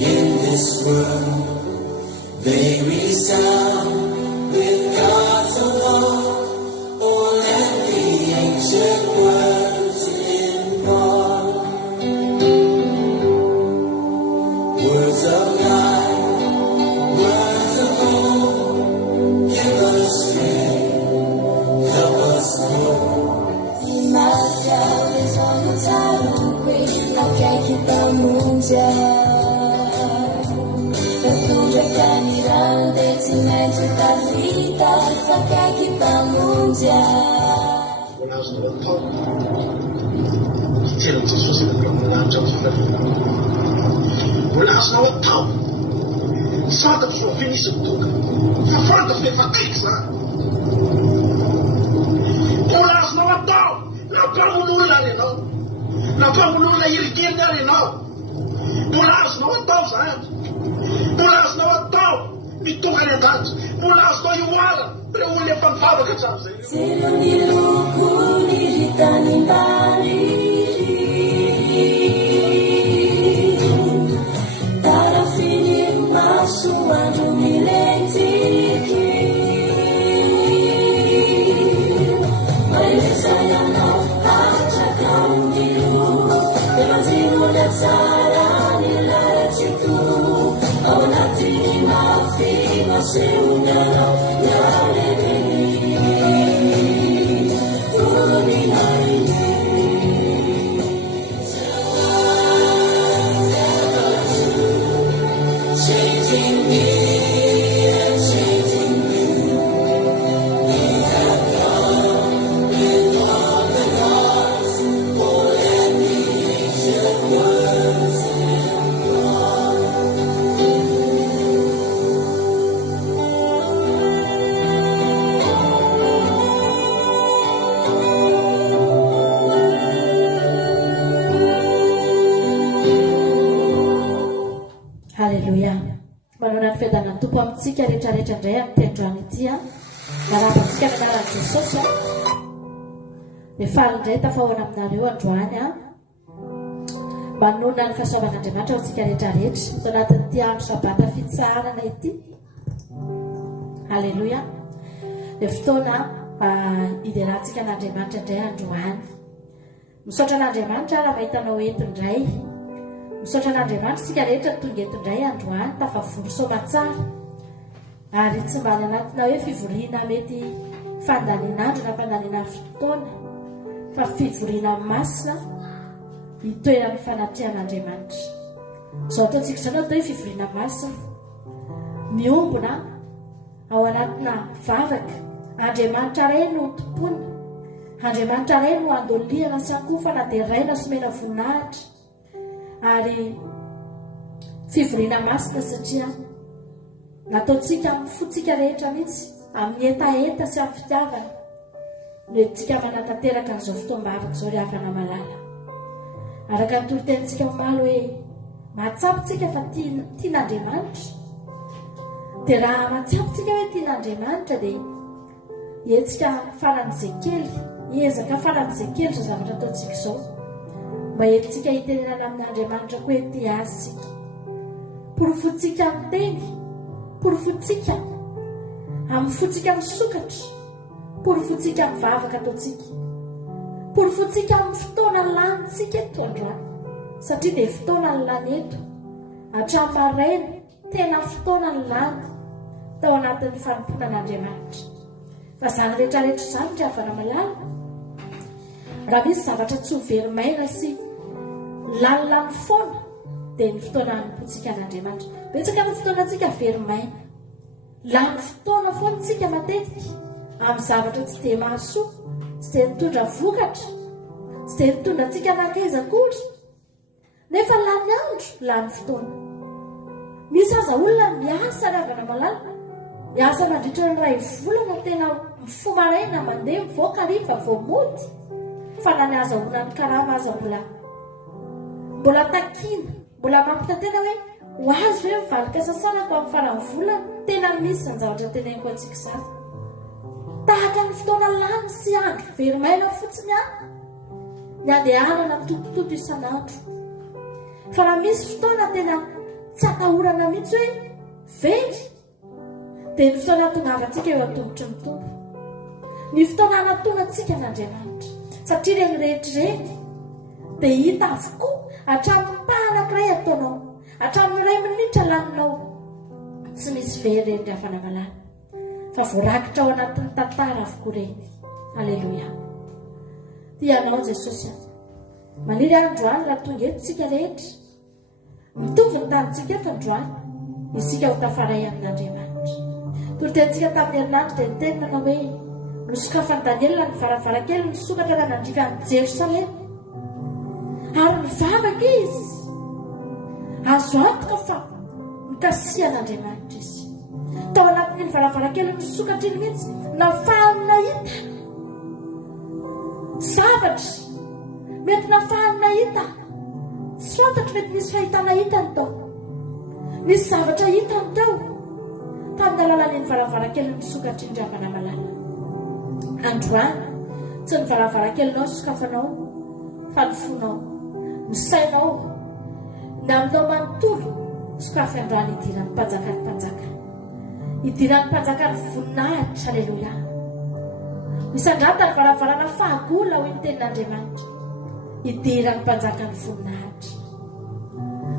in this world. They resound with God's love. Oh, let the ancient words impart words of life, words of hope. Give us strength, help us hope. Emmanuel is on the tyrant queen, like I keep on moving. When I was not taught, still it's just a long line of when I was not taught, sort of for finish of talk, for front of the fatigues, when I was not taught, now Pamulula, you know, now Pamulula, you'll get there, you know, when I was not taught, Pulas na tao, ito nga nagat. Pulas na yung wala, pero uli pang pawag ka sa akin. Sino niluko nilitan ni Bari? Tarafinin masuan lumilentiki. May lisaya na at kang dilu. Dengan sinulat sana nila situ. Oh, natin mafi masiuna na yare funinay changing me and changing you. We have come in all the gods, oh, let the ancient words Haleluya. Manana fedana tupo amitsika rehetrarehetra indray amin'ny tendroany ity a. Manapatsika ny anaran'i Jesosy a. Dia faly indray tafahoana aminareo androany a. Manona ny fahasoavan'Andriamanitra ho antsika rehetrarehetra tao anatin'ity andro sabata fitsarana ity. Haleluya. Dia fotoana hiderantsika an'Andriamanitra indray androany. Misaotra an'Andriamanitra raha mahitanao eto indray. Misaotra an'Andriamanitra sika rehetra tonga eto indray androany tafavory soamatsara ary tsy mbany anatina hoe fivoriana mety fandaninandro na fandanina fotoana fa fivoriana masina hitoeran'ny fanatrehan'Andriamanitra. Zao ataontsika izany atao hoe fivoriana masina miombona ao anatina vavaka. Andriamanitra ray no tompona, Andriamanitra ray no andoliana sy ankofana dia raina somena voninahitra. Ary fivoriana masina satria nataontsika amin'ny fotsika rehetra mihitsy, amin'ny etaeta sy amin'ny fitiavana no entsika manatanteraka n'izao fotoam-bavaka izao ry havana malala. Araka ny toro-tenitsika omaly hoe mahatsapitsika fa tian'Andriamanitra. Dia raha mahatsapitsika hoe tian'Andriamanitra dia etsika faran'izay kely, hiezaka faran'izay kely izao zavatra ataontsika izao. Mba entsika hitenenana amin'Andriamanitra koa hoe tia azy sika. Porofotsika amin'ny teny, porofotsika amin'ny fotsika misokatra, porofotsika amin'ny vavaka ataontsika, porofotsika amin'ny fotoana lanitsika eto androany. Satria dia fotoana ny lany eto, hatramin'ny maraina tena fotoana ny lany tao anatin'ny fanompoana an'Andriamanitra. Fa izany rehetrarehetra izany ry havana malala, raha misy zavatra tsy ho verimaina sy lalilany foana dia ny fotoana hanompontsika an'Andriamanitra. Betsaka ny fotoanantsika verimaina, lany fotoana foana tsika matetika amin'ny zavatra tsy dia mahasoa, tsy dia mitondra vokatra, tsy dia mitondra antsika nankaiza-kory. Nefa lany andro, lany fotoana. Misy aza olona miasa ry havana malala, miasa mandritra ny iray volana tena mifomaraina mandeha mivoaka riva vao mody. Fa na ny azahoana ny karama aza mbola takiana, mbola mampitantena hoe ho azy hoe mivalika sasanako amin'ny farany volana. Tena misy ny zavatra teneniko antsika izany. Tahaka ny fotoana lany sy andro verimaina fotsiny ny andehanana mitontotonto isan'andro. Fa raha misy fotoana tena tsy atahorana mihitsy hoe very dia ny fotoana tonga avantsika eo an-tongotry ny tompo, ny fotoana anatonga antsika n'Andriamanitra, satria ireny rehetrareny dia hita avokoa hatramin'ny mpahanankiray ataonao, hatramin'ny iray minitra laninao, tsy misy very reny ry havana malala fa voarakitra ao anatin'ny tantara avokoa reny. Aleloia. Tianao Jesosy, maniry androany raha tonga eto tsika rehetra, mitovy ny tanitsika eto androany, isika ho tafaray amin'Andriamanitra. Torotentsika tamin'ny herinandro dia niteny nanao hoe nosokafany Daniela ny varavarakely nisokatra raha nandrika ny Jerosalema, ary mivavaka izy, azo antoka fa mikasihan'Andriamanitra izy. Tao anatin'ny varavarakely nisokatra iny mihitsy nafahany nahita zavatra, mety nafahany nahita, tsy fantatra mety nisy fahitana hitany tao, nisy zavatra hitany tao tamin'ny alalan'iny varavarakely nisokatra iny ry havana malala. Androany tsy ny varavarakelinao sokafanao fa ny fonao, ny sainao, ny aminao manontolo sokafy androany idiran'ny mpanjaka ny mpanjaka, idiran'ny mpanjaka ny voninahitra. Aleloia. Misandrata ny varavarana fahagola ho ny tenin'Andriamanitra, idiran'ny mpanjaka ny voninahitra.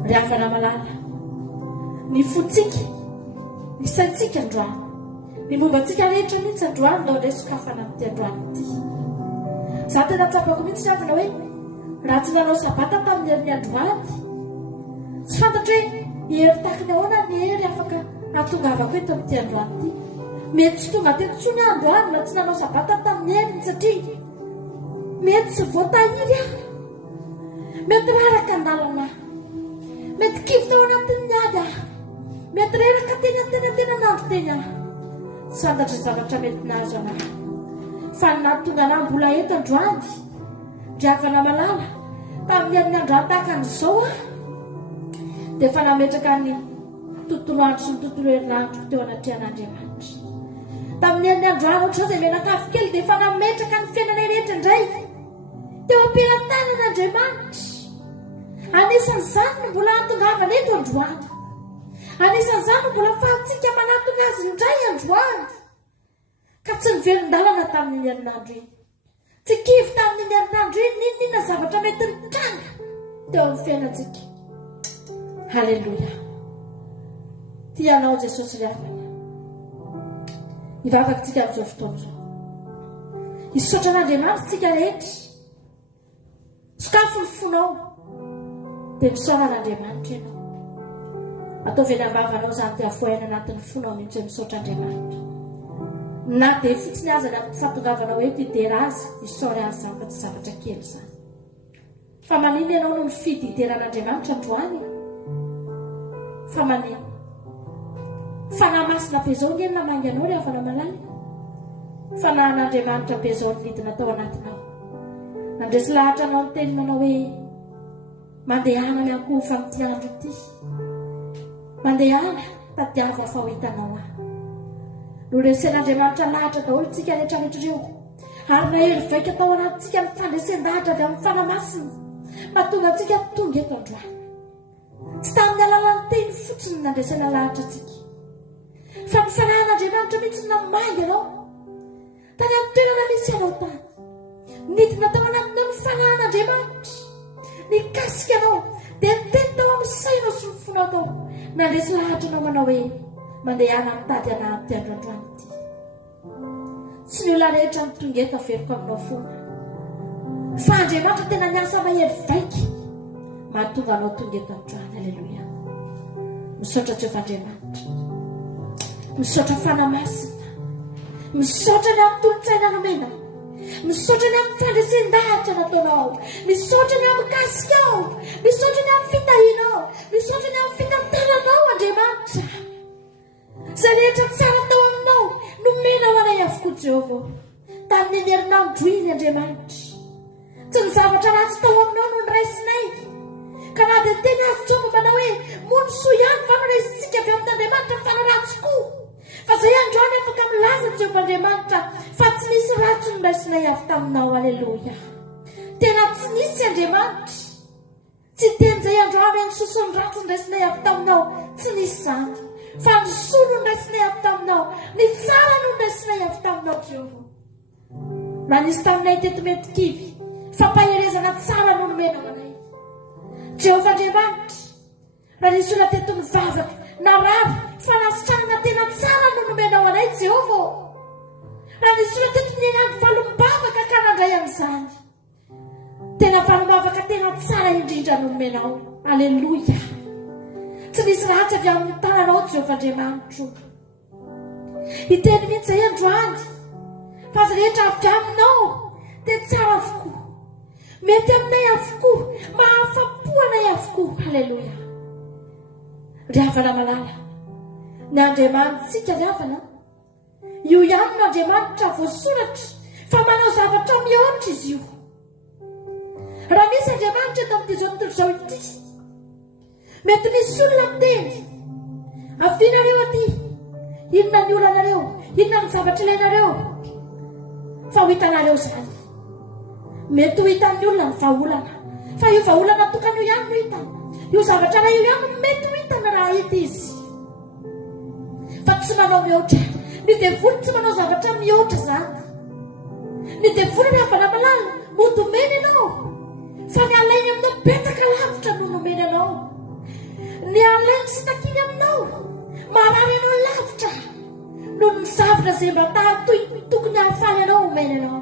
Ry havana malala, ny fontsika, ny saintsika androany, ny mombantsika rehetra mihitsy androany nao indray sokafana amin'ity androany ity. Za tena tsapako mihitsy ny avana hoe raha tsy nanao sabata tamin'ny herin'ny androany, tsy fantatra hoe hery takiny ahoana ny hery afaka natongavako eto amin'ity androany ity. Mety tsy tonga teto tsony androany raha tsy nanao sabata tamin'ny heriny, satria mety tsy voatahiry aho, mety raraka andalana, mety kivy tao anatin'ny ady aho, mety reraka tena nandro teny aho, tsy fantatra zavatra mety nahazo anahy. Fa ny nahatonga anahy mbola eto androany ry havana malala tamin'ny herin'ny androany tahaka an'izao aho, dia efa nametraka ny tontolo andro sy ny tontolo herinandro teo anatrehan'Andriamanitra. Tamin'ny herin'ny androany ohatr'izao izay menakafo kely dia efa nametraka ny fiainana rehetra indray teo am-pelantanan'Andriamanitra. Anisan'izany no mbola hatongavana eto androany, anisan'izany no mbola fahatsika manatona azy indray androany, ka tsy nivelon-dalana tamin'ny herinandro iny, tsy kivy tamin'ny herinandro iny ninona zavatra mety mitranga teo amin'ny fiainantsika. Halleluia. Tianao Jesosy ry havana, hivavaka tsika amin'izao fotoana izao, hisaotra an'Andriamanitra tsika rehetra, sokafo ny fonao dia misaora an'Andriamanitra ianao. Ataovy eny ambavanao izany dia avoaina anatin'ny fonao mihitsy hoe misaotra Andriamanitra. Na dia fotsiny aza ny amin'ny fahatongavanao hoe tidera azy, hisaora azy izany fa tsy zavatra kely izany. Fa manino ianao no mifidy hideran'Andriamanitra androany? Fa manino? Fanahy masina be izao ny enina mangy anao ry havana malala? Fanahin'Andriamanitra be izao ny nidina tao anatinao. Nandresy lahatra anao ny teny manao hoe mandehana miankoho fa amin'ity andro ity, mandehana tadiava fa ho hitanao aho. Noresen'Andriamanitra lahatra daholo tsika rehetrarehetra ireo, ary nahery vaika tao anatintsika ny fandresen-dahatra avy amin'ny fanamasina mahatonga antsika tonga eto androany. Tsy tamin'ny alalan'ny teny fotsiny nandresena lahatra antsika, fa ny fanahin'Andriamanitra mihitsy namainga ianao tany amin'ny toerana misy ianao tany, nidina tao anatinao ny fanahin'Andriamanitra, nikasika anao dia niteny tao amin'ny sainao sy ny fonao tao, nandresy lahatra anao manao hoe mandehana mitady anahy amin'ity androandroany ity. Tsy ny olona rehetra ny tonga eto averiko aminao foana, fa Andriamanitra tena niasa mahery vaika mahatonga anao tonga eto androany. Aleluia. Misaotra Jehovah'Andriamanitra, misaotra fanamasina, misaotra ny amin'ny tolotsaina nomena, misaotra ny amin'ny fandresen-dahatra nataonao, misaotra ny amin'ny kasikao, misaotra ny amin'ny fitahinao, misaotra ny amin'ny fitantaranao Andriamanitra. Izay rehetra tsara tao aminao nomena ho anay avokoa Jehovah tamin'ny herinandro iny Andriamanitra. Tsy ny zavatra ratsy tao aminao no niraisinay, ka na dia teny azy Jehovah manao hoe mony soa ihany fa noraisintsika avy amin'Andriamanitra fa no ratsy koa. Fa izay androany afaka milaza Jehovah Andriamanitra fa tsy nisy ratsy noraisinay avy taminao. Aleluia. Tena tsy nisy Andriamanitra, tsy teny izay androany ny sosony ratsy ndraisinay avy taminao tsy nisy zany fa ny solo ndraisinay avy taminao ny tsara no ndraisinay avy taminao Jehova raha nisy taminay teto mety kivy fampaherezana tsara no nomenao anay Jehova Andriamanitra raha nisy olona teto mivavaka na rary fanasitrahana tena tsara no nomenao anay Jehova raha nisy olona teto nienany valombavaka ka nandray amin'izany tena valombavaka tena tsara indrindra no nomenao aleloia tsy nisy ratsy avy amin'ny tananao Jehova Andriamanitra iteny mihitsy izay androany fa azy rehetra avy aminao dia tsara avokoa mety aminay avokoa mahafapo anay avokoa aleloia ry havana malala ny Andriamanitsika ry havana io ihany no Andriamanitra voasoratra fa manao zavatra mihoatra izy io raha misy Andriamanitra eto amin'ity zao tontolo izao ity mety misy olona miteny afinareo aty inona ny olanareo inona ny zavatra ilainareo fa ho hitanareo izany mety ho hitan'ny olona ny vahaolana fa io vahaolana tokana io ihany no hitana io zavatra raha io ihany mety ho hitana raha hita izy fa tsy manao mihoatra ny devoly tsy manao zavatra mihoatra zany ny devoly ny havana malala modomeny ianao fa ny alainy aminao betsaka lavitra no nomeny anao ny alainy sy takiny aminao marary anao lavitra noho ny zavatra izay mba tokony hahafaly anao omeny anao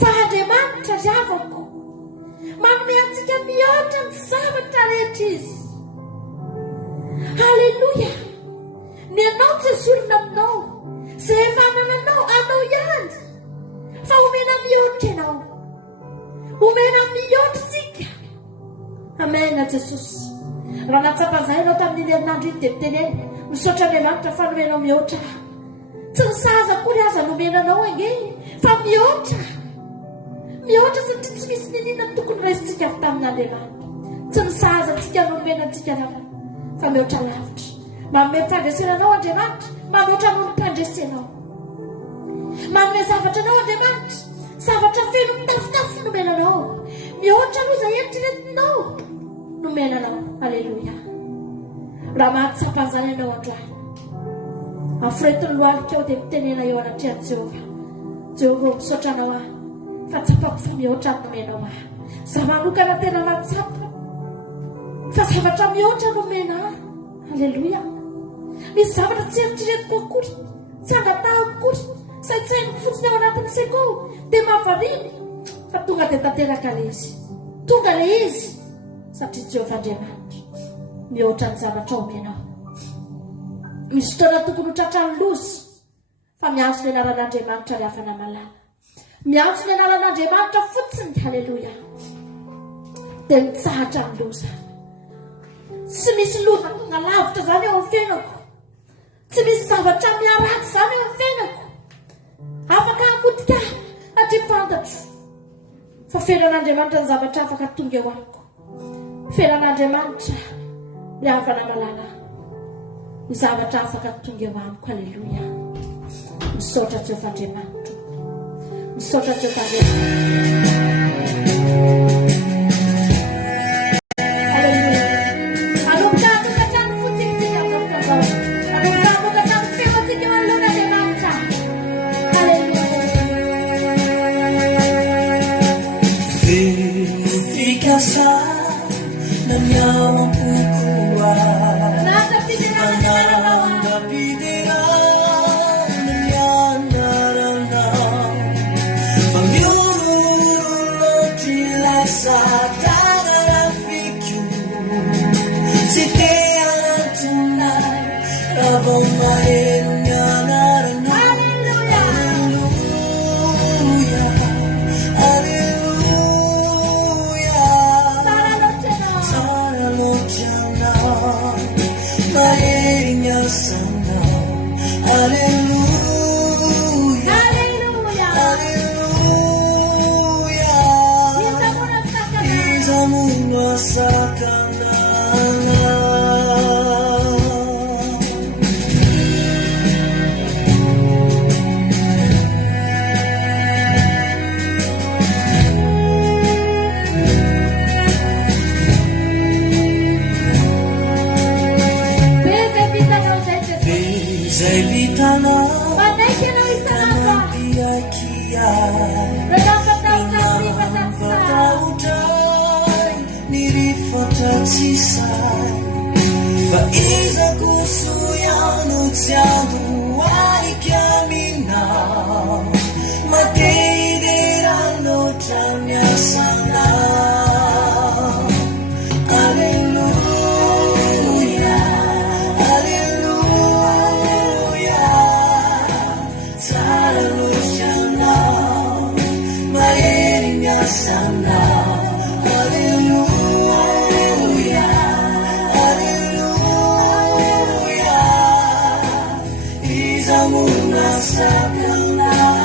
fa Andriamanitra ry havako manome antsika mihoatra ny zavatra rehetra izy haleloia ny anao tsy zorona aminao izay efa nananao anao ihany fa omena mihoatra ianao omena mihoatra sika amena Jesosy raha natsapan'izay ianao tamin'ny herinandro iny dia miteneny misaotra Andriamanitra fa nomenao mihoatra tsy nisaza kory aza nomenanao ange fa mihoatra satria tsy misy ninina tokony raisitsika avy tamin'Andriamanitra tsy nisaza antsika nomenantsika raha fa mihoatra lavitra manome fandresenanao Andriamanitra manoatra noho ny mpandresenao manome zavatra anao Andriamanitra zavatra feno mitafitafy nomenanao mihoatra aloha izay eritreretinao nomenanao aleloia raha mahatsapan'izany ianao androany afiretiny lohalika ao dia mitenena eo anatrehan'i Jehova misaotra anao aho fa tsapako fa mihoatra nomenao aho za manokana tena mahatsapa fa zavatra mihoatra nomena aho aleloia misy zavatra tsy eritreretiko akory tsy angatahako akory saitsainy fotsiny ao anatin'ny seko dia mahavariny fa tonga dia tanteraka le izy tonga le izy satria Jehova Andriamanitra mihoatra ny zavatra omenao misy fotoana tokony ho tratran'ny lozy fa miantso ny anaran'Andriamanitra ry havana malala miantso ny anaran'Andriamanitra fotsiny haleloia dia mitsahatra ny loza tsy misy loza tonga lavitra zany eo amin'ny fiainako tsy misy zavatra miaratsy zany eo amin'ny fiainako afaka hamotika atria fantatro fa feran'Andriamanitra ny zavatra afaka tonga eo amiko feran'Andriamanitra ry havana malala ny zavatra afaka tonga eo amiko aleloia misaotra Jehova Andriamanitra misaotra Jehova Andriamanitra Panay ka na isa na ba? Nagkakataw na ripatatay nirifatatysay faiza koso ihano tsy andoaika aminao matehiderano tramiasanao Alleluia Alleluia tsara loatra anao mahery miasanao Alleluia Alleluia iza munasakanao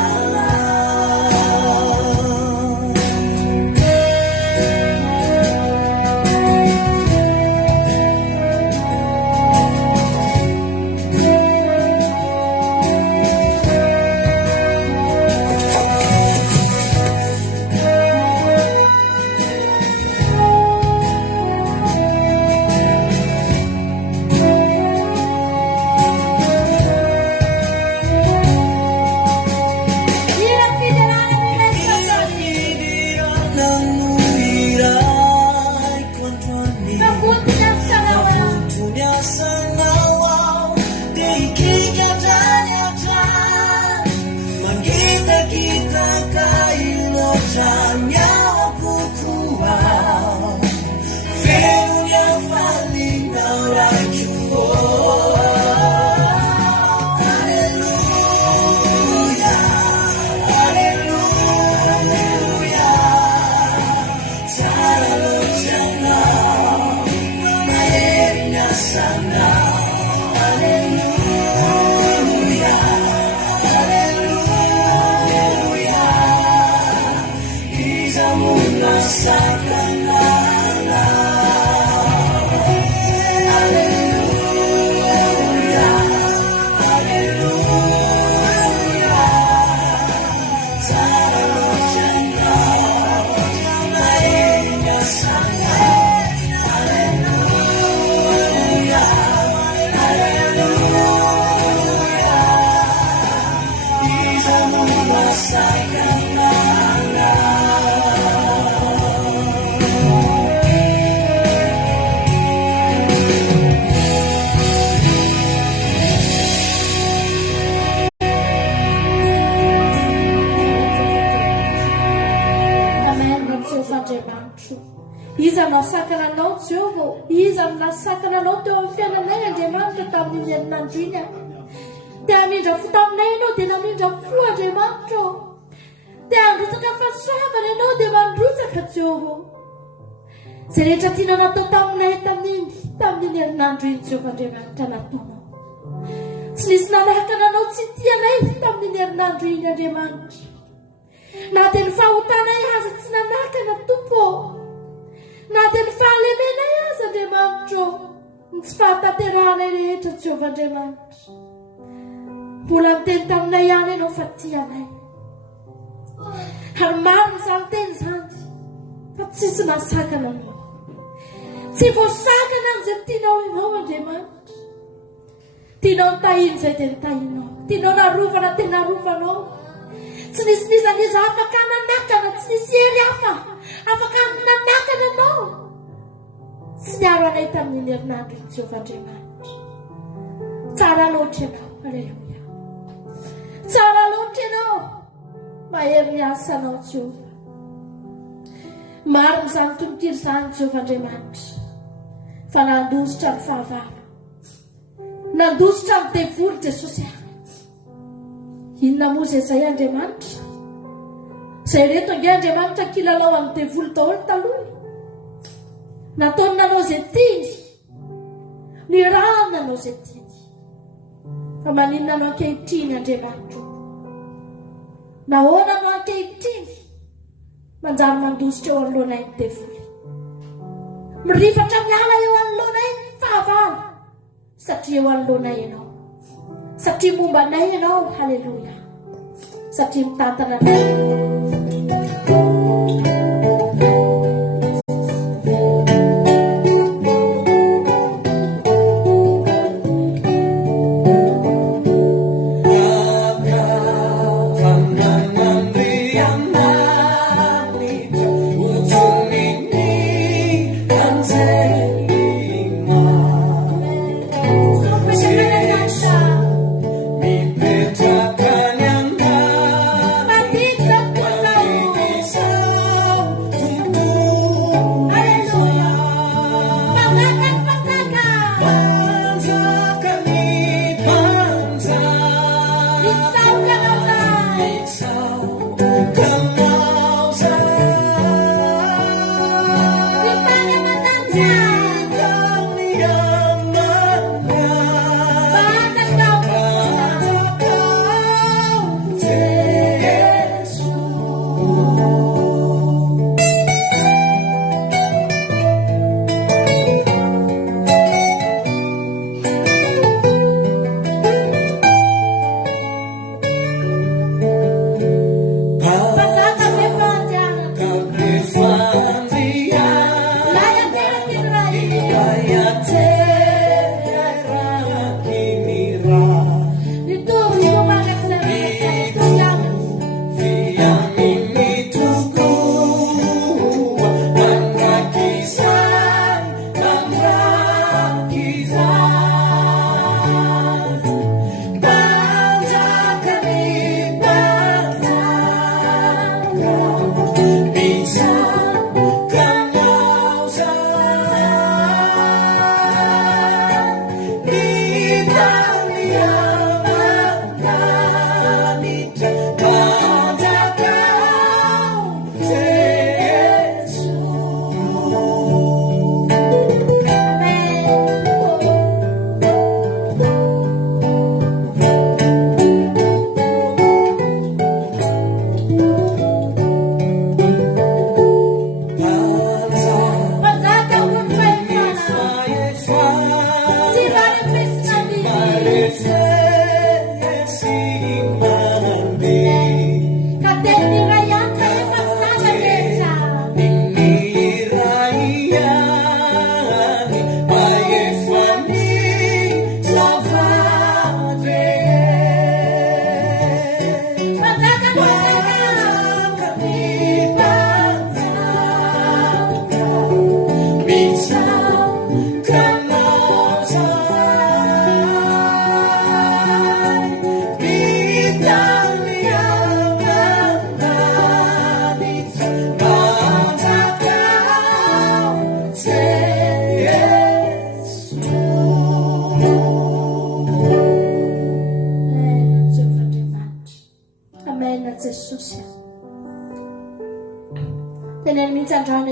Iza nasakana anao Jehova, iza nasakana anao teo amin'ny fiainanay Andriamanitra tamin'ny herinandro iny. Te hamindra fo taminay ianao dia namindra fo Andriamanitra. Te handrotsaka fahasoavana ianao dia mandrotsaka Jehova. Izay rehetra tiana natao taminay tamin'ny herinandro iny Jehova Andriamanitra nataonao. Tsy nisy nanahaka anao tsy tianay tamin'ny herinandro iny Andriamanitra. Na dia ny fahotanay aza tsy nanahaka na Tompo. Na dia ny fahalemenay aza Andriamanitra ny tsy fahatanteranay rehetra Jehova Andriamanitra. Mbola miteny taminay ihany ianao fa tianay. Ary maro izany teny izany fa tsisy nasakana anao. Tsy voasakana amin'izay tianao ianao Andriamanitra. Tianao nitahiny izay dia nitahinao. Tianao narovana dia narovanao. Tsy nisy nizaniza afaka nanakana, tsy nisy hery hafa afaka nanakana anao. Tsy niaro anay tamin'ny herinandro iny Jehova Andriamanitra. Tsara loatra ianao. Alleluia. Tsara loatra ianao. Mahery miasa anao Jehova. Maro izany tononkiro izany Jehova Andriamanitra. Fa nandositra ny fahavalo. Nandositra ny devoly Jesosy. Inona moa izay Andriamanitra? Izay reto ange Andriamanitra kilalao amin'ny devoly daholo taloha. Nataony nanao izay tiany. Ny rano nanao izay tiany. Fa maninona anao ankehitriny Andriamanitra? Nahoana anao ankehitriny? Manjary mandositra eo anoloanay ny devoly. Mirifatra miala eo anoloanay ny fahavalo. Satria eo anoloanay ianao. Satria momba anay ianao. Halleluja. Satria mitantana anay.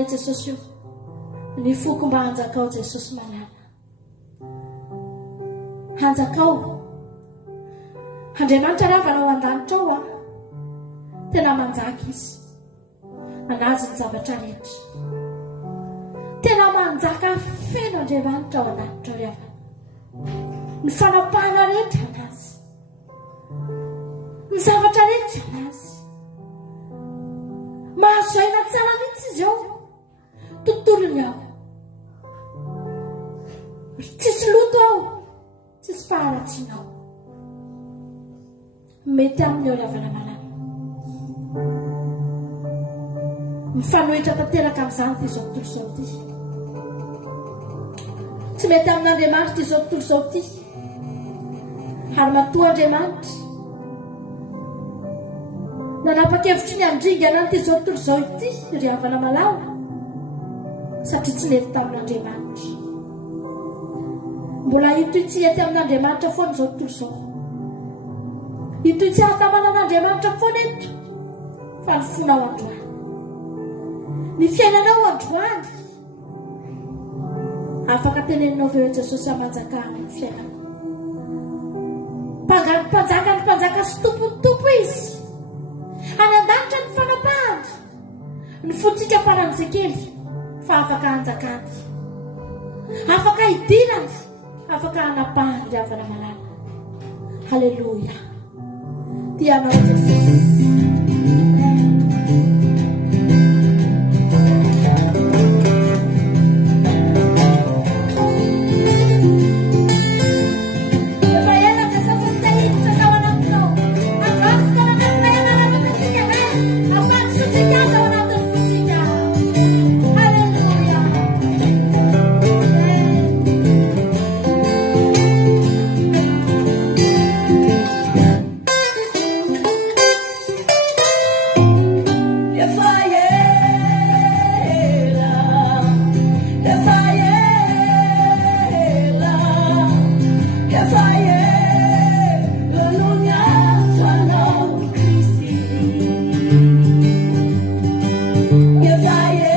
io Jesosy io ny foko mba hanjakao Jesosy manana hanjakao Andriamanitra raha vanao an-danitra ao tena manjaka izy anazy ny zavatra rehetra tena manjaka feno Andriamanitra ao an-danitra rehefa ny fanapahana rehetra anazy ny zavatra rehetra anazy mahazo aina tsara mihitsy izy ao tontolony ao tsisy loto ao tsisy faharatsiana ao mety amin'ny eo lavana malama mifanohitra tanteraka amin'izany ty izao tontolo izao ty tsy mety amin'Andriamanitra ty izao tontolo izao ty ary matoa Andriamanitra nanapa-kevitry ny andringana ty izao tontolo izao ity ry havana malao satria tsy nety tamin'Andriamanitra mbola ito tsy ety amin'Andriamanitra foana izao tontolo izao ito tsy hatamana an'Andriamanitra foana eto fa ny fona ao androany ny fiainanao androany afaka teneninao avy eo Jesosy amanjaka amin'ny fiainana mpanjaka sy tompo izy any an-danitra ny fanapahana ny fotsika faran'izay kely fa afaka hanjakany afaka hidirany afaka hanapahany ry havana malala halleluja tianao Jesosy Desire,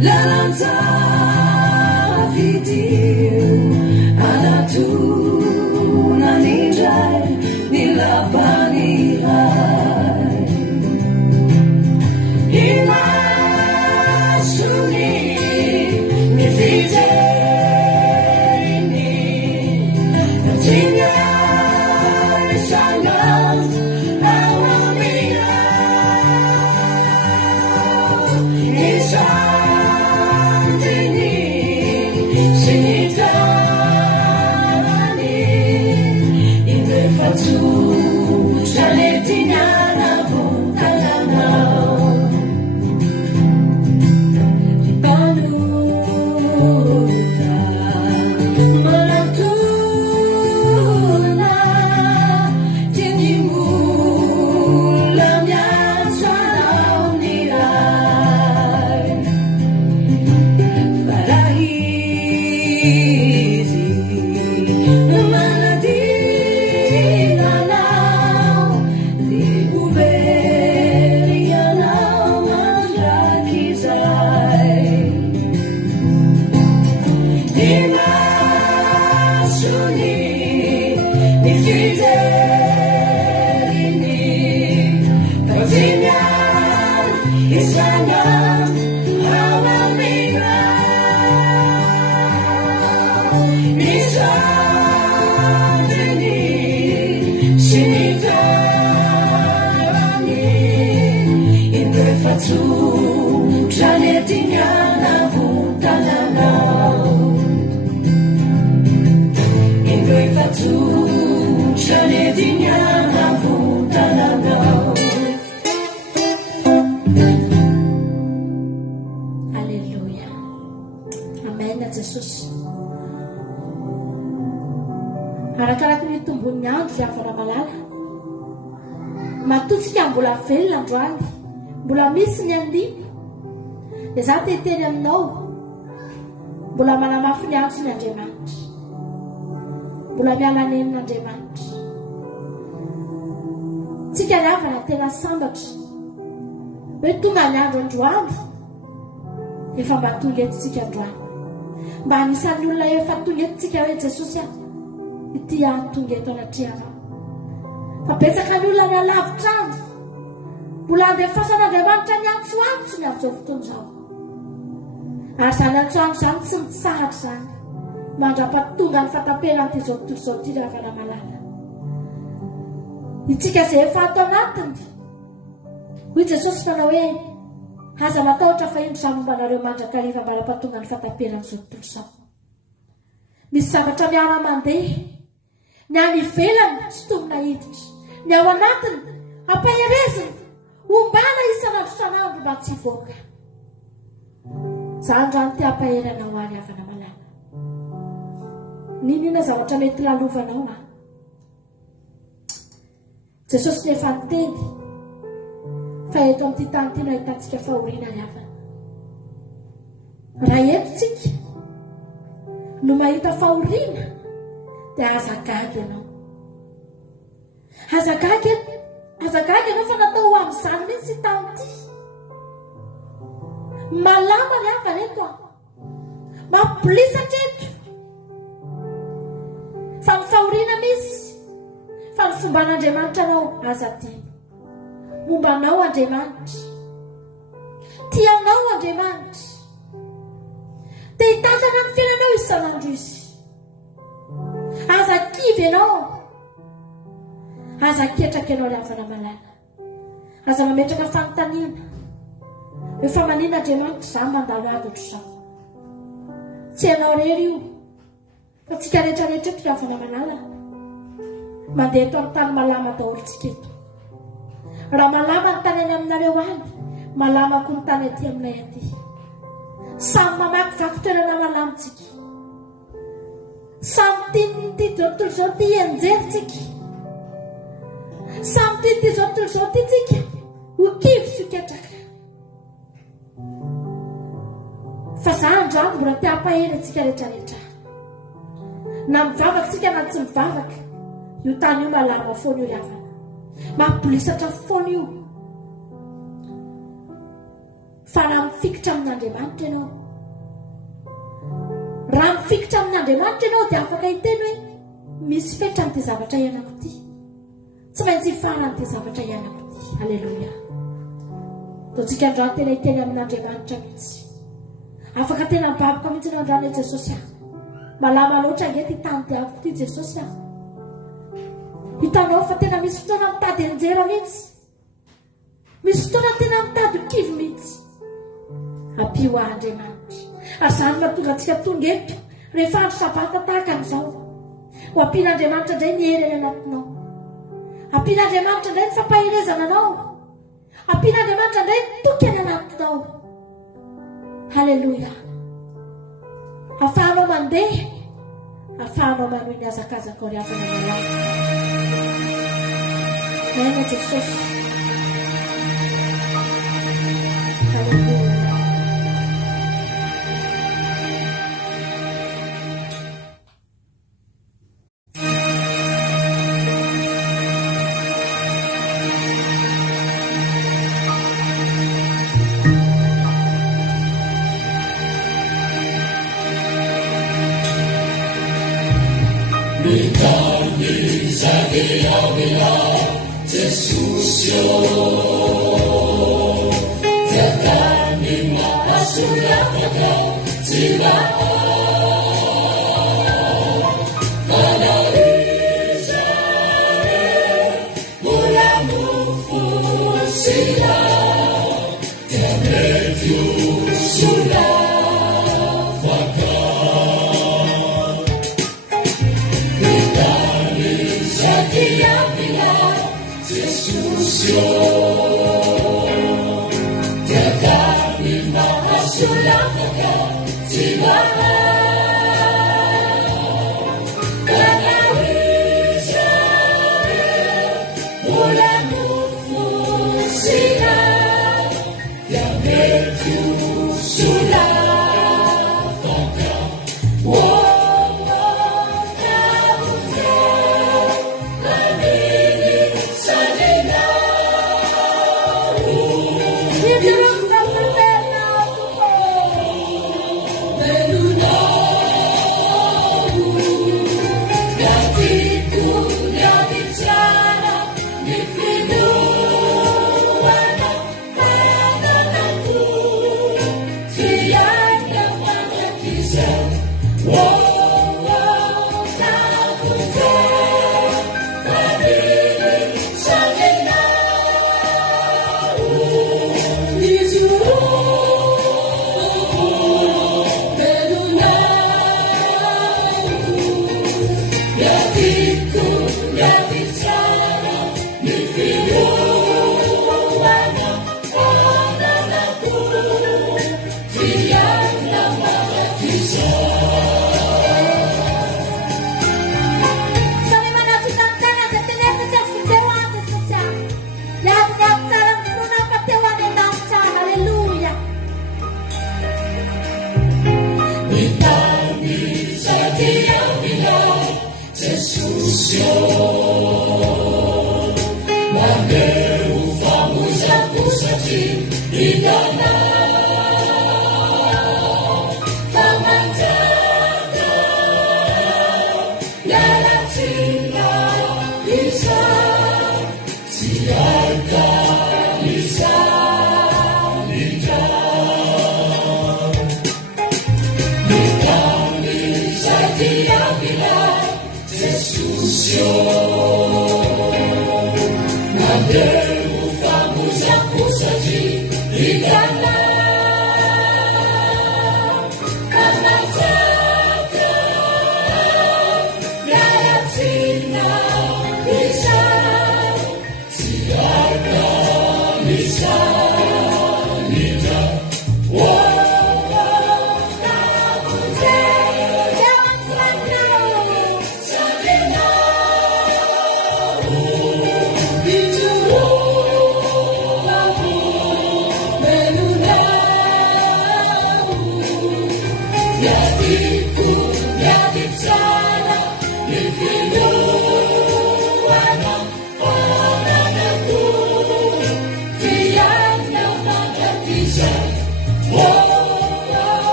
la lanza. Ifiderini Patinyan Isana Hamamina Nisandini Sinitarani Indefatu Janetinyana Vutalana Indefatu Janetinyana Vutalana. Haleluya. Amen na Jesus. Arakaraka ny tombon'ny andro ry avana malala. Matotsika mbola velona androany, mbola misy ny andimo. Dia za teteny aminao, mbola manamafy ny andro ny Andriamanitra, mbola miala-nenin'Andriamanitra. Tsika ny havana tena sambatra hoe tonga ny andro androany, efa mba tonga etontsika androany, mba anisan'ny olona efa tonga etontsika hoe Jesosy ity any tonga eto anatrianao. Fa betsaka ny olona ny alavitra andro, mbola andefasan'Andriamanitra ny antsoantso ny amin'izao fotoana izao. Ary izany antsoantso izany tsy mitsahatra izany mandra-pahatonga ny fatampena an'ity zao tontolo izao ity ry havana malala. Itsika izay efa ato anatiny, hoy Jesosy manao hoe aza matahotra fa indro momba anareo mandrakariva mba-pahatonga ny fatampena amin'izao tontolo izao. Misy zavatra miara-mandeha, ny any ivelany tsy tombona hiditra, ny ao anatiny ampahereziny ombana isan'andro isan'andro mba tsy hivoaka. Izany rano ty ampaherana ho any havana malala. Ninona zavatra mety lalovanao a? Jesosy nefa niteny fa eto amin'ity tany ity no ahitantsika fahoriana ny havana. Raha etontsika no mahita fahoriana dia azagaga ianao. Azagaga ianao fa natao ho amin'izany mihitsy tany ity. Malama ny havana eto a, mampilisatra eto. Fa ny fahoriana misy, fa ny fomba an'Andriamanitra anao aza dimy. Momba anao Andriamanitra, tianao Andriamanitra, dia hitantana ny fiainanao isan'andro izy. Aza kivy ianao, aza ketraka ianao ry havana malala, aza mametraka fanontaniana efa manina Andriamanitra izany mandalo avy ohatr'izao. Tsy ianao rery io, fa tsika rehetrarehetra eto ry havana malala mandeha eto amin'ny tany malama daholo tsika eto. Raha malama ny tany any aminareo any, malama koa ny tany aty aminay aty. Samy mamakivaky toerana malamintsika, samy tianyty tontolo izao ty enjerintsika, samy tianyty zao tontolo izao ty tsika ho kivy sy ho ketraka. Fa za androany mbola te hampahena antsika rehetrarehetra, na mivavaka tsika na tsy mivavaka, io tany io malama foana io ry havana, mampilisatra foana io. Fa raha mifikitra amin'Andriamanitra ianao, raha mifikitra amin'Andriamanitra ianao dia afaka hiteny hoe misy fetra n'ity zavatra ianako ity, tsy maintsy hifara n'ity zavatra ianako ity. Haleluia. Taontsika androany tena hiteny amin'Andriamanitra mihitsy, afaka tena mibaboka mihitsy no androany Jesosy aho. Malama loatra angety hitany diaviko ity Jesosy aho. Hitanao fa tena misy fotoana mitady anjera mihitsy, misy fotoana tena mitady kivy mihitsy. Ampio Andriamanitra. Ary izany mahatonga antsika tonga eto rehefa andro sabata tahaka an'izao, ho ampian'Andriamanitra indray ny hery any anatinao, ampian'Andriamanitra indray ny fampaherezana anao, ampian'Andriamanitra indray ny toky any anatinao. Haleluia. Afahanao mandeha, afahanao manohy ny azakazaka ry havana malala. Amen Jesosy. Haleluia. Because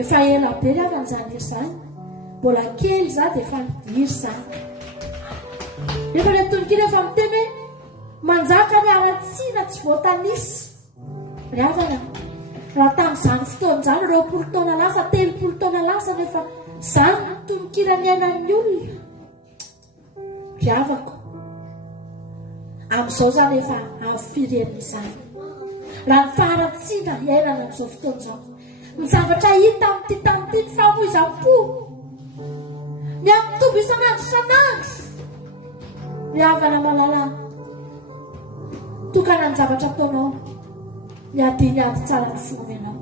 efa ela be ry avan'izany iry zany mbola kely za dia efa midiry zany rehefa le tononkely efa miteny hoe manjaka ny aratsiana tsy voatanisy ry havana raha tamin'izany fotoan'izany 20 taona lasa 30 taona lasa nefa zany tononkely ny ainan'ny olona ry havako amin'izao zany efa amin'ny firen'izany raha ny faharatsiana iainana amin'izao fotoan'izao ny zavatra hita amin'ity tanty ny fahamoizam-po ny amin'ny tombo isan'andro isan'andro ny havana malala tokana ny zavatra ataonao ny adiny ady tsara ny finomenao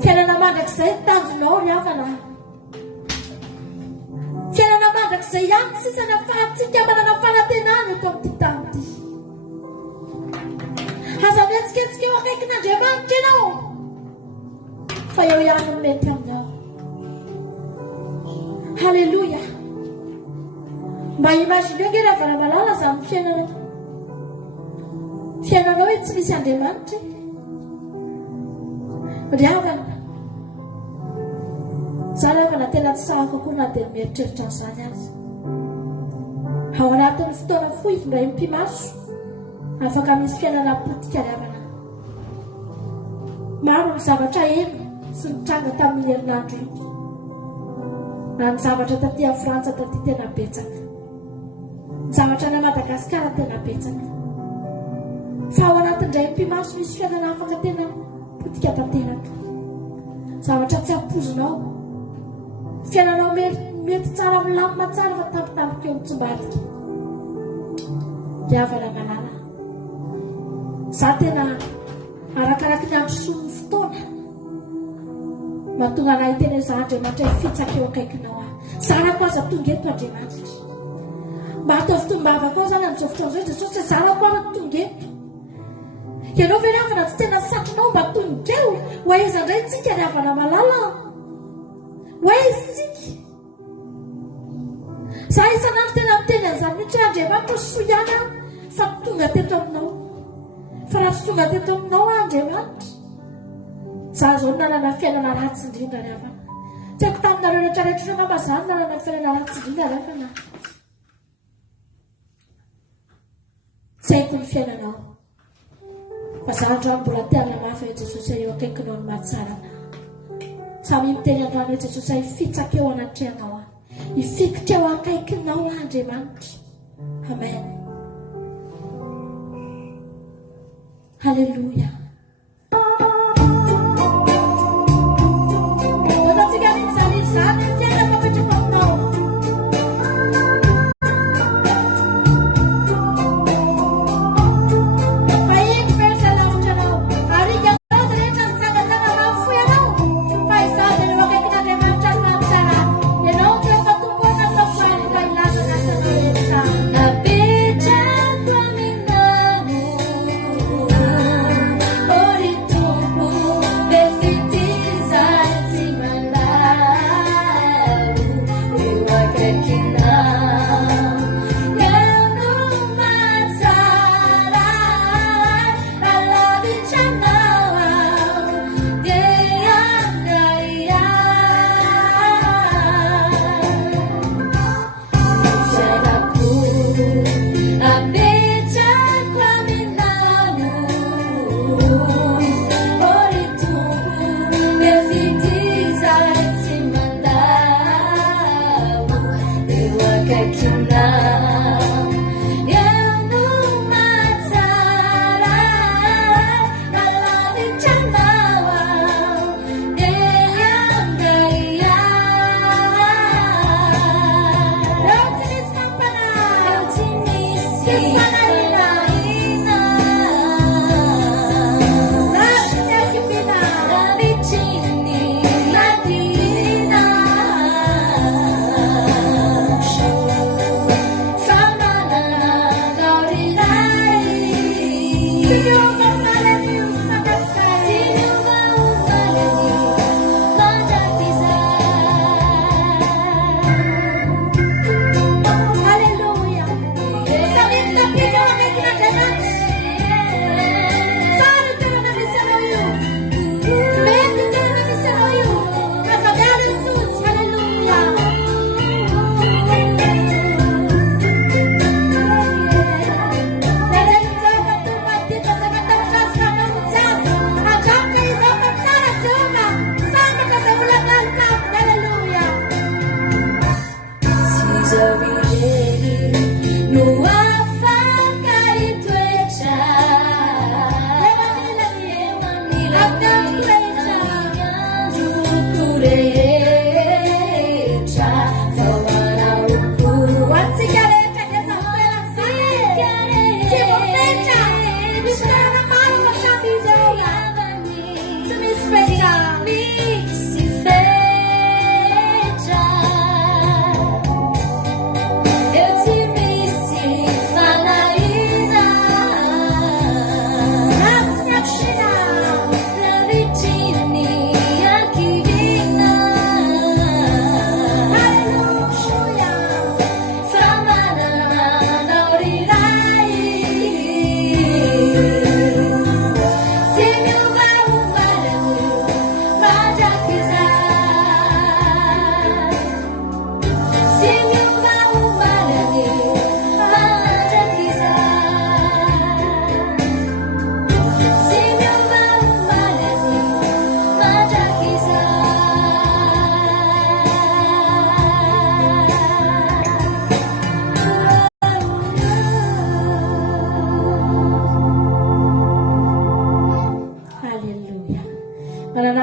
fiainana mandrakizay tanjonao ry havana. Fiainana mandrakizay ihany sisa nafahatsika manana fanantenana eto amin'ity tany ity. Aza mihetsiketsika eo akaikin'Andriamanitra ianao fa eo ihany no mety aminao. Halleluja. Mba imagineo nge raha valamalala izany fiainanao. Fiainanao hoe tsy misy Andriamanitra. Ry havana, za lavana tena tsy sahako koa na dia mieritreritra an'izany azy. Ao anatin'ny fotoana fohy indray mpimaso afaka misy fiainana potika ry havana. Maro ny zavatra eno sy nitranga tamin'ny herinandro iny. Na ny zavatra taty a Frantsa taty tena betsaka. Ny zavatra na Madagasikara tena betsaka. Fa ao anatin'indray mpimaso misy fiainana afaka tena potika tanteraka. Zavatra tsy ampozonao. Fiainanao mety tsara milamina tsara fa tampotampoka eo mitsimbarika. Ry havana malala, za tena arakaraky ny andro soa ny fotoana mahatonga anahy tena za Andriamanitra hifitsaka eo akaikinao ahy. Zarako aza tonga eto Andriamanitra. Mba ataovy tombavako ao zany amin'izao fotoana izao Jesosy hoe zarako aza tonga eto. Ianao ve ry havana tsy tena satrinao mba tonga eo ho aiza indray tsika ry havana malala? Ho aiza tsika? Za isanandro tena miteny an'izany mihitsy hoe Andriamanitra soa ihany aho fa tonga teto aminao. Fa raha tsy tonga teto aminao Andriamanitra, za zao nanana fiainana ratsy indrindra ry havana. Tsy haiko taminareo rehetrarehetra ngamba zany nanana fiainana ratsy indrindra ry havana. Tsy haiko ny fiainanao. Fa za androany mbola te-hanina mafy hoe Jesosy eo akaikinao ny mahatsarana. Samy miteny androany hoe Jesosy hifitsaka eo anatrehanao aho. Hifikitra eo akaikinao Andriamanitra. Amen. Halleluja. Otatsika min'izany izany ny fiainana mapetraka aminao. Fa iny versa lavitra anao. Arika anao rehetra mitsangatsanga mahafoy anao. Fa izaho dia eo akaikin'Andriamanitra ny mahatsara. Ianao tsy efa tompona ny tafany mba ilaza n'asana rehetra. Napetrako aminao.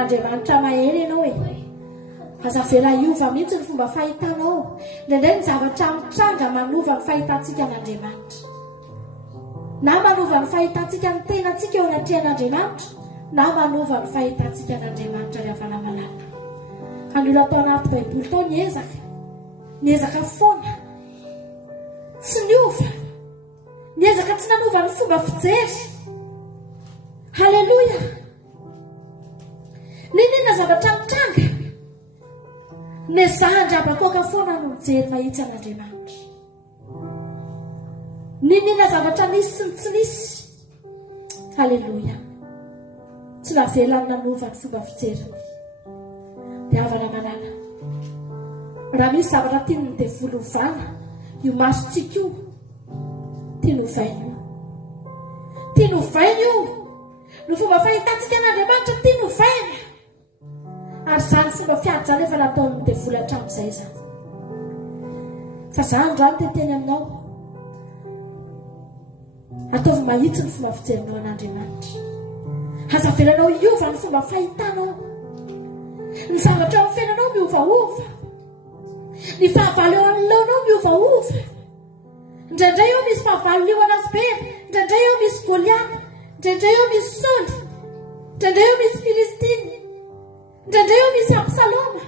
an'Andriamanitra mahery ianao e. Aza vela iova mihitsy ny fomba fahitanao. Indraindray ny zavatra mitranga manova ny fahitantsika an'Andriamanitra. Na manova ny fahitantsika ny tenantsika eo anatrehan'Andriamanitra, na manova ny fahitantsika an'Andriamanitra rehefa malala. An'olo atao anaty baiboly tao niezaka foana, tsy niova, niezaka tsy nanova ny fomba fijery. Haleluia! Ninona zavatra mitranga? Nezahandrabakoka foana no mijery mahitsy an'Andriamanitra. Ninona zavatra nisy sy ny tsy nisy? Haleluia! Tsy navelany nanova ny fomba fijery. Dia havana manana. Raha misy zavatra tiany dia volovana, io masontsika io, tiany ovaina io. Tiany ovaina io. No fomba fahitantsika an'Andriamanitra tiany ovaina. Ary izany fomba fiady izany efa nataony dia vola hatramin'izay izany. Fa izany androany teteny aminao. Ataovy mahitsy ny fomba fijerinao an'Andriamanitra. Aza velanao hiova ny fomba fahitanao. Ny zavatra eo amin'ny fiainanao miovaova. Ny fahavalo eo anoloanao miovaova. Indraindray eo misy fahavalo liona Asbera, indraindray eo misy Goliath, indraindray eo misy Saoly, indraindray eo misy Filistiny, indraindray eo misy Absaloma.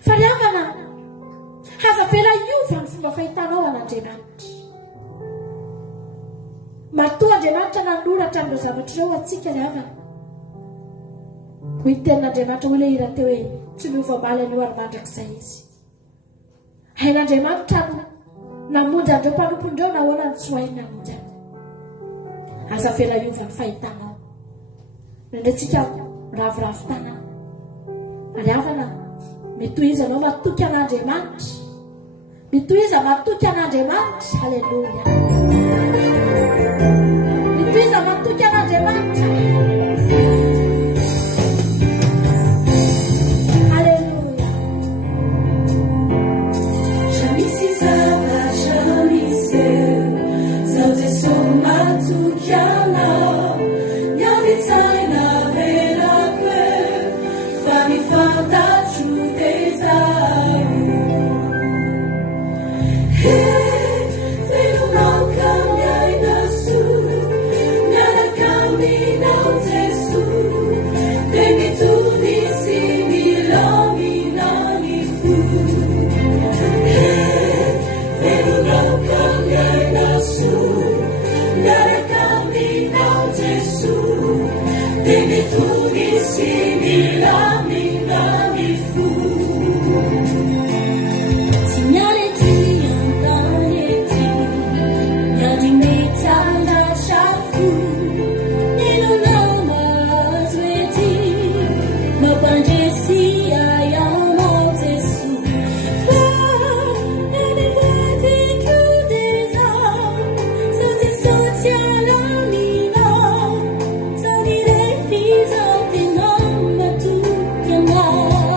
Fa riavana, aza vela hiova ny fomba fahitanao an'Andriamanitra. Matoa Andriamanitra nanoratra amin'ireo zavatra ireo atsika riavana. Hoy tenin'Andriamanitra ho ilay teo hoe tsy miova ambala ny ary mandrakizay izy. Hain'Andriamanitra namonjy andreo mpanompondreo nahoana ny tsy ho hainy namonjy any. Aza vela hiova ny fahitanao. Nandretsika ravoravo tanana. Ariavana, mitohiza anao matoky an'Andriamanitra. Mitohiza matoky an'Andriamanitra. Haleluia. Mitohiza matoky an'Andriamanitra. Thank you.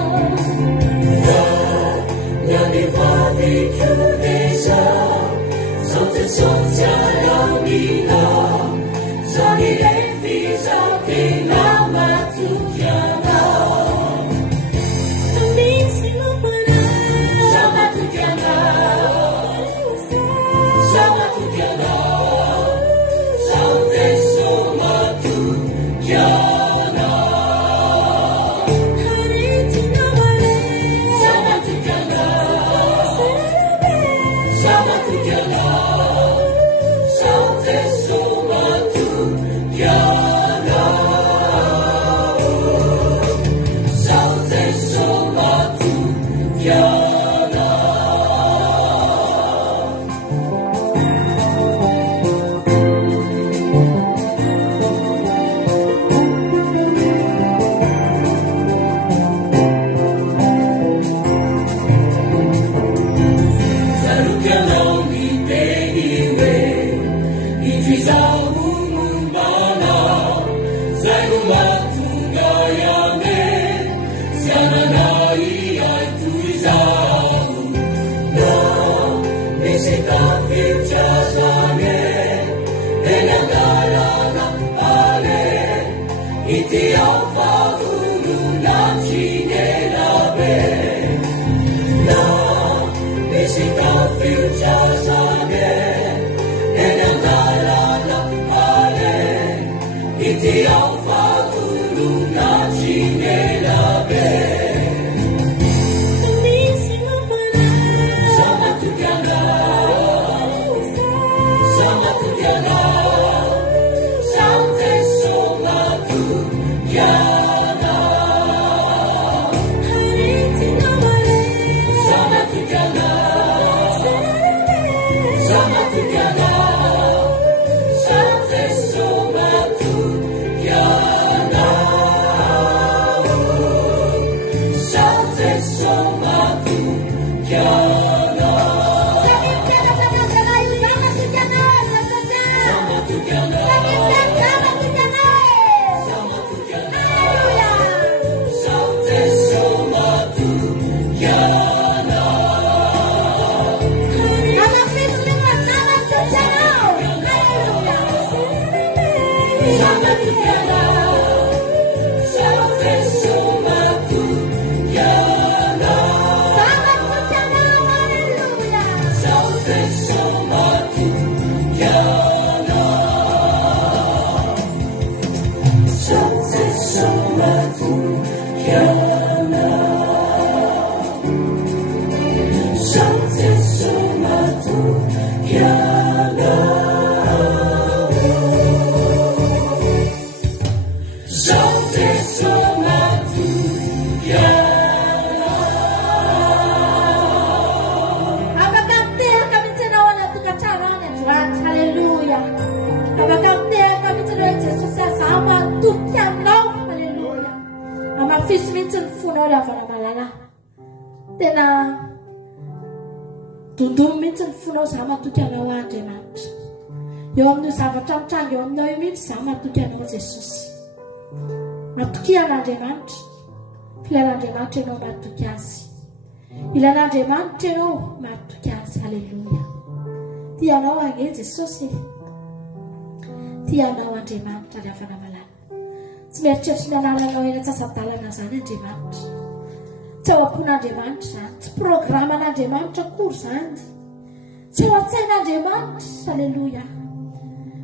Dondolo mihitsy ny fonao za matoky anao Andriamanitra. Eo amin'ny zavatra mitranga eo aminao io mihitsy za matoky anao Jesosy. Matoky an'Andriamanitra. Filan'Andriamanitra ianao matoky azy. Ilan'Andriamanitra ianao matoky azy. Halleluja. Tianao anie Jesosy. Tianao Andriamanitra ny avana malala. Tsy mieritreritra ny analanao eny antsasadalana zany Andriamanitra. Tsy ao am-pon'Andriamanitra zany. Tsy programan'Andriamanitra akory zany. Tsy ao an-tsain'Andriamanitra. Halleluja.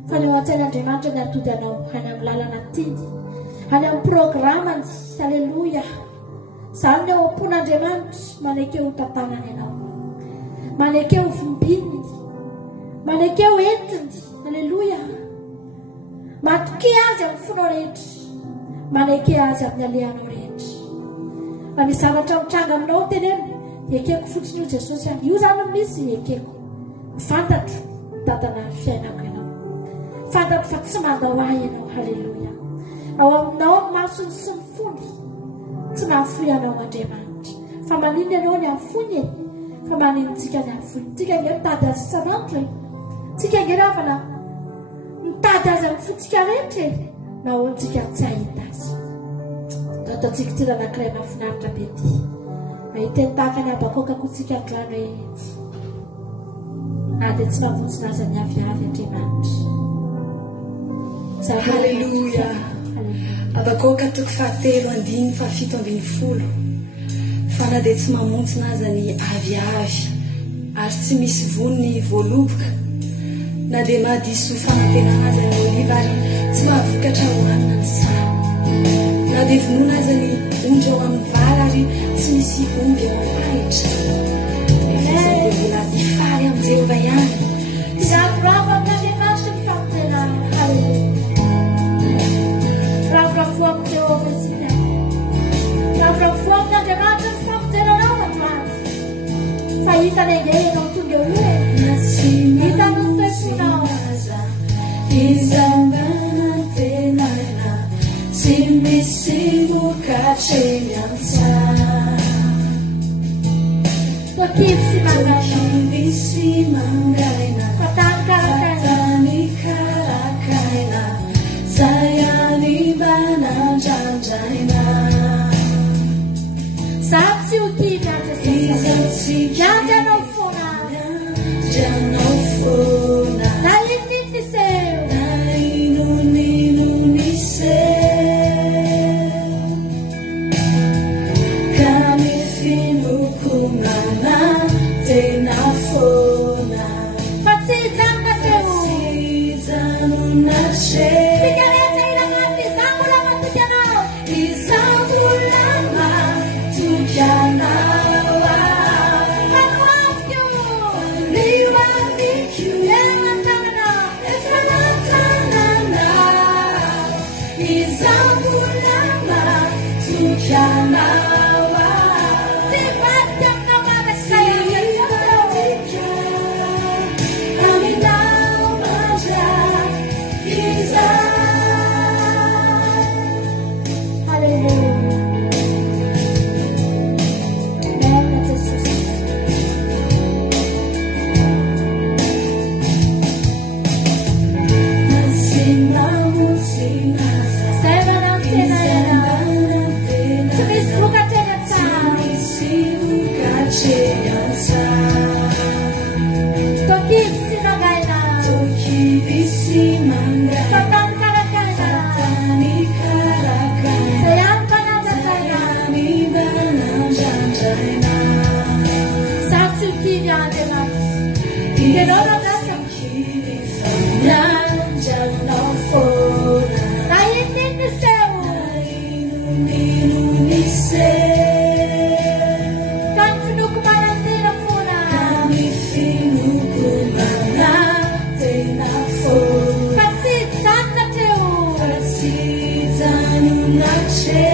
Fa ny ao an-tsain'Andriamanitra ny atody anao any amin'ny lalana tiany. Any amin'ny programany. Halleluja. Zany ny ao am-pon'Andriamanitra manekeo tantanany ianao. Manekeo vombininy. Manekeo entiny. Halleluja. Matoky azy amin'ny fonao rehetra. Maneke azy amin'ny alehanao rehetra. Fa misy zavatra mitranga aminao teneno, ekeko fotsiny io Jesosy any. Io zany misy ekeko. Fantatro mitantana fiainako ianao. Fantatro fa tsy mandao ahy ianao. Halleluja. Ao aminao ny masony sy ny fony. Tsy mahafoy anao Andriamanitra. Fa manino ianao ny amfony e. Fa manino tsika ny amfony. Tsika nge mitady azy isanandro e. Tsika nge ravana mitady azy amin'ny fotsika rehetra e. Nahoantsika tsy ahita azy. Ataontsika tira anankiray mahafinaritra be ty. Mahita ny tahaka ny abakoka kotsika androany hoe dia tsy mahavotsina azy ny aviavy Andriamanitra. Halleluja. Abakoka toko 7:7-10. Fa na dia tsy mamontsina azy ny aviavy ary tsy misy voniny voaloboka, na dia mahadiso fanantenana azy ny oliva ary tsy mahavokatra hohanina ny sa, na dia vonoina azy ny ondry ao amin'ny vary ary tsy misy omby ao amin'ny ahitra. Vola ifary amin'ny Jehova ihany. Ravoravo amin'Andriamanitra ny fampianana. Halleluja. Ravoravo amin'ny Jehova isika. Ravoravo amin'Andriamanitra ny fampianana androany. Fa hitany enge ianao tonga eo e. Hitanao toefonao. Izambana tenana tsy misy vokatra eny an-tsana. Tokivo sy mangaina Fatany karakaina Sayany banandrandраina. Zaho tsy ho kivy azy Jesosy. Janganao foana. Na inonino ny seho. Sujanawa Sifat yang mengamat saya Kami tahu menjadi Izan Haleluya. Amen, Yesus. Saya menanti naya. Semis buka dengan sa. Toki sinagaina. Satan karakana. Sayang panangataya. Satsu kiri adema. Kenora nasa. Nandiyan ang fona Tayo din ni Sewo. Inunise Kan kinukumanan din ang puna. Kami pinukuman natin na fona Kasi saan na Tewo. Kasitan nache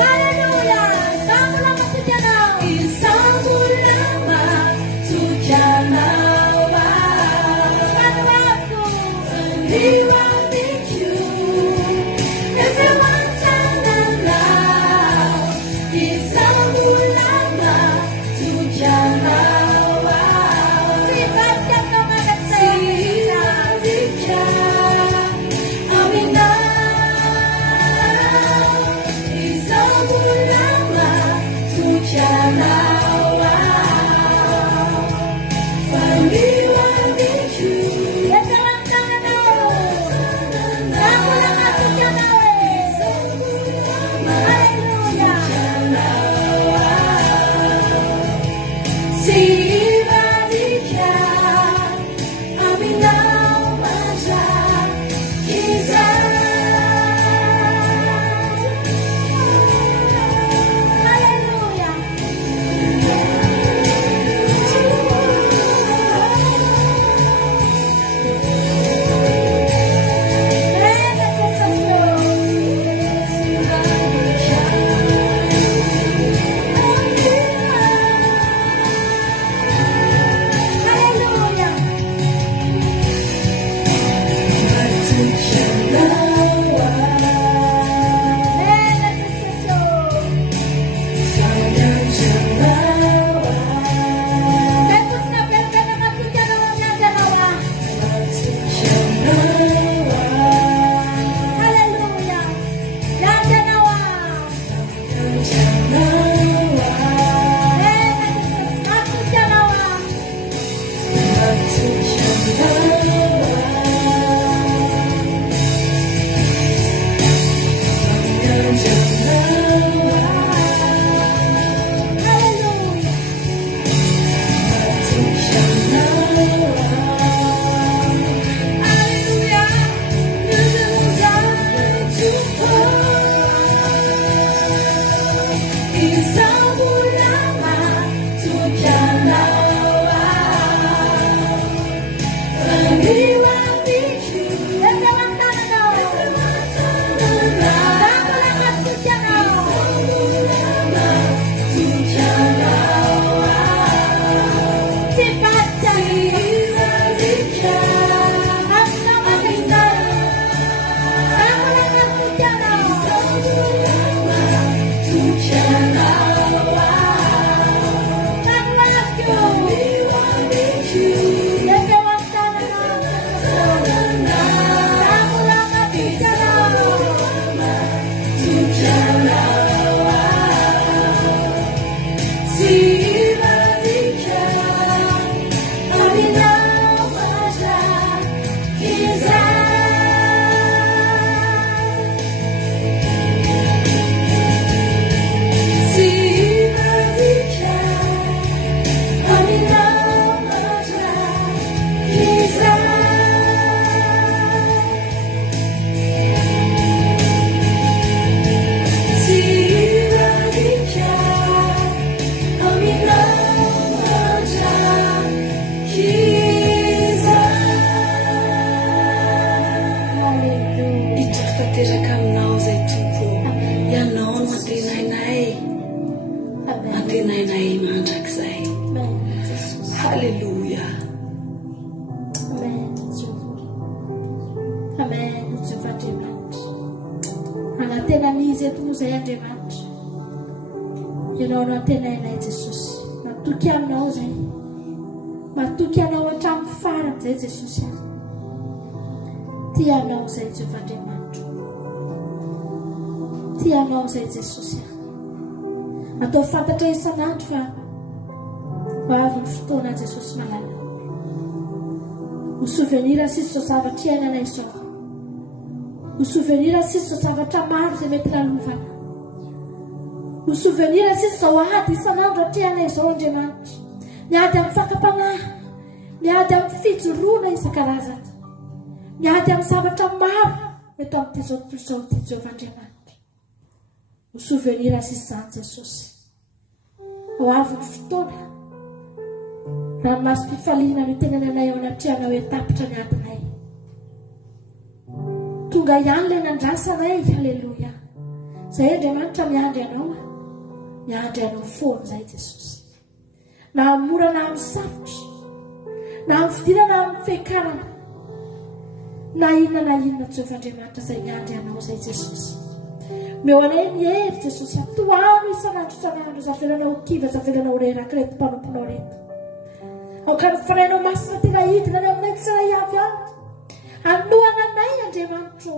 Haleluya. Saan mo lang matutiyanaw. Isang lamang Sujanawa Kanwapo. Liwag with you Everyone tananaw Isang lamang Sujanawa Sifat yang mengamat saya. Aminah tenainay mandrakizay. Halleluja. Amen. Amen. Andriamanitra. Anatenan'izy eto moa izay Andriamanitra. Ianao no antenainay Jesosy. Matoky aminao zay. Matoky anao hatramin'ny farany zay Jesosy. Tianao zay Jehovah Andriamanitra. Tianao zay Jesosy. Atao fantatra isan'andro fa avy ny fotoana Jesosy malala. Ho souvenir sisy zao zavatra iainanay izao. Ho souvenir sisy zao zavatra maro izay mety lalovana. Ho souvenir sisy zao ady isan'andro atrehanay izao Andriamanitra. Miady amin'ny fakapanahy, miady amin'ny fijoroana isan-karazany, miady amin'ny zavatra maro eto amin'ity zao tontolo izao ity Jehovah Andriamanitra. Ho souvenir sisy izany Jesosy. Ho avy ny fotoana ranomasom-pifaliana no tenananay ao anatrehanao etapitra ny adinay. Tonga ihany ilay nandrasanay. Halleluja. Zay Andriamanitra miandry anao foana zay Jesosy. Na mora na amin'ny sarotra, na amin'ny fidina na amin'ny fiakarana, na inona Jehovah Andriamanitra zay miandry anao zay Jesosy. Meo anay ny hery Jesosy. Atoano isan'andro zavelanao kiva, zavelanao reraka reto mpanomponao reto. Ao ka nyfanainao masina tena hidina ny aminay tsara iavy ato. Anoana anay Andriamanitra.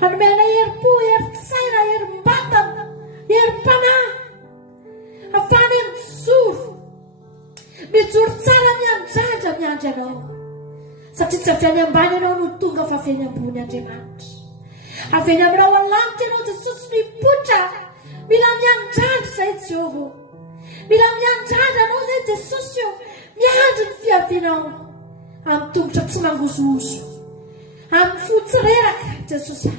Hanome anay herim-po, herim-tsaina, herim-batana, herim-panahy. Afanay mijoro tsara miandrandra miandry anao. Satria tsy avy any ambany anao no tonga fa avy any ambony Andriamanitra. Avy any aminao alanitra ianao Jesosy no hipotra. Mila miandrandra zay Jehovah. Mila miandrandra anao zay Jesosy io. Miandry ny fiavinao amin'ny tongotra tsy mangozozo, amin'ny fo tsy reraka Jesosy,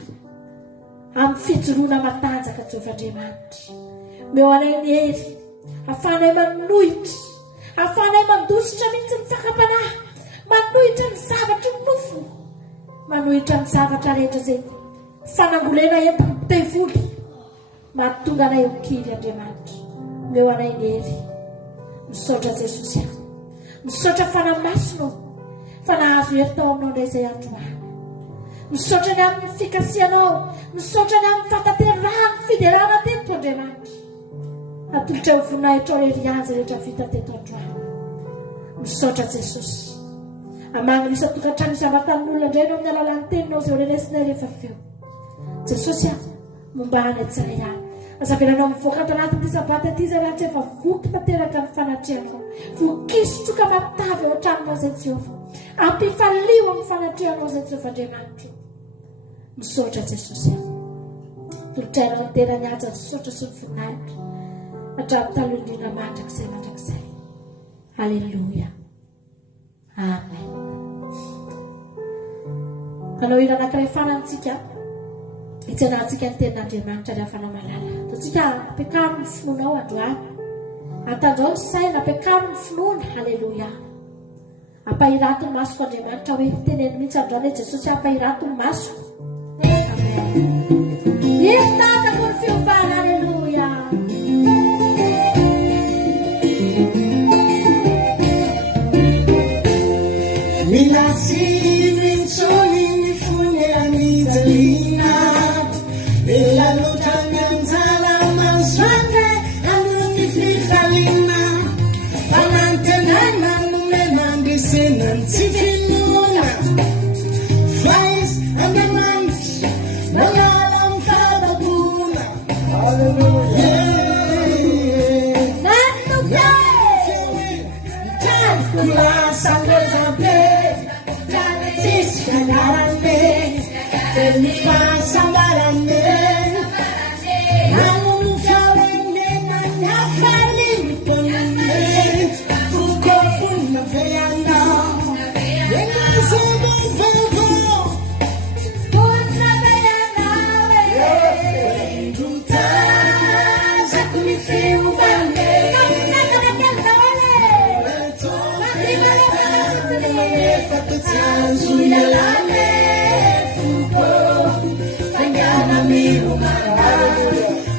amin'ny fijoroana matanjaka Jehovah Andriamanitra. Meo anay ny hery, afanay manohitra, afanay mandositra mihitsy ny fakapanahy, manohitra ny zavatra nofo, manohitra ny zavatra rehetra zay fanangolena entiny tevoly, mahatonga anay ho kiry Andriamanitra. Meo anay ny hery, misaotra Jesosy. Misaotra fanamasinao, fa nahazo hery tao aminao indray izay androany. Misaotra ny amin'ny fikasianao, misaotra ny amin'ny fataterahany fiderana teto Andriamanitra. Atolotra ho voninahitra ao rerianza rehetra vita teto androany. Misaotra Jesosy. Amanisa tokantrano isam-batan'olona indray no amin'ny alalan'ny teninao izay renesinay rehefa feo. Jesosy momba any tsara ihany. Azavelanao mivoaka ato anatin'ity sabata ity zay raha tsy efa voky tanteraka ny fanatrehanao. Vokistroka matavy ao an-tranonao zay Jehovah. Ampifalio amin'ny fanatrehanao zay Jehovah Andriamanitra. Misaotra Jesosy. Tolotrainao tena ny aja misaotra sy ny voninahitra. Hatramin'ny talondrina mandrakizay. Halleluja. Amen. Kanao ira anankiray farantsika. Itsenantsika ny tenin'Andriamanitra ny hafanao malala. Tatsika ampiakaro ny finoanao androany. Atanjao ny saina ampiakaro ny finoana. Halleluja. Ampahirato ny masoko Andriamanitra hoe teneny mihitsy androany hoe Jesosy ampahirato ny masoko. Amen. Iftazako ny fiovana. Halleluja.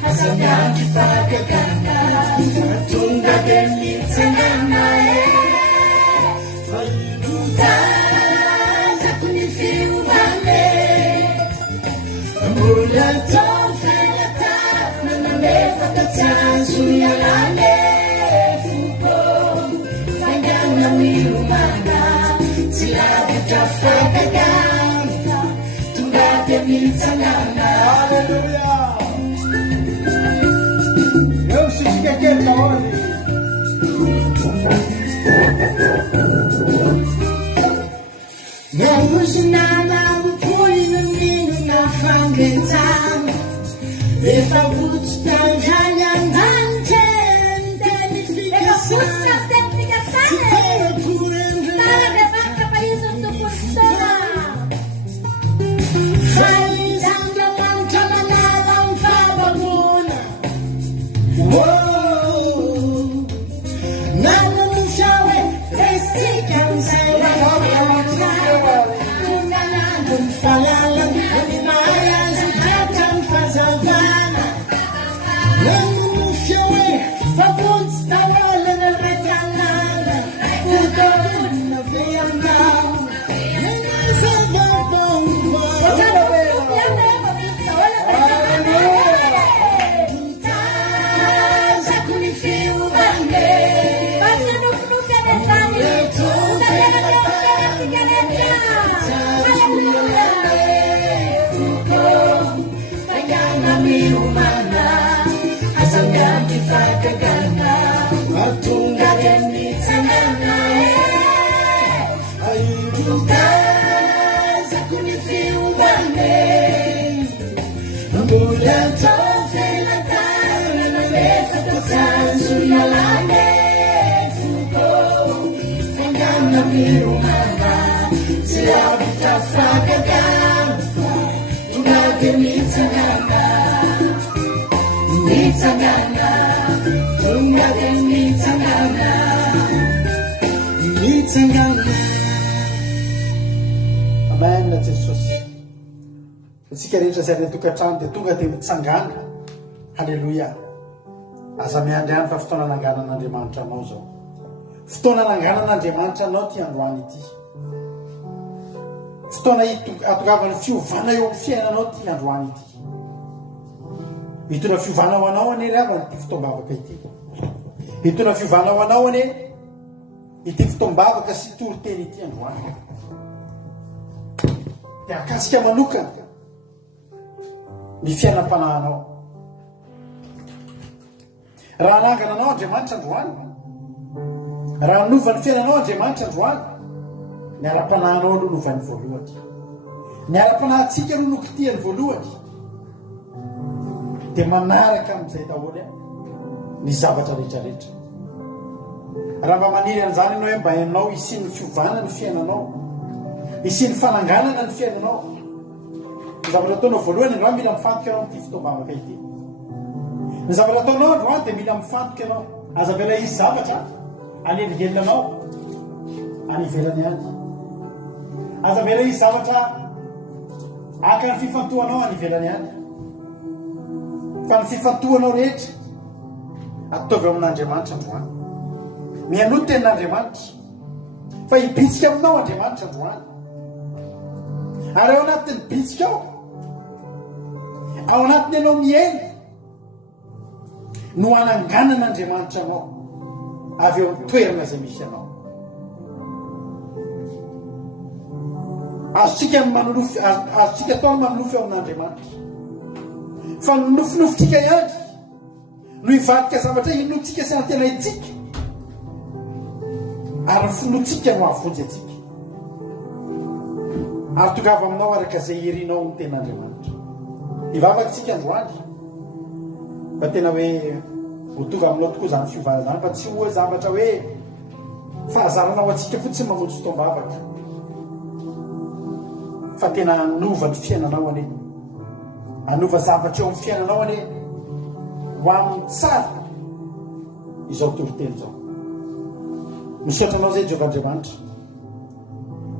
Asal yang kita pegang. tanzo mialane fuko fangana miumana tsy lavitra fakagana tonga dia mitsanana. Alleluia. Eu senti que aquele nome. Namusinana mupoli mimino na fangetana efa vototangany andanike mitenifikasana faizanga manitra manala mifabamona nanamoshawe resika mzaitunganando mfalalana mayanza hata mfazavana nanamoshawe fabonzi tawalana retanana fudona veyandao nenazavabomba Amen, Jesosy. Isika rehetra zay le tokantrano dia tonga dia mitsangana. Halleluia. Aza miandry ihany fa fotoana nanganan'Andriamanitra anao zao. Fotoana nanganan'Andriamanitra anao ty androany ity. Fotoana atongavany fiovana eo amin'ny fiainanao ty androany ity. Mitondra fiovana ho anao ane ravana ity fotoam-bavaka ity. Mitondra fiovana ho anao ane ity fotoam-bavaka sy toroteny ity androany. Dia akasika manokana ny fiainam-panahinao. Raha nangana anao Andriamanitra androany, raha novany fiainanao Andriamanitra androany, ny ara-panahinao aloha novany voalohany. Ny ara-panahintsika aloha no kitihany voalohany. Dia manaraka amin'izay daholo ny zavatra rehetrarehetra. Raha mba maniry an'izany ianao hoe mba hainao isian'ny fiovana ny fiainanao, isian'ny fananganana ny fiainanao. Ny zavatra ataonao voalohany androany mila mifantoka ianao amin'ity fotoam-bavaka ity. Ny zavatra ataonao androany dia mila mifantoka ianao. Aza vela izy zavatra aneligelinanao any ivelany any. Aza vela izy zavatra aka ny fifantohanao any ivelany any. Fa ny fifantohanao rehetra ataovy amin'Andriamanitra androany. Mianoto tenin'Andriamanitra fa hibitsika aminao Andriamanitra androany. Ary ao anatin'ny bitsika ao anatiny ianao miaina no ananganan'Andriamanitra anao avy eo amin'ny toerana izay misy anao. Azontsika ataony manolofy ao amin'Andriamanitra. Fa ny nofinofitsika ihany no hivadika zavatra inotsika sy antena itsika, ary finotsika no ahavonjy atsika. Ary tongava aminao araka izay herinao ny ten'Andriamanitra. Hivavakantsika androany fa tena hoe ho tonga aminao tokoa izany fiovana izany, fa tsy hoe zavatra hoe fahazaranao atsika fotsiny mamonjy fotoam-bavaka, fa tena hanova ny fiainanao ane, hanova zavatra eo amin'ny fiainanao ane ho amin'ny tsara izao toroteny izao. Misaotra anao zay Jehovah Andriamanitra,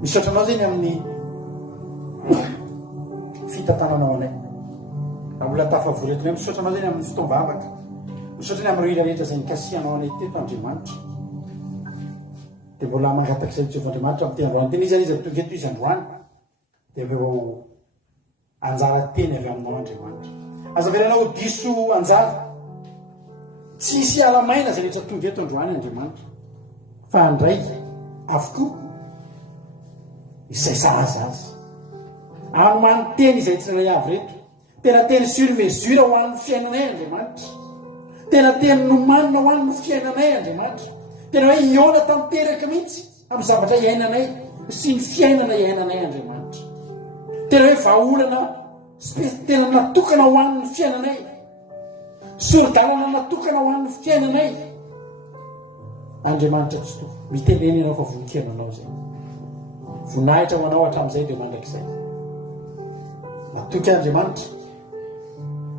misaotra anao zay ny amin'ny fitantananao anay. Olona tafavoreto hoe misaotra anao zay ny amin'ny fotoam-bavaka, misaotra ny amin'ny rehetra izay nikasihanao anay teto Andriamanitra. Dia mbola mangatak'izay Jehovah Andriamanitra amin'ity androany teny izy izy tonga eto izy androany dia aveo anjara teny avy aminao Andriamanitra. Aza velanao diso anjara tsisy alamaina zay rehetra tonga eto androany andriamanitra fa andray avokoa izay sahaza azy anomany teny izay tsiray avy reto tena teny sur mesure ho an'ny fiainanay andriamanitra tena teny nomanina ho an'ny fiainanay andriamanitra tena hoe iona tanteraka mihitsy amin'ny zavatra iainanay sy ny fiainana iainanay andriamanitra tena hoe vaolana tena natokana ho an'ny fiainanay sordalana natokana ho an'ny fiainanay andriamanitra tsy toa miteneny ianao fa vonikena anao zay voninahitra ho anao hatramin'izay dia mandrakizay natoky andriamanitra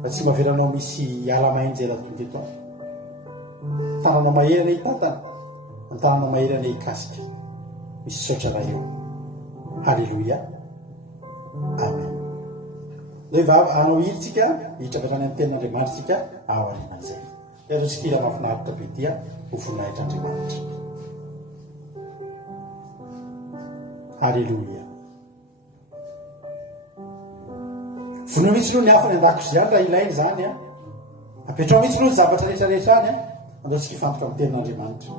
fa tsy mahaveranao misy alamainjela tonga eto tananao maherana hitatana ny tananao maherana hikasika misy saotra raha eo halleloia amen le vava anao hiritsika hitrabatrany amin'ny tenin'andriamanitsika ao arinan'izay arotsika ira mahafinaritra be dia ho voninahitra andriamanitra halleloia vono mihitsy aloha ny hafa ny an-dakozia any raha ilainy zany a apetrao mihitsy aloha ny zavatra rehetrarehetra any a andao tsika hifantoka amin'ny tenin'andriamanitra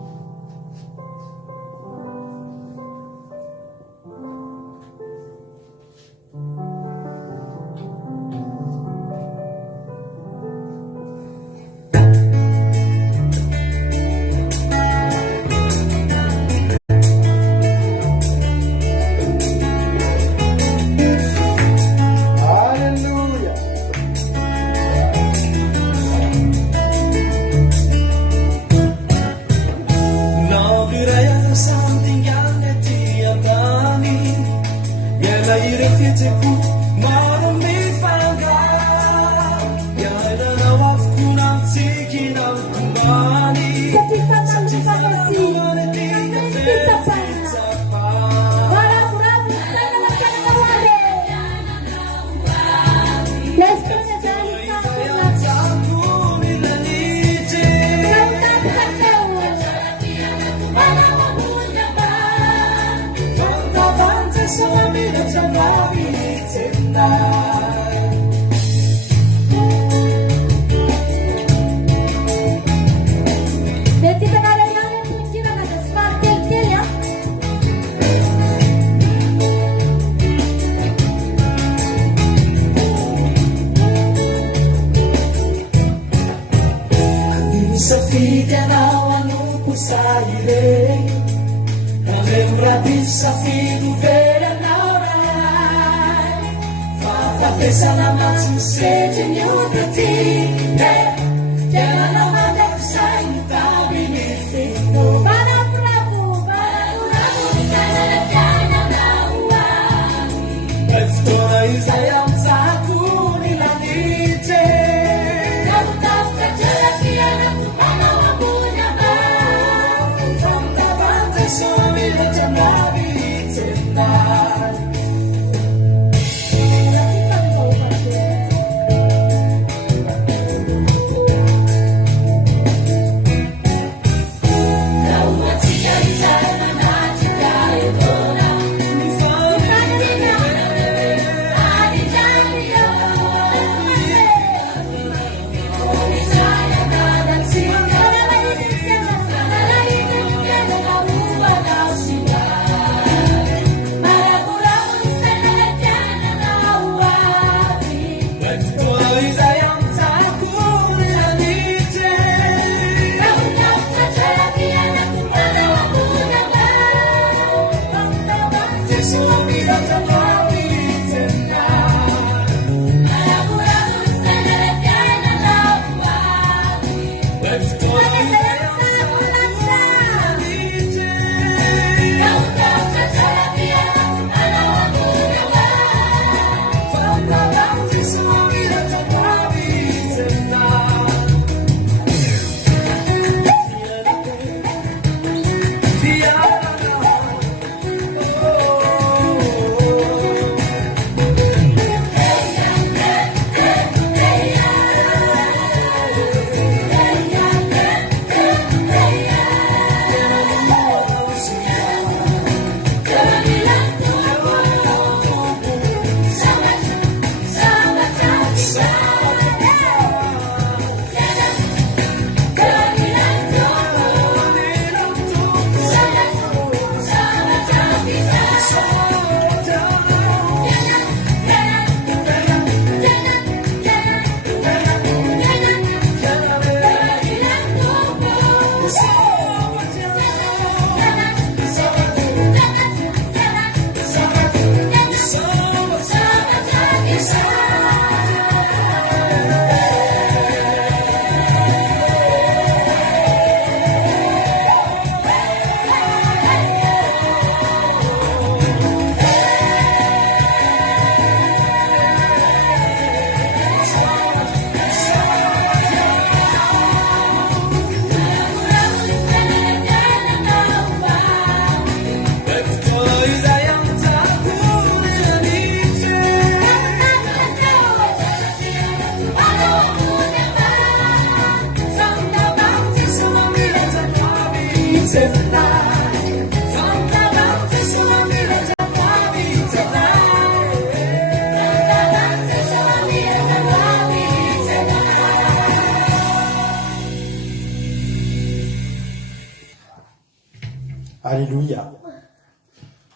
Alleloia.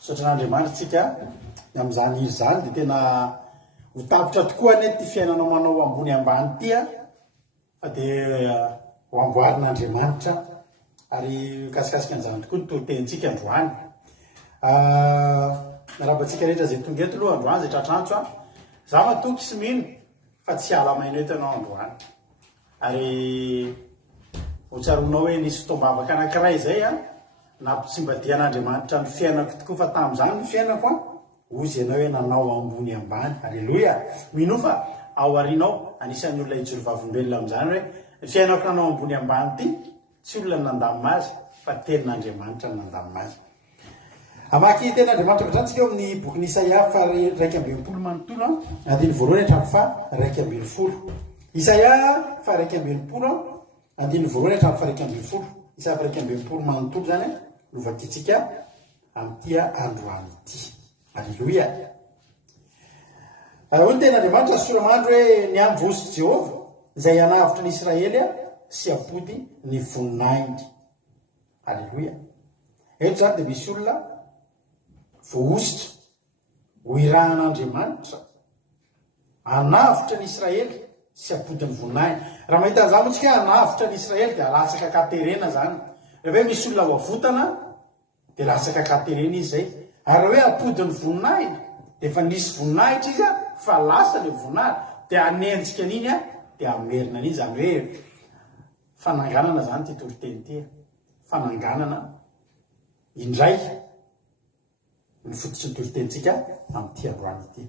Sotran'Andriamanitra tsika amin'izany izy zany dia tena ho tapitra tokoa ane ty fiainanao manao ambony ambany tya fa dia ho amboarin'Andriamanitra ary kasikasika an'izany tokoa ny totentsika androany. Rahabantsika rehetra zay tonga eto aloha androany zay tratrantso a za matoky sy mino fa tsy alamaino eto ianao androany ary hotsaronao hoe nisy fotoam-bavaka anankiray zay a nampitsimbadia-n'Andriamanitra ny fiainako tokoa fa tamin'izany ny fiainako a ozy ianao hoe nanao ambony ambany. Alleloia. Mino fa ao arinao anisan'ny olona ijoro vavolombelona amin'izany hoe ny fiainako nanao ambony ambany ty tsy olona nandamina azy fa tenin'Andriamanitra ny nandamina azy. Amaky tenin'Andriamanitra katrantsika eo amin'ny bokin'ny Isaia fa 1:20 manontolo andiny voalohany hatramin'ny fa 1:20. Isaia fa 1:20 andiny voalohany hatramin'ny fa 1:20. Isaia fa 1:20 manontolo zany novakitsika amin'itya androany ity. Alleloia. Hoy ny tenin'Andriamanitra soramandro hoe ny andro vosy Jehova izay hanavitra ny Israely sy apody ny voninahiny. Alleloia. Eto zany dia misy olona voaositra ho irahan'Andriamanitra hanavitra ny Israely sy apody ny voninahiny. Raha mahita an'izany moa tsika hanavitra ny Israely dia latsaka katerena zany. Raha hoe misy olona voavotana dia latsaka katerena izy zay. Ary hoe apody ny voninahiny dia efa nisy voninahitra izy fa lasa ilay voninahitra dia anenjika an'iny dia amerina an'iny zany hoe fananganana zany ty toriteny ty. Fananganana indray ny fototsy ny toritentsika amin'ity androany ity.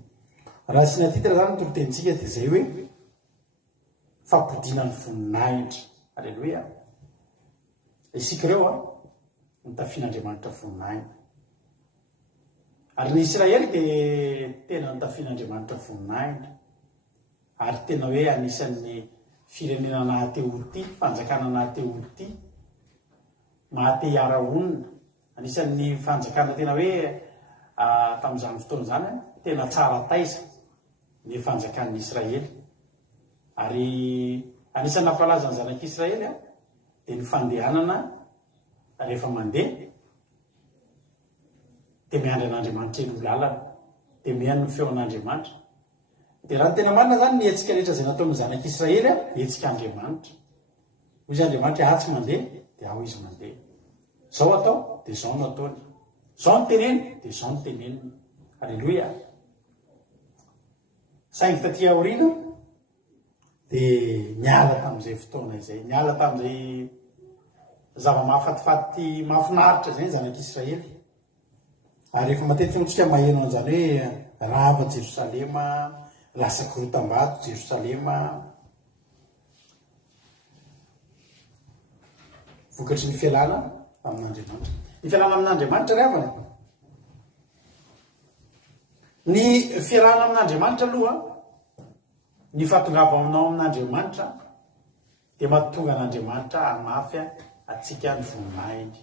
Raha sy natitira zany ny toritentsika dia zay hoe fampodina ny voninahitra. Alleloia. Isika ireo nitafian'Andriamanitra voninahitra. Ary ny Israely dia tena nitafian'Andriamanitra voninahitra ary tena hoe anisan'ny firenena nahateo ty, fanjakana nahateo ty, mahate hiara-onina. Anisan'ny fanjakana tena hoe tamin'izany fotoana zany tena tsara taiza ny fanjakan'ny Israely. Ary anisan'ny nampalaza ny zanak'Israely dia ny fandehanana rehefa mandeha dia miandry an'Andriamanitra eny ho lalana, dia mihaino ny feon'Andriamanitra. Dia raha tena marina zany ny hetsika rehetra izay nataon'ny zanak'Israely hetsika Andriamanitra. Hoy izy Andriamanitra tsy mandeha dia ao izy mandeha. Zao atao dia zao no ataony. Zao ny teneny dia zao ny teneniny. Alleloia. Saingy taty aoriana dia niala tamin'izay fotoana izay, niala tamin'izay zava-mahafatifaty mahafinaritra zay ny zanak'Israely. Ary rehefa matetika moa maheno an'izany hoe rava Jerosalema, lasa korotam-bato Jerosalema, vokatry ny fialana amin'Andriamanitra. Ny fialana amin'Andriamanitra ravana. Ny fialana amin'Andriamanitra aloha, ny fahatongava aminao amin'Andriamanitra dia mahatonga an'Andriamanitra hamafy atsika ny voninahiny.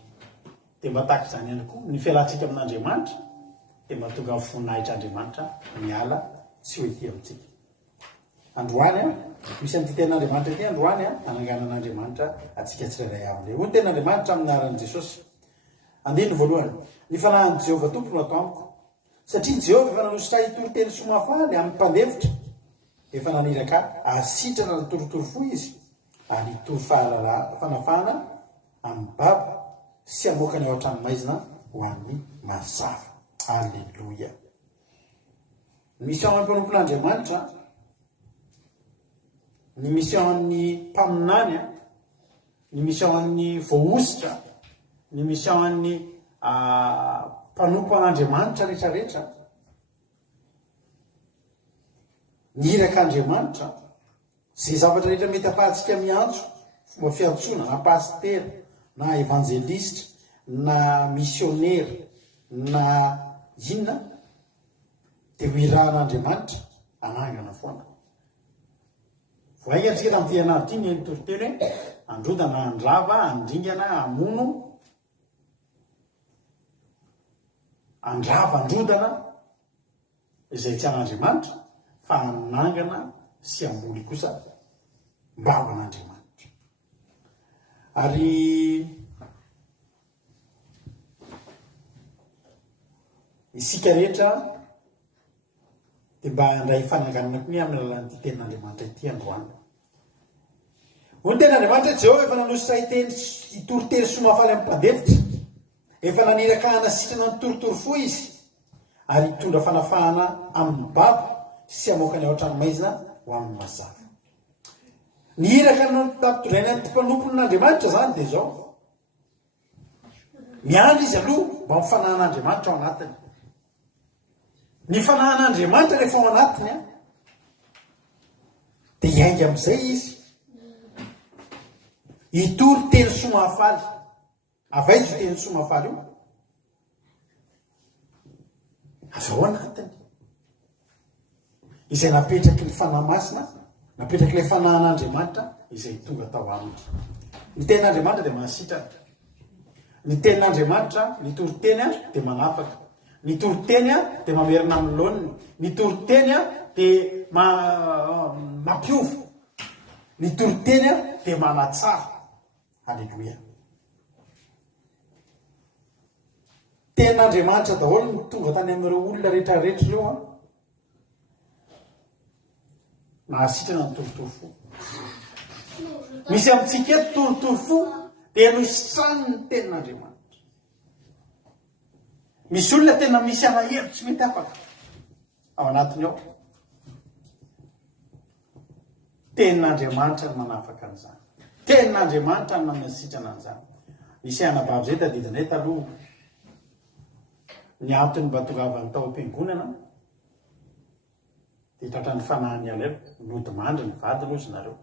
Dia mba tahaka izany ihany koa ny fialantsika amin'Andriamanitra dia mahatonga ny voninahitra Andriamanitra miala tsy ho ety amintsika. Androany misy an'ity ten'Andriamanitra ity androany hananganan'Andriamanitra atsika tsirairay avy. Hoy ny ten'Andriamanitra amin'ny anaran'i Jesosy. Andiny voalohany. Ny fanahin'i Jehova tompo no atao amiko. Satria Jehova efa nanositra hitory-teny somafaly amin'ny mpandevitra. Efa naniraka asitrana ny torotoro fo izy ary hitory fanafahana amin'ny baba sy hamoaka ny ao an-tranomaizina ho an'ny mazava. Alleloia. Misy ao am-panompon'Andriamanitra, ny misy ao amin'ny mpaminany, ny misy ao amin'ny voaositra, ny misy ao amin'ny mpanompo an'Andriamanitra rehetrarehetra. Ny irak'Andriamanitra, izay zavatra rehetra mety ahafahantsika miantso, fomba fiantsoana, na pastera, na evangelistra, na misionera, na inona, dia ho irahan'Andriamanitra anangana foana. Voainga antsika tamin'ny fianarana ity ny toriteny hoe androdana, andrava, andringana, amono, andravandrodana izay tsy an'andriamanitra fa anangana sy amboly kosa mba ho an'andriamanitra. Ary isika rehetra dia mba handray fananganana koa ny amin'ny alalan'ity tenin'andriamanitra ity androany. Hoy ny tenin'andriamanitra Jehovah efa nanositra iteny hitoritely somafaly amin'ny mpandelitra, efa naniraka hanasitrana ny torotoro fo izy, ary hitondra fanafahana amin'ny baba sy amoaka ny ao an-tranomaizina ho amin'ny mazava. Ny iraka no tampitondraina ny mpanompon'Andriamanitra zany dia zao: miandry izy aloha mba mifanahan'Andriamanitra ao anatiny. Ny fanahan'Andriamanitra rehefa ao anatiny dia hiainga amin'izay izy hitory teny somafaly. Avaizo teny somafaly io? Avy ao anatiny izay napetraky ny fanahy masina, napetraky ilay fanahan'Andriamanitra izay tonga tao aminy. Ny tenin'Andriamanitra dia mahasitrana. Ny tenin'Andriamanitra, ny toriteny dia manafaka. Ny toriteny dia mamerina amin'ny laoniny. Ny toriteny dia mampiova. Ny toriteny dia manatsara. Halleluia. Tenin'Andriamanitra daholo ny tonga tany amin'ireo olona rehetra ireo nahasitrana ny torotoro fo. Misy amintsika eto torotoro fo dia nositrany ny tenin'Andriamanitra. Misy olona tena misy anahevitra mety afaka ao anatiny ao. Tenin'Andriamanitra no manafaka an'izany. Tenin'Andriamanitra no manasitrana an'izany. Misy anabavy zay tadidinay taloha, ny antony mba tongavany tao am-piangonana dia tratra ny fanahiny alelo, nodimandry ny vadiny ozy nareo.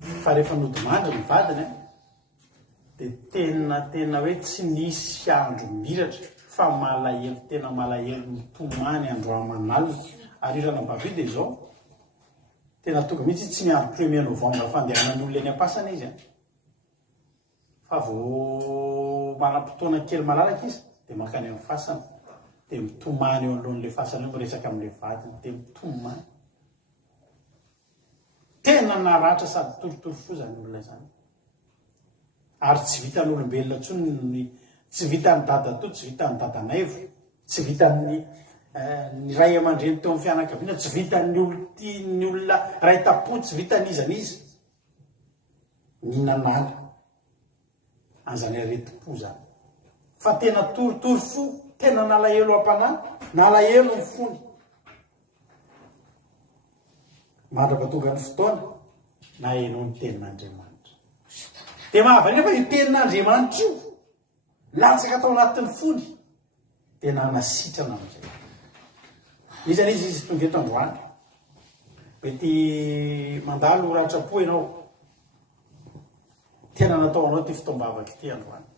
Fa rehefa nodimandry ny vadiny dia tena hoe tsy nisy andro miratra fa malahelo, tena malahelo mitomany andro aman'alina. Ary irana bavy dia izao tena tonga mihitsy tsy miandro 1er novambra fandehanan'ny olona eny am-pasana izy fa vao manam-potoana kely malalaka izy dia mankany amin'ny fasana, dia mitomany eo alohan'ilay fasana eo miresaka amin'ilay vadiny, dia mitomany. Tena naratra sady torotoro fo zany olona zany. Ary tsy vitan'olombelona intsony, tsy vitan'ny dada to, tsy vitan'ny dadanaivo, tsy vitan'ny ny ray aman-dreny teo amin'ny fianakaviana, tsy vitan'ny olona ray tapo, tsy vitan'izanizy. Ny nanala an'izany areti-po zany. Fa tena torotoro fo, tena nalahelo am-panahy, nalahelo ny fony. Mandrapatonga ny fotoana na hainao ny tenin'Andriamanitra. Dia mahavariana fa io tenin'Andriamanitra io latsaka tao anatin'ny fony dia nanasitrana amin'izay. Izany izy tonga eto androany. Mety mandalo ratra-po ianao. Tena natao anao ty fotoam-bavaka ity androany.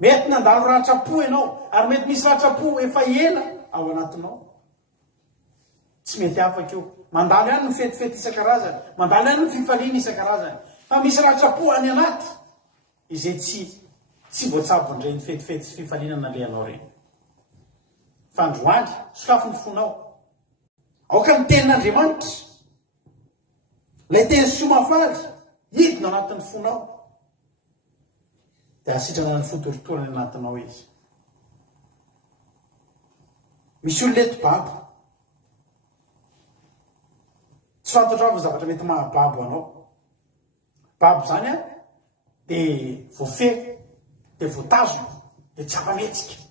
Mety nandalo ratra-po ianao, ary mety misy ratra-po efa ela ao anatinao. Tsy mety afaka io. Mandalo ihany ny fetifety isan-karazany, mandalo ihany ny fifaliana isan-karazany. Fa misy ratra-po any anaty izay tsy voatsabon'ireny fetifety sy fifaliana nalehanao reny. Fa androany, sokafo ny fonao. Aoka ny tenin'Andriamanitra, ilay teny somafaly, hidina anatin'ny fonao. Dia asitrana ny fotoritorany anatinao izy. Misy olona eto babo. Tsy fantatra amin'ny zavatra mety mahababo anao. Babo zany dia voafehy, dia voatazona, dia tsy afa-mihetsika.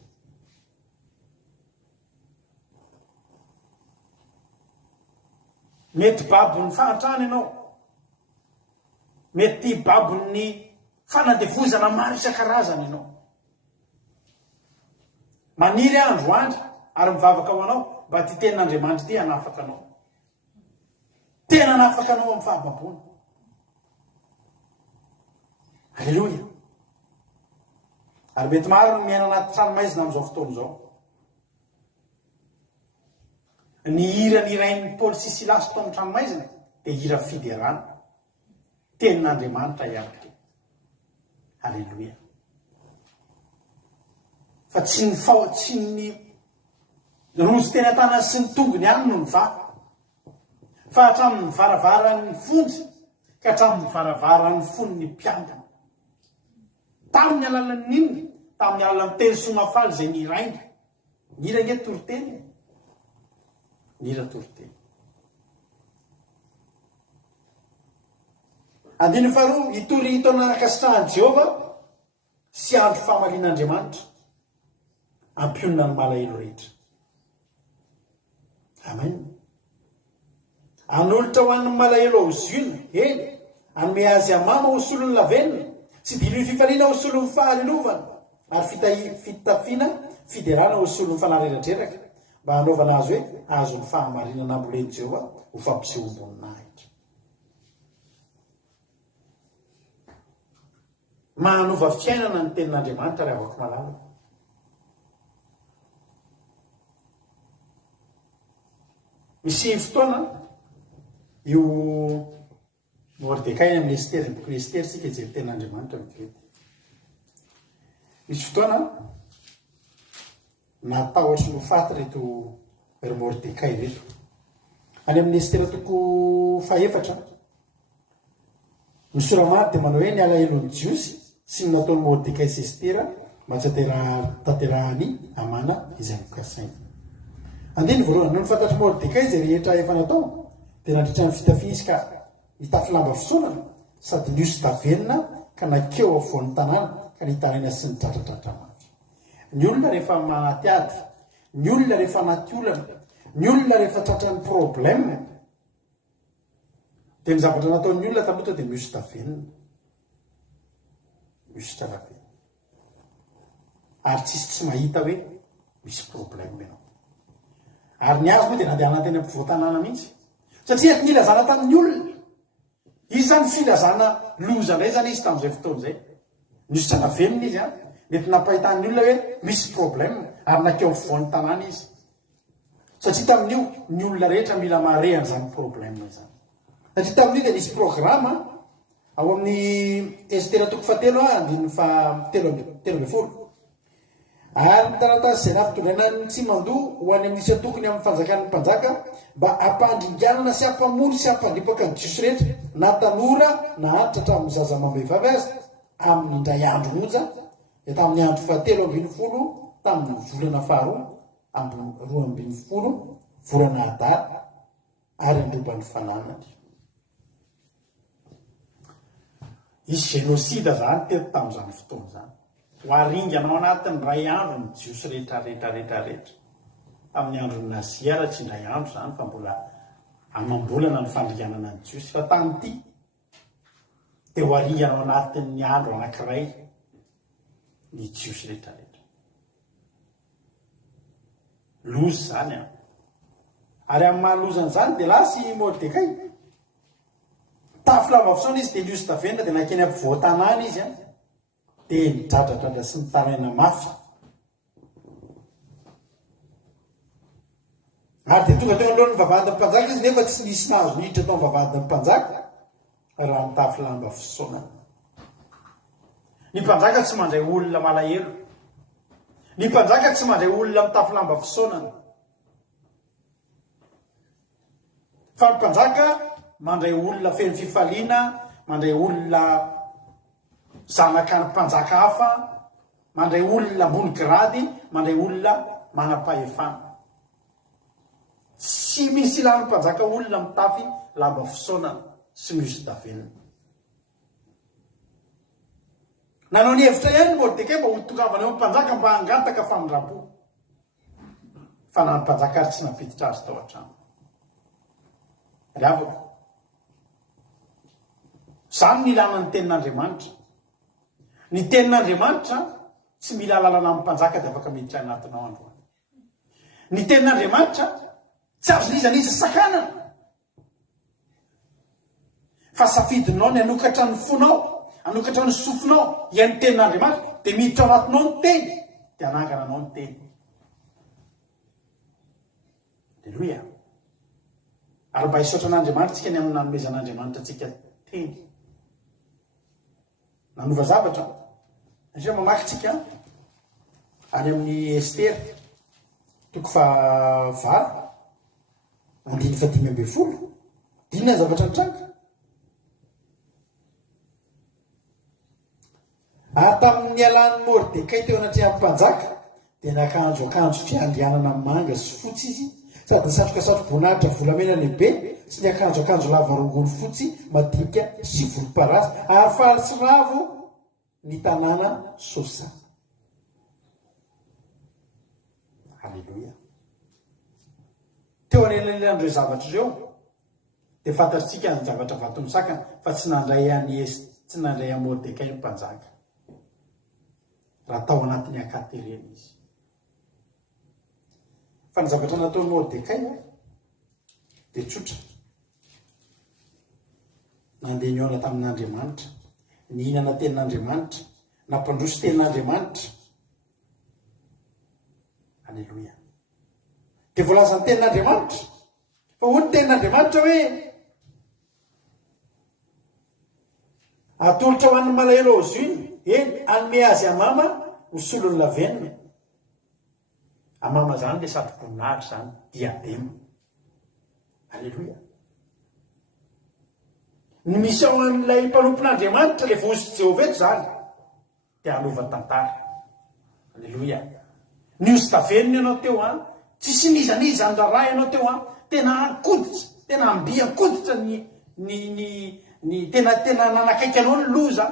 Mety babon'ny fahatrana ianao. Mety babon'ny fanadevozana maro isan-karazana ianao. Maniry androandro ary mivavaka ho anao mba ty tenin'Andriamanitra ty hanafaka anao. Tena hanafaka anao amin'ny fahababoana. Halleluia. Ary mety maro ny miaina anaty tranomaizina amin'izao fotoana izao. Ny hira nirain'ny Paoly sy Silasy tao amin'ny tranomaizina dia hira fiderana. Tenin'Andriamanitra ihany. Halleluia. fa tsy ny rozy teny an-tanany sy ny tongony any no mivaha fa hatramin'ny varavaran'ny fonjy ka hatramin'ny varavaran'ny fonony mpiambina tamin'ny alalan'ny inona tamin'ny alalan'ny teny somafaly izay nirainga nira nge toriteny nira toriteny. Andiny faharoa hitory hitaona nakasitrahan'i Jehova sy andro famalian'Andriamanitra ampionina ny malahelo rehetra. Amen. Anolotra ho an'ny malahelo ao ziona eny anome azy amama ho solon'ny lavenina sy dilony fifaliana ho solon'ny fahalelovana ary fitafiana fiderana ho solon'ny fanareratreraka mba hanaovana azy hoe azo ny fahamarinana amboleny Jehova ho fampiseho amboninahitra. Mahanova fiainana ny tenin'Andriamanitra ry avako malala. Misy fotoana io Mordecai amin'ny Ester, ny boky Ester sika jery tenin'Andriamanitra mivety. Misy fotoana natahotra no faty reto ry Mordecai reto. Any amin'ny Ester toko faefatra ny soramary dia manao hoe ny alahelo ny jiosy sy ny nataony Mordecai sy Ester mba tsy tanterahany amana izay nokasainy. Andiny voalohany, no fantatry Mordecai izay rehetra efa natao dia nandritra ny fitafiana ka nitafy lamba fisonana sady niosy tavenina ka nakeo afovoan'ny tanàna ka nitaraina sy ny tratratratra mafy. Ny olona rehefa manaty ady, ny olona rehefa anaty olana, ny olona rehefa tratrany problème dia ny zavatra nataon'ny olona tamota dia miosy tavenina, miosy tratravenina ary tsisy tsy mahita hoe misy problème ianao. Ary ny azy moa dia nandeha anateny ampivoan-tanàna mihitsy satria ny ilazana tamin'ny olona izy zany filazana loza indray zany izy tamin'izay fotoana izay misy tratravenina izy mety nampahitan'ny olona hoe misy problème ary nakeo ampivoan'ny tanàna izy satria tamin'io ny olona rehetra mila mare an'izany problème izany. Satria tamin'io dia nisy programma ao amin'ny Ester toko fahatelo andininy telo amby folo. Ary ny taratasy izay nampitondraina ny tsy mandoa ho any amin'ny isy tokony amin'ny fanjakan'ny mpanjaka mba hampandringanana sy hampamory sy hampandripaka ny jiosy rehetra na tanora na antitra hatramin'ny zaza mambehivavy azy amin'ny indray andro monja dia tamin'ny andro fahatelo ambin'ny folo tamin'ny volana faharoa roa ambin'ny folo volana adara ary androban'ny fananany. Izy génocide zany teto tamin'izany fotoana zany. Ho aringanao anatin'ny ray andro ny jiosy rehetra amin'ny androny nazia raha tsy indray andro zany fa mbola amam-bolana ny fandringanana ny jiosy fa tamin'ity dia ho aringanao anatin'ny andro anankiray ny jiosy rehetra. Lozy zany ary amin'ny mahalozan'izany dia lasy Mordecai tafy lamba fisaona izy dia niosy tavenina dia nakeny ampivoan-tanàna izy dia nidradradrandra sy nitaraina mafy. Ary dia tonga teo anoloan'ny vavahadin'ny mpanjaka izy nefa tsy nisy nahazo niditra tao amin'ny vavahadin'ny mpanjaka raha nitafy lamba fisaonana. Ny mpanjaka tsy mandray olona malahelo, ny mpanjaka tsy mandray olona mitafy lamba fisaonana, fa ny mpanjaka mandray olona feno fifaliana, mandray olona zanaka ny mpanjaka hafa, mandray olona ambony grady, mandray olona manam-pahefana. Tsy misy ilàny mpanjaka olona mitafy lamba fisaonana sy miosy tavenina. Nanao ny hevitra ihany Mordecai mba ho tongavana eo mpanjaka mba hangataka famindrapo fa na ny mpanjaka ary tsy napiditra azy tao an-trano. Ry havako, zany ny ilàna ny tenin'Andriamanitra. Ny tenin'Andriamanitra tsy mila lalana amin'ny mpanjaka dia afaka miditra anatinao androany. Ny tenin'Andriamanitra tsy azo lizana izy sakanana fa safidinao ny anokatra ny fonao, anokatra ny sofinao iany tenin'Andriamanitra dia miditra anatinao ny teny dia anangana anao ny teny. Alleluia. Ary mba hisaotra an'Andriamanitra tsika ny amin'ny nanomezan'Andriamanitra tsika teny nanova zavatra satria mamaky tsika any amin'ny Estera toko fa valo 5:10 dinina zavatra nitranga. Tamin'ny alan'ny Mordekay teo anaty mpanjaka dia nakanjo fiandrianana manga sy fotsy izy, sady satroka satroboninahitra volamena lehibe sy ny akanjo lava rongony fotsy madinika sy volomparasy ary faly sy ravo ny tanàna Sosa. Halleloia. Teo anelanelan'ireo zavatra ireo dia fantatsika ny zavatra vato misakana fa tsy nandray an'ny Mordekay ny mpanjaka raha tao anatin'ny akaterena izy. Fa ny zavatra nataony Mordekay dia tsotra. Nandeha niona tamin'Andriamanitra, nihinana tenin'Andriamanitra, nampandroso tenin'Andriamanitra. Halleloia. Dia voalaza ny tenin'Andriamanitra fa hoy ny tenin'Andriamanitra hoe atolotra ho an'ny malahelo ziny, anome azy amama ho solon'ny lavenina. Amama zany dia sady boninahitra zany, diadema. Halleloia. Ny misy ao an'ilay mpanompon'Andriamanitra le vozy Jehovah eto zany dia hanova tantara. Halleloia. Ny ozy-davenina ianao teo tsisy nizaniza ny raha ianao teo tena ankoditra, tena ambi ankoditra ny tena nanakaiky anao ny loza,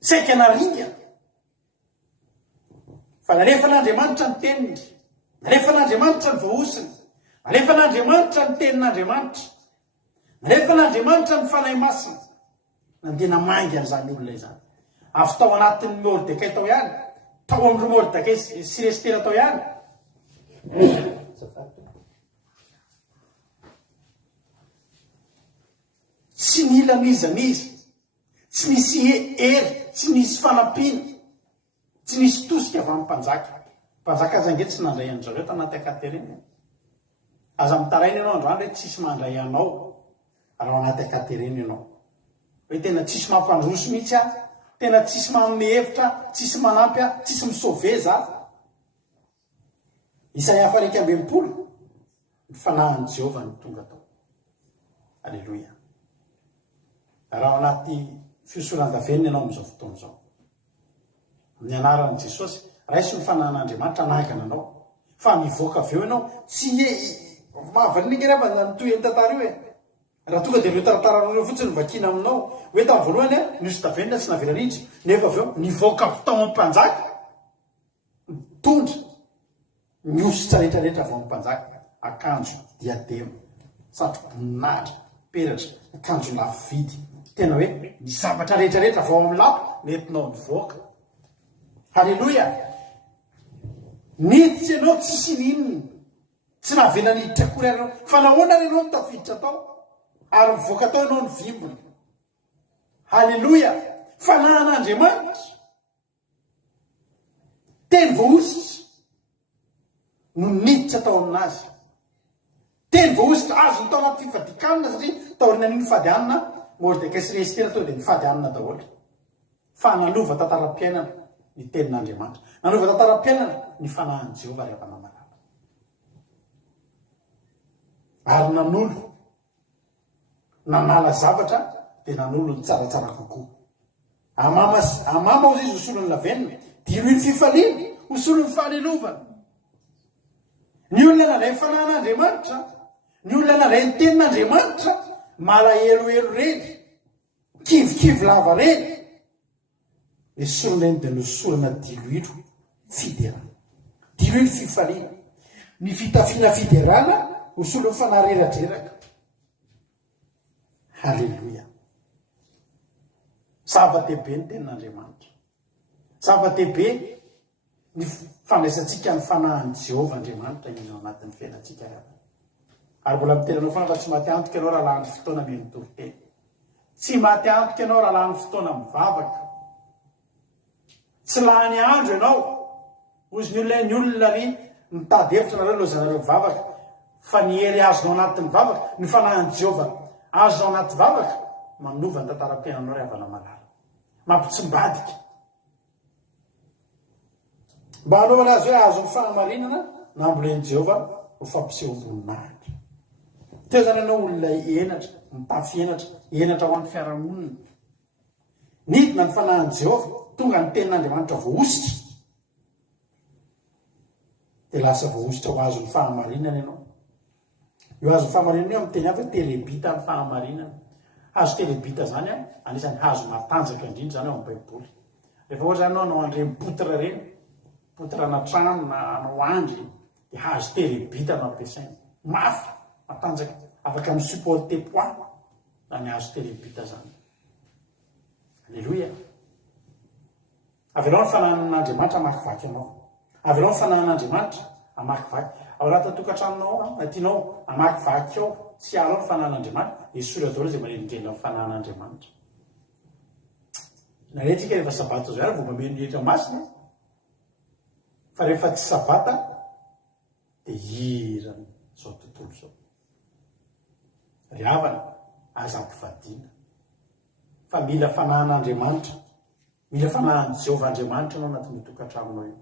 saika naringa. Fa narefa n'Andriamanitra ny teniny, narefa n'Andriamanitra ny voahosiny, narefa n'Andriamanitra ny tenin'Andriamanitra, narefa n'Andriamanitra ny fanahy masina, nandeha namangy an'izany olona izany. Avy tao anatin'ny Mordekay tao ihany, tao amin'ny Mordekay sy Estera tao ihany. Tsy nila nizaniza, tsy nisy hery, tsy nisy fanampiana, tsy nisy tosika avy amin'ny mpanjaka. Mpanjaka aza nge tsy nandray an'izareo tanaty akaterena. Aza mitaraina ianao androany hoe tsisy mandray anao raha anaty akaterena ianao. Hoe tena tsisy mampandroso mihitsy tena tsisy manome hevitra, tsisy manampy tsisy misoveza. Isaia 40:20 ny fanahin'i Jehovah ny tonga tao. Halleloia. Raha anaty fiosoran-davenina ianao amin'izao fotoana izao, amin'ny anaran'i Jesosy, raisy ny fanahin'Andriamanitra anahakana anao, fa mivoaka avy eo ianao, tsy mahavalina rehefa nytoy ny tantara io raha tonga dia ireo tarataranareo fotsiny ny vakina aminao hoe tamin'ny voalohany ny ozy-davenina tsy navela rindry, nefa avy eo nivoaka tao amin'ny mpanjaka, mitondra ny ositra rehetrarehetra avy amin'ny mpanjaka, akanjo diadema, satroboninahitra, peratra, akanjo lafo vidy, tena hoe ny zavatra rehetrarehetra avy ao amin'ny lapo nentinao nivoaka. Halleloia. Niditra ianao tsisy ninona, tsy navela niditra akory ianao, fa nahoana ianao nitafiditra tao ary mivoaka tao ianao ny vimbony. Halleloia. Fanahin'Andriamanitra, teny voahositra no niditra tao aminazy. Teny voahositra azo ny tao anaty fifadikanina satria taorina ny fadianina Mordekay sy Estera tao dia nifadianina daholo. Fa nanova tantaram-piainana ny tenin'Andriamanitra, nanova tantaram-piainana ny fanahin'i Jehovah rehefa namalala. Ary nanolo nanala zavatra dia nanolo ny tsaratsara kokoa. Amama ozy izy hosolon'ny lavenina, diloiny fifaliana, hosolon'ny fahalelovanà. Ny olona nandray ny fanahin'Andriamanitra, ny olona nandray ny tenin'Andriamanitra, malahelohelo reny, kivikivy lava reny, ny solona eny dia nosolona diloilo fiderana, diloilo fifaliana, ny fitafiana fiderana hosolon'ny fanahy reratreraka. Halleloia. Zava-dehibe ny tenin'Andriamanitra, zava-dehibe ny fandraisantsika ny fanahin'i Jehovah Andriamanitra ino anatin'ny fiainantsika. Ary mbola mitelanao foana fa tsy maty antoka ianao raha lany fotoana mino toriteny, tsy maty antoka ianao raha lany fotoana mivavaka, tsy lany andro ianao ozy ny olona ry mitady hevitra nareo lozanareo mivavaka, fa ny hery azonao anatin'ny vavaka, ny fanahin'i Jehovah azonao anaty vavaka, manova ny tantaram-piainanao rehefa namalala, mampitsimbadika. mba hanaovana azy hoe azo ny fanamarinana na amboleny Jehovah ho fampiseho amboninahitra. Teo zany ianao olona enatra, mitafy enatra ho an'ny fiarahamonina. Nidina ny fanahin'i Jehovah, tonga ny tenin'Andriamanitra voaositra, dia lasa voaositra ho azo ny fahamarinana ianao. Io azo ny fahamarinana io amin'ny teny hafa telebita ny fahamarinana. Hazo telebita zany anisan'ny hazo matanjaka indrindra zany ao amin'ny Baiboly. Rehefa ohatra zany anao an'ireny poitra reny, poitra na trano na anao andry, dia hazo telebita no ampiasaina. Mafy, matanjaka, afaka misupporter poids zany hazo telebita zany. Alleluia. Avy ianao ny fananan'Andriamanitra hamakivaky anao. Avy ianao ny fananan'Andriamanitra hamakivaky. Ao anaty tokantranonao tianao hamakivaky ao, tsy alao ny fananan'Andriamanitra, esory atao izay manelingelina ny fananan'Andriamanitra. Naretrika rehefa sabata zay vao mameno hitra masina, fa rehefa tsy sabata dia hirana zao tontolo zao. Riavana aza ampivadiana. Fa mila fananan'Andriamanitra, mila fanahan'i Jehovah Andriamanitra anao anatin'ny tokantramonao io.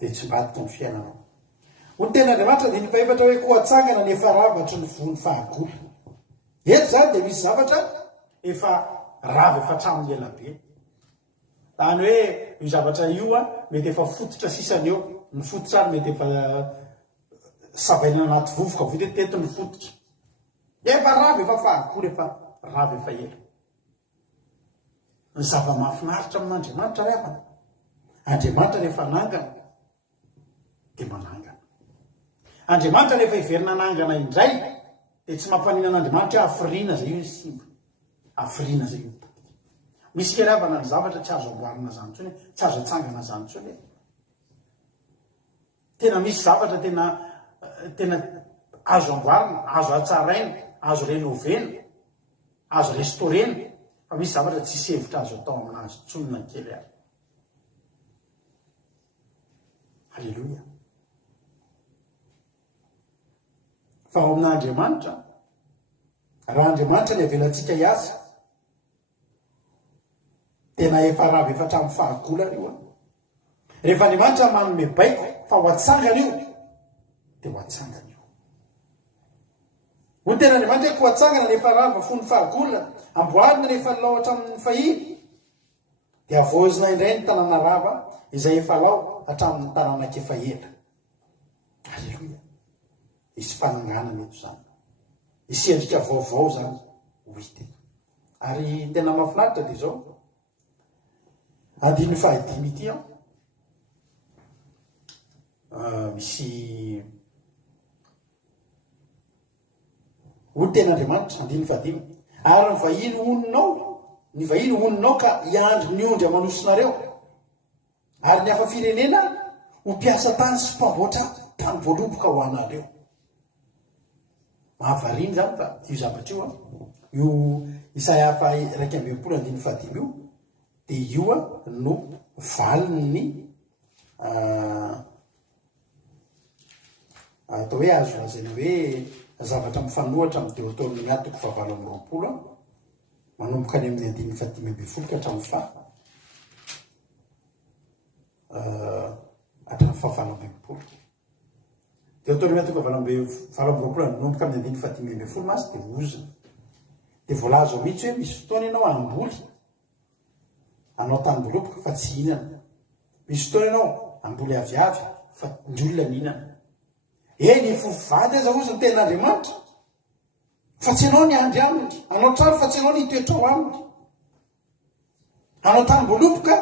Dia tsy mbadika ny fiainanao. Ho ny ten'Andriamanitra dia ny faefatra hoe koatsangana ny efa ravatry ny vony fahagola. Eto zany dia misy zavatra efa rava efa hatramin'ny elabe. Tany hoe io zavatra io mety efa fototra sisany eo. Ny fototra ary mety efa savaina anaty vovoka vo teto ny fototra. Efa rava efa fahagola, efa rava efa ela. Ny zava-mahafinaritra amin'Andriamanitra rehefa Andriamanitra rehefa nangana dia manangana. Andriamanitra rehefa iverina nangana indray dia tsy mampanina an'Andriamanitra hoe hafiriana zay io ny simba. Hafiriana zay io. Misy keravana ny zavatra tsy azo amboarina zany intsony, tsy azo atsangana zany intsony. Tena misy zavatra tena azo amboarina, azo atsaraina, azo renovena, azo restorena. Fa misy zavatra tsisy hevitra azo atao aminazy tsonina ny kely ary. Halleluia. Fa ao amin'Andriamanitra, raha Andriamanitra ny avelantsika hiasa, tena efa rava efa hatramin'ny fahagola io. Rehefa Andriamanitra manome baiko fa ho atsangana io, dia ho atsangana io. Ho tena Andriamanitra ho atsangana rehefa rava fony fahagola, amboarina rehefa lao hatramin'ny fahiny, dia avoazina indray ny tanàna rava izay efa lao hatramin'ny tanàna kefa ela. Alleluia. Isy fananganana eto zany. Isy endrika vaovao zany ho hita eto. Ary tena mahafinaritra dia zao. Andiny fahadimy ity misy ho ten'Andriamanitra, andiny fahadimy. Ary ny vahiny oninao ka hiandry ny ondry amanosonareo. Ary ny hafa firenena ho mpiasa tany sy mpamboatra tany voaloboka ho anareo. Mahavariny zany fa io zavatra io Isaia 1:1 io dia io no valiny atao hoe azo lazaina hoe zavatra mifanohitra amin'ny Deutéronome 7:20 manomboka any amin'ny 5:5 ka hatramin'ny hatramin'ny 7:20. Deutéronome 7:20 manomboka amin'ny 5:5 masy dia ozina. Dia voalaza ao mihitsy hoe misy fotoana ianao amboly, anao tany-boloboka fa tsy hihinana. Misy fotoana ianao amboly aviavy fa ny olona mihinana. Ny fofovady aza ozy ny ten'Andriamanitra fa tsy ianao ny andry aminy, anao trano fa tsy ianao ny toetra ao aminy, anao tany-boloboka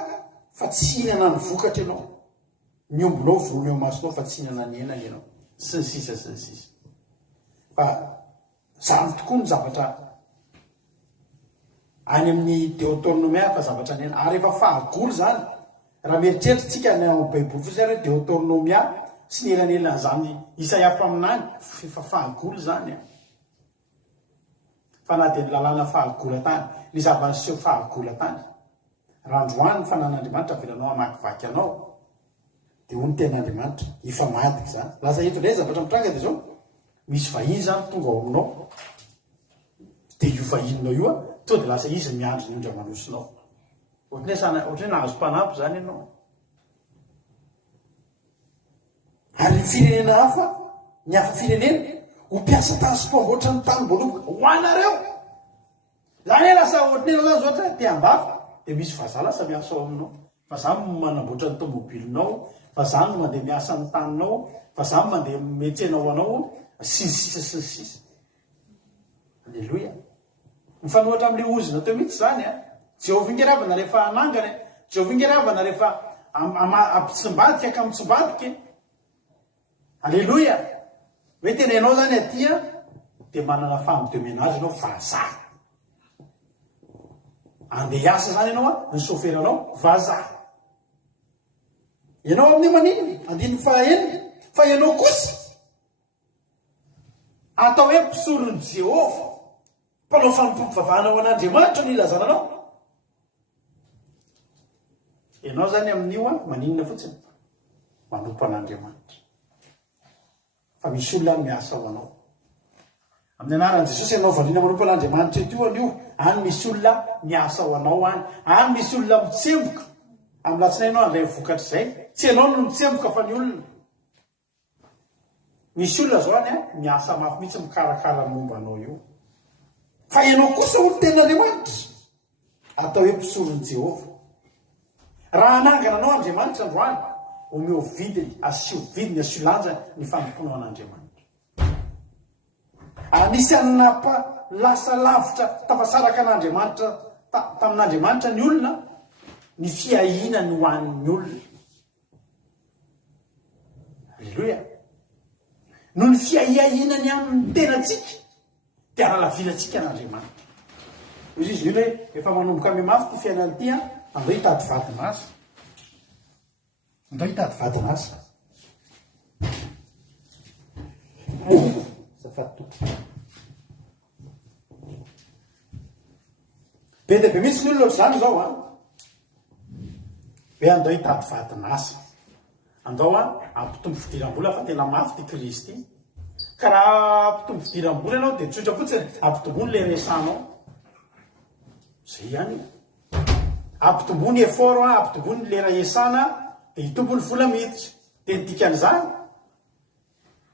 fa tsy hihinana ny vokatra ianao, ny ombonao vonona eo masonao fa tsy hihinana ny henany ianao, sy ny sisa sy ny sisa. Fa zany tokoa ny zavatra any amin'ny Deutéronome fa zavatra ny hena. Ary efa fahagoly zany, raha mieritreritsika ny amin'ny Baiboly fotsiny hoe Deutéronome sy ny elanelana zany Isaia mpaminany, efa fahagoly zany. Fa na dia ny lalàna fahagola tany, ny zava-niseho fahagola tany. Raha androany ny fanan'Andriamanitra avelanao hamakivaky anao, dia hoy ny ten'Andriamanitra hifamadiky zany. Lasa eto indray zavatra mitranga dia zao, misy vahiny zany tonga ao aminao, dia io vahininao io to dia lasa izy miandry ny ondry amanosonao. Ohatry hoe nahazo mpanampy zany ianao. ary firenena hafa ny hafa firenena ho mpiasa tany spamboatra ny tany boloboka ho anareo zany lasa ohatrnena zany zoatra tiam-bafa de misy vazala lasa miasa ao aminao fa zany manamboatra ny tomobilinao fa zany mandeha miasa ny taninao fa zany mandeha metsenao anao sisisisisisa alleloia mifanohatra am'le ozina teo mihitsy zany a jehovah ingeravana rehefa anangana jehovah ingeravana rehefa ampitsombadika ka mitsombadika alleloia hoe tena ianao zany atya de manana famidiomenazy anao vazaha andeha hiasa zany ianao a ny soferanao vazaha ianao amin'ny maniny andiny fahaenina fa ianao kosa atao hoe mpisorony Jehova mpanao fampivavahana ao an'Andriamanitra ny ilazananao ianao zany amin'io a maninona fotsiny manompo an'Andriamanitra fa misy olona miasa ao anao amin'ny anaran'i Jesosy ianao valina manompo an'Andriamanitra eto anio any misy olona miasa ao anao any misy olona mitsemboka amin'ny latsinainao andray vokatra zay tsy ianao no mitsemboka fa ny olona misy olona zao any a miasa mafy mihitsy mikarakara momba anao io fa ianao kosa olo ten'Andriamanitra atao hoe mpisorony Jehova raha anangana anao Andriamanitra androany omeo vidiny asio vidiny asio lanjany ny fanompoana an'Andriamanitra anisan'ny lasa lavitra tafasaraka an'Andriamanitra tamin'Andriamanitra ny olona ny fiahinany ho an'ny olona alleloia no ny fiahinany amin'ny tenatsika de aralavilatsika an'Andriamanitra izy ino hoe efa manomboka ame mafy ty fiainany ty a andao hitady vadinasa andao hitady vadinasa safady tompo be de be mihitsy ny olona zany zao a hoe andao hitady vadinasa andao a ampitombo fidiram-bola fa tena mafy ty Kristy ka raha ampitombo fidiram-bola ianao de tsotra fotsiny ampitombony le resanao zay ihany ampitombony effort ampitombony lera esana de hitombony vola miditra de nidikan'izany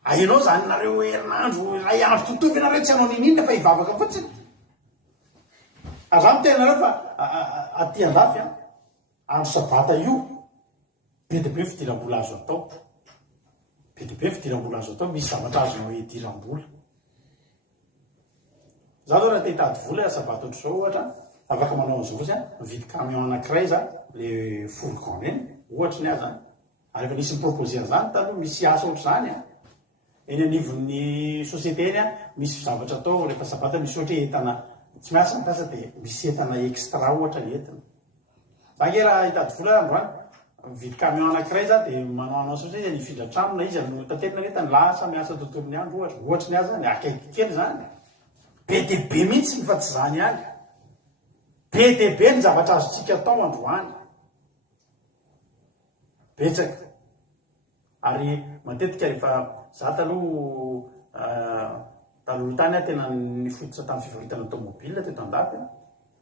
ainao zany nareo herinandro ray andro totovy nareo tsy anao ninina fa hivavaka fotsiny azamy tenareo fa aty andafy andro sabata io be de be fidiram-bola azo atao be de be fidiram-bola azo atao misy zavatra azonao hidiram-bola za zao raha te hitady vola sabata ohatr' zao ohatra afaka manao an'izao fotsy mividy camion anankiray za le fourgon eny ohatra ny azy ary efa nisy miproposé an'izany taloha misy asa ohatr' zany eny anivon'ny société eny misy zavatra atao rehefa sabata misy ohatra entana tsy miasa mitasa de misy entana extra ohatra ny entana za nge raha hitady vola androany mividy camion anankiray za de manao anao izy nifindra trano na izy no tanterina netany lasa miasa tontolo ny andro ohatra ny azy zany akaiky kely zany be de be mihitsy ny fa tsy zany any be de be ny zavatra azotsika atao androany betsaka ary matetika rehefa za taloha tany tena nifototra tamin'ny fivarotana tomobile teto andafy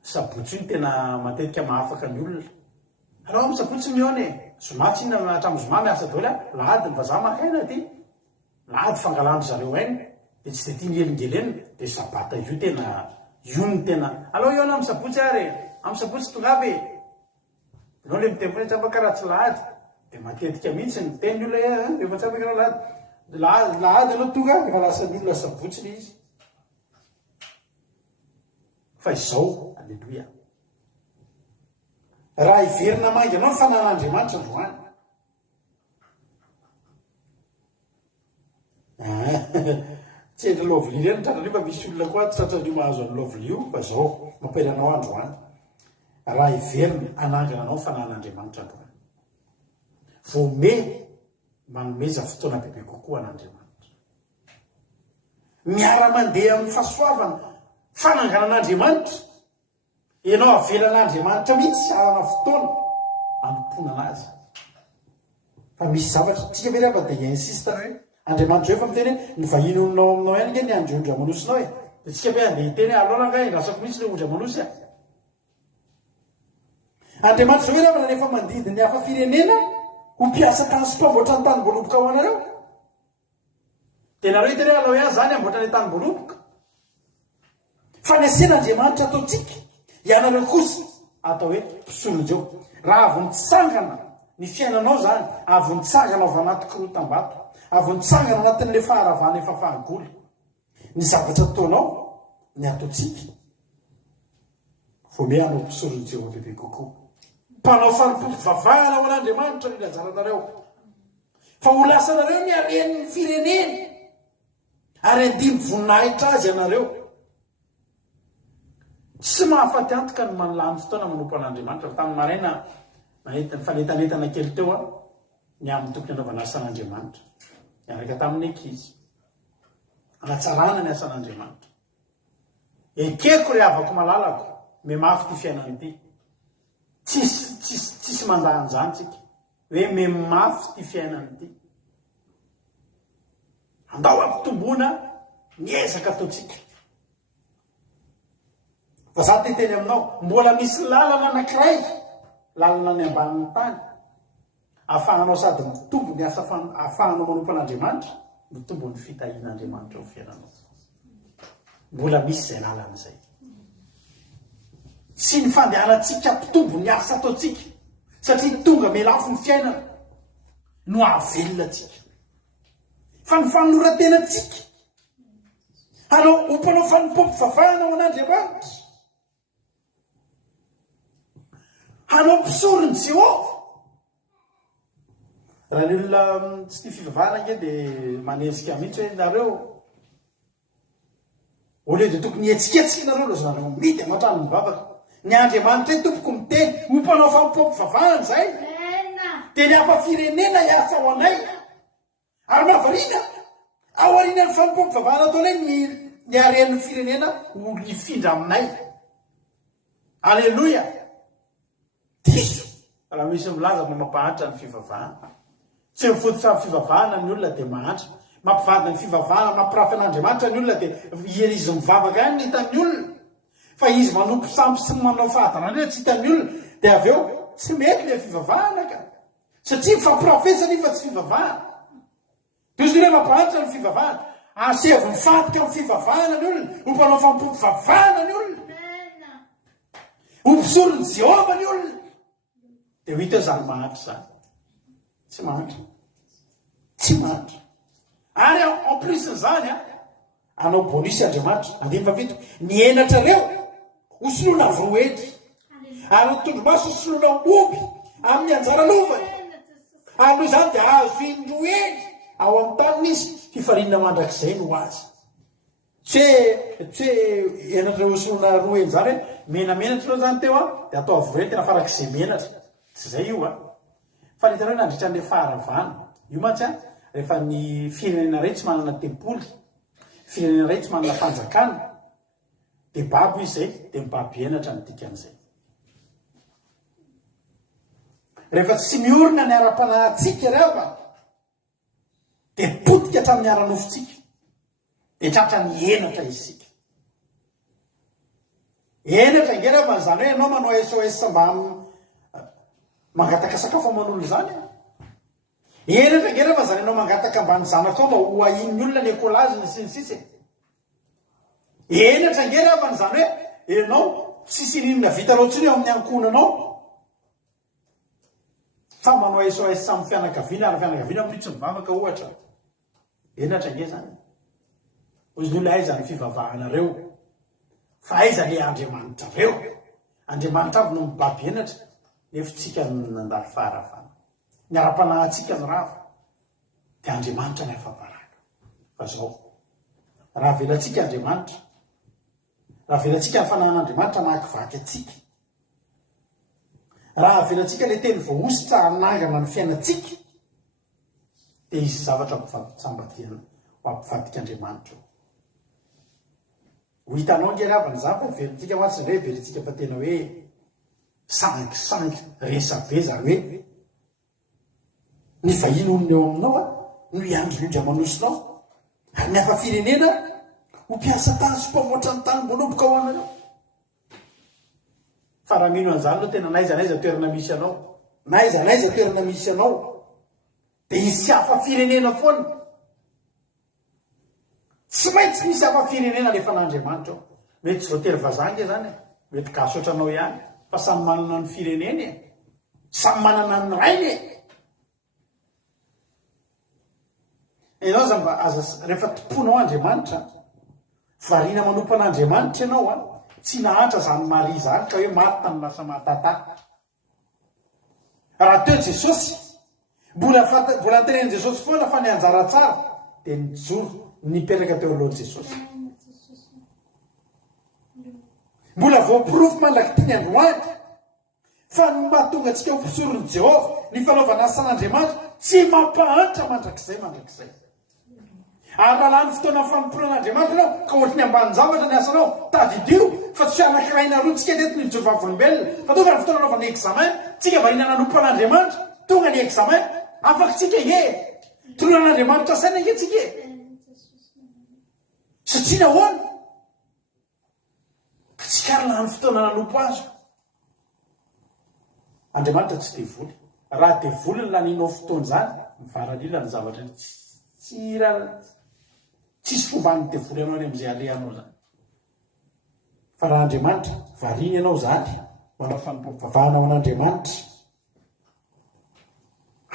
sabotsy iny tena matetika mahafaka ny olona anao amin'ny sabotsy mione zomatsy iny hatramy zoma miasa daholo lahady ny vazaha makaina ty lahady fangalando zareo ainy de tsy de tia mielingeleny de sabata io tena io ny tena alao io anao amin'ny sabotsy ary amin'ny sabotsy tongavy anao le mitempony tsapakaraha tsy lahady de matetika mihitsy ny teny olona efa tsapaka anao lahady anao tonga efa lasa ny olona sabotsy le izy fa izao alleloia raha iverina mangy anao ny fanan'Andriamanitra androany tsy endry lovely reny tratran'io fa misy olona koa tratran'io mahazo any lovely io fa zao mampiranao androany raha iverina anangana anao ny fanan'Andriamanitra androany vome manomeza fotoana bebe kokoa an'Andriamanitra miara-mandeha amin'ny fahasoavana fananganan'Andriamanitra ianao avelan'Andriamanitra mihitsy arana fotoana anompona anazy fa misy zavatra tsika ve rehefa de insiste hoe Andriamanitra efa miteny ny vahinonao aminao ihany nge ny androndra manosinao de tsika ve andeha hiteny aloha nga indrasako mihitsy le ondra manosy Andriamanitra zao hoe rehefa mandidy ny hafa firenena ho mpiasa tany sy mpamboatra ny tany voaloboka ho anareo tenareo hitaneo ala hoe azy zany amboatra ny tany-boloboka fa ny asian'andriamanitra ataotsika ianareo kosa atao hoe mpisolonjeo raha avy nitsangana ny fiainanao zany avy nitsangana avy anaty korotam-bato avy nitsangana anatin'le faharavana efa fahagoly ny zavatra ataonao ny ataotsika vome anao mpisolonjeo lehibe kokoa mpanao fanompompivavahana ao an'andriamanitra ny lazaranareo fa ho lasanareo ny aren'ny fireneny ary andimy voninahitra azy ianareo tsy mahafaty antoka ny manolany fotoana manompo an'andriamanitra fa tamin'ny maraina fanetanetana kely teo a ny amin'ny tokony anaovana asan'andriamanitra iaraka tamin'ny ankizy anatsarana ny asan'andriamanitra ekeko re avako malalako me mafy ty fiainany ty tsisy mandahan'izany tsika hoe me mafy ty fiainany ty andao ampitomboana niezaka ataotsika fa za teteny aminao mbola misy lalana anankiray lalana ny ambanin'ny tany ahafahanao sady mitombo ny asa ahafahanao manompo an'andriamanitra mitombo ny fitahian'andriamanitra ho fiainanao mbola misy zay lalana zay sy ny fandehanantsika mpitombo ny asa ataotsika satria tonga melafo ny fiainana no ahavelona tsika fa ny fanoratenatsika anao ompanao fanompompivavahana ao an'andriamanitra anao mpisorony Jehova raha ny olona tsy tia fivavahana nge dia manezika mihitsy hoe nareo au lieu de tokony etsiketsika nareo lozanareo mity amatrano mivavaka ny andriamanitra hoe tompoko miteny ompanao fanompompivavahana zay dia ny ampafirenena hiasa ao anay ary mahavariana ao arinan'ny fanompompivavahana ataonay ny aren'ny firenena ho ifindra aminay alleloia diso raha misy milaza ma mampahantra ny fivavahana tsy mifototra amin'ny fivavahana ny olona dia mahantra mampivadina ny fivavahana mampirafy an'andriamanitra ny olona dia izy mivavaka any ny hitan'ny olona fa izy manompo sampy sy manao fahadarana tsy hitan'ny olona dia avy eo tsy mety le fivavahana ka satria fampirafesana ifa tsy fivavahana tozy ny hoe mampahantra ny fivavahana asevy mifatika amin'ny fivavahana ny olona hompanao fampivavahana ny olona hompisorony Jehova ny olona dia ho hita eo zany mahantra zany tsy mahantra tsy mahantra ary en plus zany anao bonisy andriamanitra andimy favito ny enatra reo hosoloana vroedy ary tondromaso hosoloana omby amin'ny anjara lovany ary noho zany dia azo indroeny ao amin'ny taniny izy fifarinana mandrakizay no azy tsy hoe enatra hosoloana roeny zany hoe menamenatra reo zany teo dia atao avoeny tena farak'izay menatra tsy zay io fa nitanao nandritra n'le faharavana io mantsy rehefa ny firenena ray tsy manana tempoly firenena ray tsy manana fanjakana dia babo izy zay dia mibaby enatra ny dikan'izay rehefa tsy miorina ny ara-panahintsika rehefa dia potika hatramin'ny ara-nofontsika dia tratra ny enatra izysika enatra nge rehefa zany hoe ianao manao SOS mba mangataka sakafo aman'olo zany enatra nge rehefa zany ianao mangataka ambany zanakao mba ho ahin'ny olona ny ekolaziny sy ny sisy enatra nge rehefa ny zany hoe ianao tsisy ininona vita loatsiny eo amin'ny ankonanao fa manao SOS samy fianakaviana ary fianakaviana mitsy mivavaka ohatra enatra nge zany ozy ny olona aiza ny fivavahanareo fa aiza le andriamanitra reo andriamanitra avy no mibaby enatra nefitsika nandalo faharavana ny ara-panahintsika ny rava dia andriamanitra ny afabaraka fa zao raha velantsika andriamanitra raha velantsika ny fanahin'andriamanitra nahakivaky atsika raha velantsika le teny voaositra anangana ny fiainatsika dia izy zavatra mpisambatina mampivadika andriamanitra ho hitanao nge ravany zava velintsika hoatsy ndray velintsika fa tena hoe sangisangy resabe zany hoe ny vahiny olona eo aminao no iandrindra manosonao ary ny hafa firenena ho mpiasa tany sy mpamoatra ny tany mbonomboka ho anareo fa raha mino an'izany aloha tena naizanaiza toerana misy anao naizanaiza toerana misy anao dia izy tsy hafa firenena foana tsy maintsy misy afa-firenena rehefa n'Andriamanitra ao. Mety tsy voatery vazangy zany mety gasotranao ihany fa samy manana ny fireneny samy manana ny rainy ianao zany mba aza rehefa tomponao Andriamanitra variana manompo an'Andriamanitra ianao tsy nahatra zany mari zany ka hoe maty tany lasa mahatata. Raha teo Jesosy mbola antenen'i Jesosy foana fa ny anjara tsara dia nijoro nipetraka teo alohan'i Jesosy. Mbola voapirofo malaky tiany Androany fa ny mahatonga antsika ho mpisoron'i Jehova ny fanaovana asan'Andriamanitra tsy mampahantra mandrakizay. Ary raha lany fotoana fanomponan'Andriamanitra ianao ka ohatry ny ambanin-javatra ny asanao tadidio fa tsy anakiraina aloha tsika teto ny mijery vavolombelona fa tonga ny fotoana anaovana examen tsika varina nanompo an'Andriamanitra tonga ny examen afaka tsika tolonan'Andriamanitra saina nge tsika satria nahoana ka tsy karana ny fotoana nanompo azo. Andriamanitra tsy devoly raha devoly ny laninao fotoana zany mivaralila ny zavatra tsisy fomba ny devoly anao any am'izay alehanao zany. Fa raha Andriamanitra variny ianao zany manao fanovavahanao an'Andriamanitra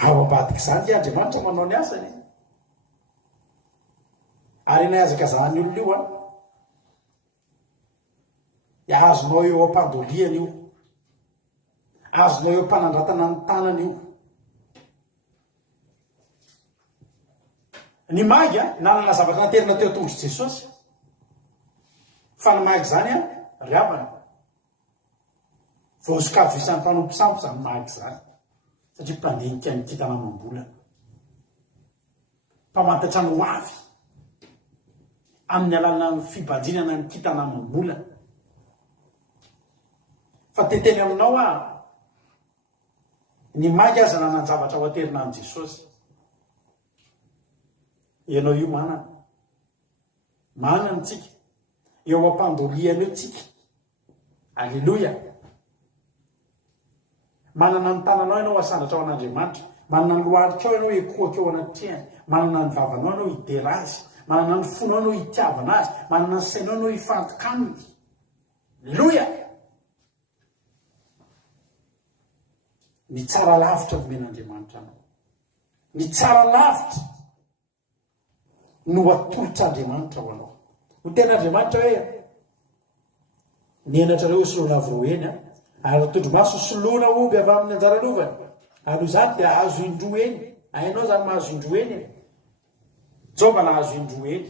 ao ambadika zany dia Andriamanitra manao ny asany. Ary inay azakazahany olona io azonao eo ampandoliana io, azonao eo ampanandratana ny tanana io. Ny magy nanana zavatra naterina teo tongotr'i Jesosy fa ny magy zany riavana voasokavy isan'ny mpanompo sampo zany magy zany satria mpandinika ny kitana amam-bolana mpamantatra ny ho avy amin'ny alalana ny fibadinana ny kitana amam-bolana. Fa teteny aminao ny magy aza nanan-javatra ho aterina an' Jesosy. Ianao io manana tsika eo ampandoliana eo tsika. Alleloia. Manana ny tananao ianao asandatra ao an'Andriamanitra, manana ny loharitra ao ianao ekoaka eo anatrehany, manana ny vavanao ianao hidera azy, manana ny fonao ianao hitiavana azy, manana ny sainao ianao hifantoka aminy. Alleloia. Ny tsara lavitra nomen'Andriamanitra anao, ny tsara lavitra no atolotr'Andriamanitra ho anao. Ho ten'Andriamanitra hoe nianatrareo soloana avy ary tondromaso soloana omby avy amin'ny anjara lovany. Ary izany dia azo indroa eny. Hainao zany mahazo indroa eny. Jehova nahazo indroa eny.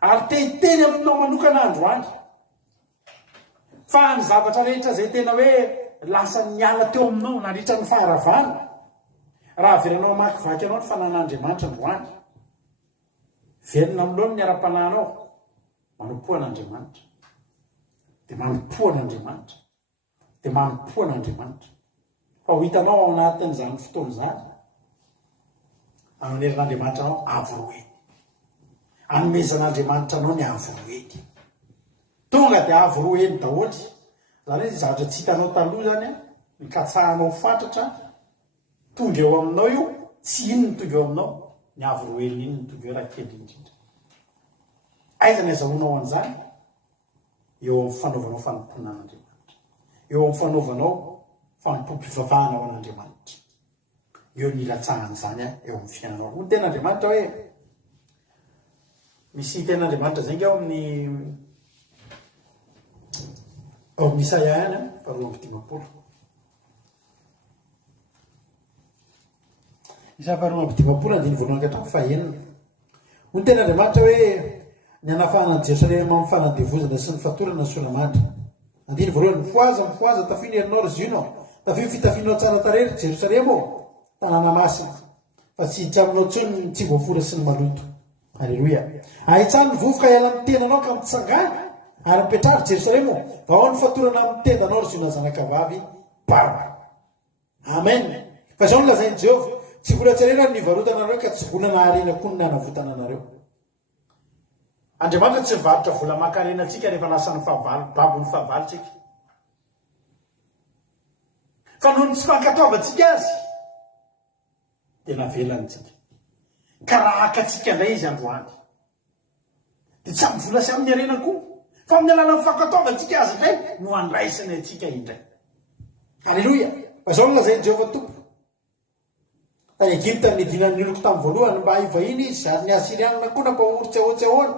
Ary tehiteny aminao manokana androany fa ny zavatra rehetra zay tena hoe lasa niala teo aminao nandritra ny faharavana. Raha averanao amakivaky anao ny fanan'Andriamanitra androany, verina aminao ny ara-pananao manompo an'Andriamanitra, dia manompo an'Andriamanitra, dia manompo an'Andriamanitra. Fa ho hitanao ao anatin'izany fotoana izany anonerin'Andriamanitra anao avoroeny, anomezan'Andriamanitra anao ny avoroeny. Tonga dia avoroeny daholo. Zany hoe zavatra tsy hitanao taloha zany mikatsahanao fantatra tonga eo aminao io, tsy ino ny tonga eo aminao, ny avoroeny iny ny tonga eo raha kely indrindra. Aiza ny azahoanao an'izany? Eo amin'ny fanaovanao fanompoana an'Andriamanitra, eo amin'ny fanaovanao fanompo-pivavahana ao an'Andriamanitra, eo ny ilatsahana zany eo amin'ny fiainanao. Ho ten'Andriamanitra hoe misy ten'Andriamanitra zay nga ao amin'ny Isaia any faharoa amby dimapolo. Isaia faharoa amby dimapolo andiny voalohany ka hatramin'ny fahaenina. Ho ten'Andriamanitra hoe ny anafahana Jerosalema amin'ny fanadevozana sy ny fatorana ny solamandry. Andiny voalohany, mifoaza tafio ny herinao ry Zionao, tafio fitafianao tsara tarery Jerosalema ao, tanàna masina, fa tsy hiditra aminao intsony tsy voafora sy ny maloto. Alleloia. Ahitsany ny vovoka hiala amin'ny tenanao ka mitsangana ary mipetrahary Jerosalema vao ny fatorana amin'ny tendanao ry Ziona zanakavavy baba. Amen. Fa izao no lazain'i Jehova, tsy vola tserera ny varotana anareo ka tsy vola naharena koa ny hanavotana anareo. Andriamanitra tsy mivarotra vola makarena antsika rehefa lasan'ny babony fahavalitsika. Fa noho ny tsy fankatoavantsika azy dia navelanitsika. Ka raha akatsika indray izy androany. dia tsy amyvola sy amin'ny arena koa fa amin'ny alàna mifankataovantsika azy indray no andraisany atsika indray. Alleloia. Fa zao nolazay Jehovah tompo tany Egypta ny dinan'ny oloko tamin'ny voalohany mba hivahiny izy ary ny asirianina koa nampahory tsahoana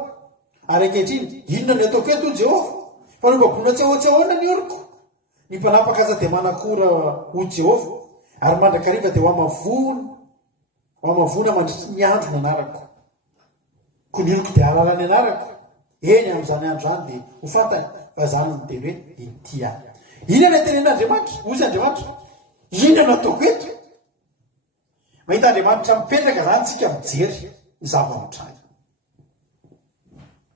ary ankehitriny inona ny ataoko eto Jehova fa nobabona tsahoana ny oloko ny mpanapaka aza dia manakora ho Jehova ary mandrakariva dia hoamavona mandritry ny andro ny anarako ko ny oloko dia alala ny anarako eny amin'izany andro zany dia ho fantany fa zany ny teny hoe itia. Inona ny tenen'Andriamanitra ozy Andriamanitra inona no ataoko eto mahita Andriamanitra mipetraka zany tsika mijery ny zava-mitrany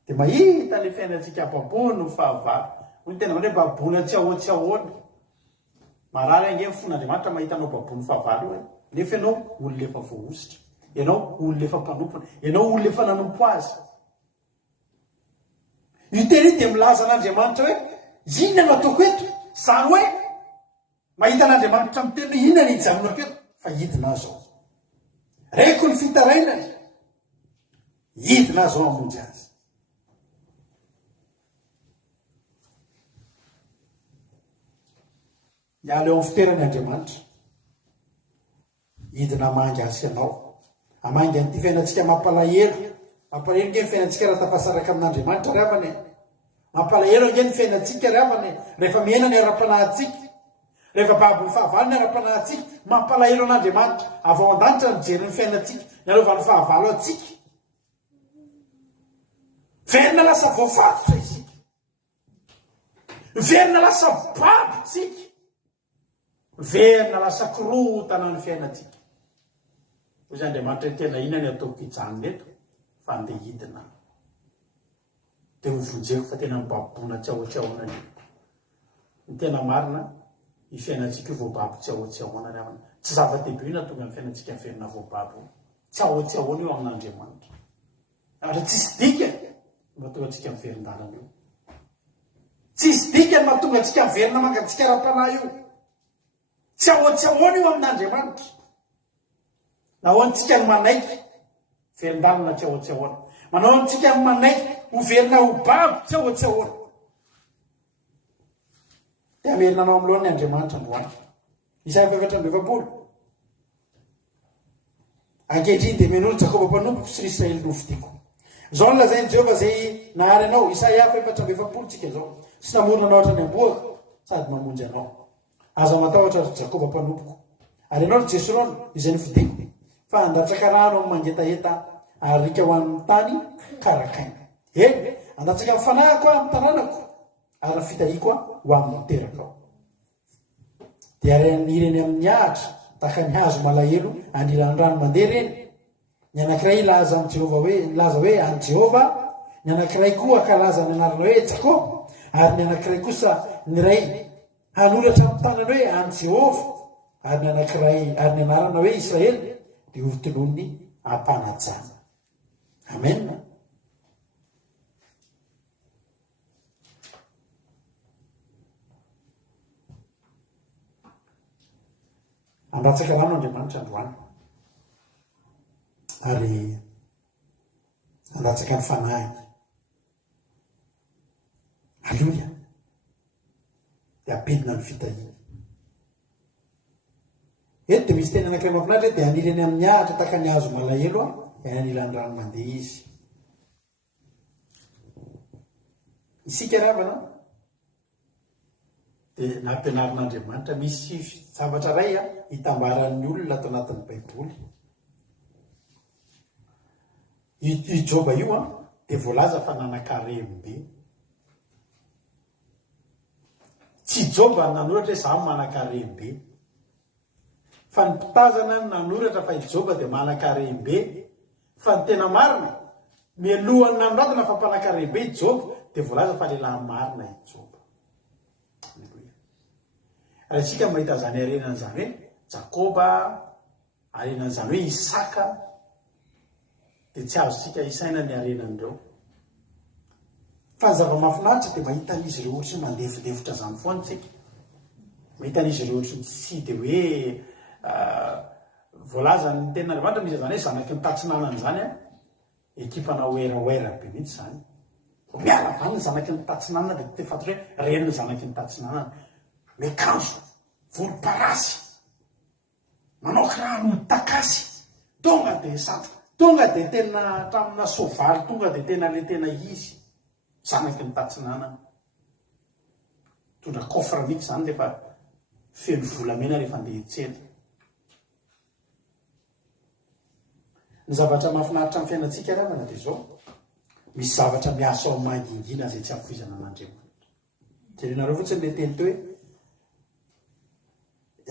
dia mahita ny fiainantsika babony no fahavalo hoy tena hoe babony tsahoana marary ange fon'Andriamanitra mahitanao babony fahavalo io nefa ianao olona efa voaositra, ianao olona efa mpanompona, ianao olona efa nanompo azy. Io teny io dia milaza an'Andriamanitra hoe inona no ataoko eto zany hoe mahita an'Andriamanitra miteny inona ny hijanonako eto fa hidina azy ao reko ny fitarainany hidina azy ao amonjy azy. Miala eo amin'ny fitoeran'Andriamanitra hidina amangy azy ianao amangy an'ity fiainantsika mampalahelo nge ny fiainantsika raha tafasaraka amin'Andriamanitra ry havany mampalahelo nge ny fiainantsika ry havany rehefa mihena ny ara-panahintsika rehefa babo ny fahavalo ny ara-panahintsika mampalahelo an'Andriamanitra avao an-danitra nijery ny fiainantsika ny alovany fahavalo atsika verina lasa voafatotra isika verina lasa babo tsika verina lasa korotana ny fiainantsika. Ozy Andriamanitra tena inona ny ataoko hijanona eto fa andeha hidina dia hovonjeko fa tena mibabona tsahoana ny tena marina ny fiainantsika io voababo tsahoana ry havana tsy zava-dehibe io na tonga ny fiainantsika verina voababo tsahoana io amin'Andriamanitra ary tsisy dika mahatonga antsika miverin-dalana io tsisy dika ny mahatonga antsika miverina mangatsika ara-panahy io tsahoana io amin'Andriamanitra nahoantsika ny manaiky verin-dalana tsahoana manao antsika ny manaiky ho verina ho babo tsahoana dia amerinanao amin'ny lohan'ny Andriamanitra androany Isaia 4:20 ankehitriny dia menolo Jakoba mpanompoko sy Israely nofidiako zao no lazainy Jehovah zay nahary anao Isaia 4:20 tsika zao sy namorona anao ohatrany amboaka sady mamonjy anao aza matahotra Jakoba mpanompoko ary ianao ry Jesirona izay nofidiako fa andatsaka rano amin'ny mangetaheta ary rika ho amin'ny tany karakaina eny andatsaka amin'ny fanahiko amin'ny tanànako ary fitahiako ho amin'ny teraka ao dia ireny amin'ny ahitra tahaka ny hazo malahelo aniran'ny rano mandeha reny ny anankiray laza amin'ny Jehova hoe any Jehova ny anankiray koa akalaza ny anarana hoe Jakoba ary ny anankiray kosa ny ray hanoratra amin'ny tanany hoe any Jehova ary ny anankiray ary ny anarana hoe Israely dia hovitolon'ny ampanajana. Amen. Andatsaka rano Andriamanitra androany ary andatsaka ny fanahiny. Halleluja. Dia ampidina ny fitahiana. Eto dia misy tena anankiray mahafinaritra dia anireny amin'ny ahitra tahaka ny hazo malahelo dia aniran'ny rano mandeha izy. Isika ravana dia nampianarin'Andriamanitra misy zavatra ray hitambaran'ny olona ato anatin'ny Baiboly. Io Joba io dia voalaza fa nanan-karem-be. Tsy Joba nanoratra hoe zaho manan-karem-be fa ny mpitazana nanoratra fa i Joba dia manan-karem-be fa ny tena marina mialohany nanoratana fa mpanan-karem-be i Joba dia voalaza fa lehilahy marina i Joba. Raha isika mahita zany arenan'izany hoe Jakoba arenan'izany hoe Isaka dia tsy azo sika isaina ny arenan'ireo fa ny zava-mahafinaritra dia mahita an'izy ireo ohatry mandevidevotra zany foana tsika mahita an'izy ireo ohatry tsy dia hoe voalaza ny tena Andriamanitra misy zany hoe zanaky ny tatsinanany zany ekipana oeraoera be mihitsy zany miala vany ny zanaky ny tatsinanana dia tefatry hoe reny ny zanaky ny tatsinanana mikanjo volomparasy manao kiraro takasy tonga dia satroka tonga dia tena tramina sovaly tonga dia tena le tena izy zanaky ny tatsinanana tondra kofra mihitsy zany rehefa feno volamena rehefa andeha hitsena. Ny zavatra mahafinaritra amin'ny fiainantsika ravana dia zao misy zavatra miasa ao mangingina zay tsy ampoizana an'Andriamanitra. Jerenareo fotsiny le teny teo hoe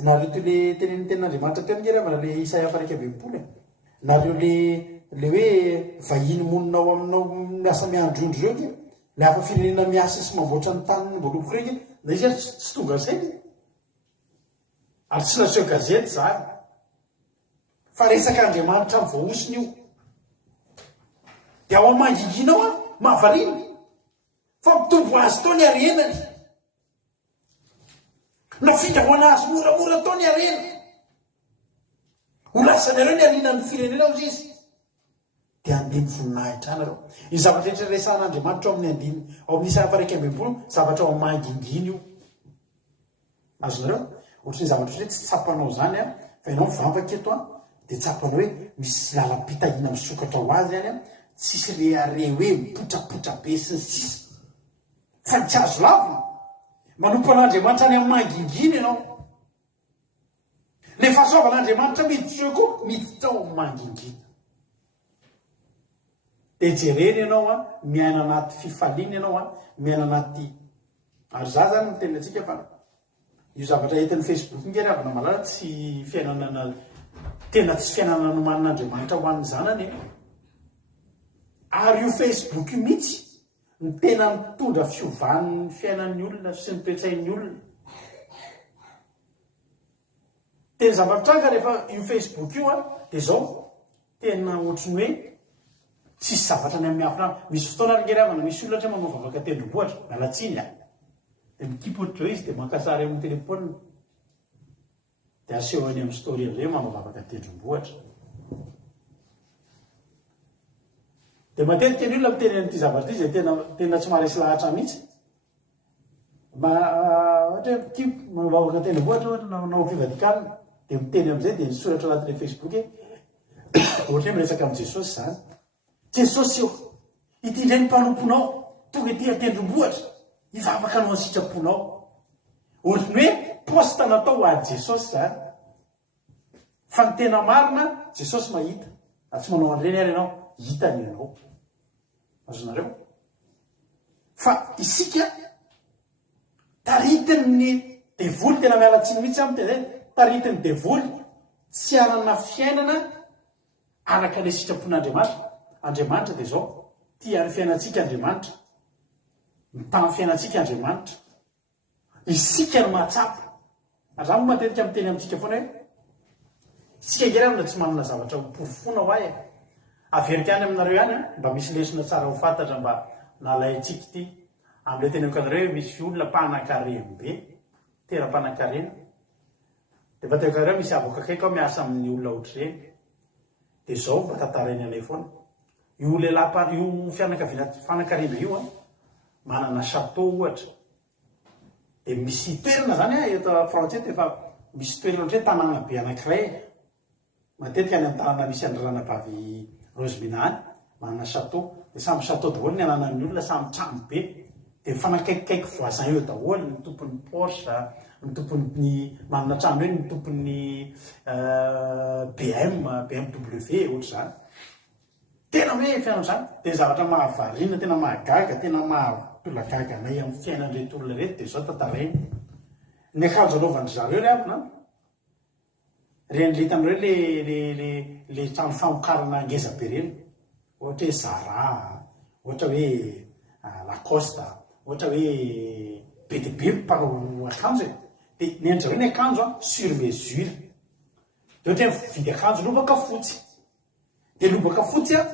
nareo to le tenen'ny tenin'Andriamanitra teo ngeravana le Isaia 40 nareo le hoe vahiny monina ao aminao miasa miandrondro reo ke le hafa firenena miasa sy mamboatra ny tany mboloko reny na izy tsy tonga zay ary tsy naseho gazety zany fa resaka Andriamanitra ny voaosiny io dia ao amanginginao a mahavariny fa mitombo azy tao ny arenany na findrahoana azy moramora tao ny arena ho lasanareo ny arinan'ny firenena ao izy dia andiny voninahitra anareo ny zavatra rehetra resan'Andriamanitra ao amin'ny andiny ao amin'ny Isaia 40 zavatra ao amanginginy io azonareo ohatry ny zavatra hoe tsy tsapanao zany a fa ianao mivavaka eto a dia tsapanao hoe misy lalam-pitahina misokatra ho azy any a tsisy rehare hoe mipotrapotra be sy ny sisa fa ny tsy azo lavina manompo an'Andriamanitra any amin'ny manginginy ianao le fahasoavan'Andriamanitra miditra eo koa miditra ao amin'ny manginginy dia jereny ianao a miaina anaty fifaliana ianao a miaina anaty ary za zany miteny antsika fa io zavatra hitan'ny Facebook ngeravana malala tsy fiainana tena tsy fiainana nomanin'Andriamanitra ho an'ny zanany ary io Facebook io mihitsy ny tena mitondra fiovan'ny fiainan'ny olona sy ny toe-tsain'ny olona tena zava-pitranga rehefa io Facebook io a dia zao tena ohatriny hoe tsisy zavatra ny amin'ny hafina misy fotoana ngeravana misy olona hatra manao vavaka tendrombohatra nalatsiny a dia mikipotro izy dia mankasary amin'ny telefona dia aseho any amin'ny story amizay manao vavaka tendrombohatra dia matetika ny olona miteny an'ity zavatra ity zay tena tsy maharesy lahatra mihitsy ohatra hoe kipo manao vavaka tendrombohatra ohatra nanao fivadikanina dia miteny amizay dia nisoratra anatin'le Facebook ohatra hoe miresaka amin'i Jesosy zany Jesosy io ity indray ny mpanomponao tonga ety atendrombohatra hivavaka anao ny sitraponao ohatrany hoe posta natao ho ady Jesosy zany fa ny tena marina Jesosy mahita ary tsy manao an'ireny ary ianao hitany ianao azonareo fa isika taritiny ny devoly tena mialatsiny mihitsy aminy tena taritiny devoly tsy anana fiainana araka le sitrapon'Andriamanitra dia zao tia ny fiainantsika Andriamanitra mitany fiainantsika Andriamanitra isika ny mahatsapa aza mo matetika miteny amintsika foana hoe isika ngeravana tsy manana zavatra hoporofona ho ahy averika any aminareo ihany mba misy lesona tsara ho fantatra mba nalayntsika ity amin'ilay teny kanareo hoe misy olona mpanan-karena be tera-panan-karena dia mba teokanareo misy avoka akaiko ao miasa amin'ny olona ohatr'ireny dia zao mba tantarainy anay foana io lehilahy io fianakaviana fanan-karena io a manana chateau ohatra dia misy toerana zany a eto Frantsay efa misy toerana ohatra hoe tanàna be anankiray matetika any amin'ny tanàna misy andranabavy Rosemina any manana chateau dia samy chateau daholo ny ananan'ny olona samy trano be dia mifanakaikikaiky voisin eo daholo ny tompon'ny Porsche ny tompony manana trano hoe ny tompon'ny BMW ohatra zany tena hoe fiainana zany dia zavatra mahavariana tena mahagaga tena mahatolagaga anay amin'ny fiainan'reto olona reto dia zao tantarainy ny akanjo anaovandry zareo ry avina reny litanareo le trano famokarana ngeza be reny ohatra hoe Zara ohatra hoe Lacoste ohatra hoe be dia be mpanao akanjo dia ny andrareo ny akanjo a sur mesure dia ohatra hoe vidy akanjo lobaka fotsy dia lobaka fotsy a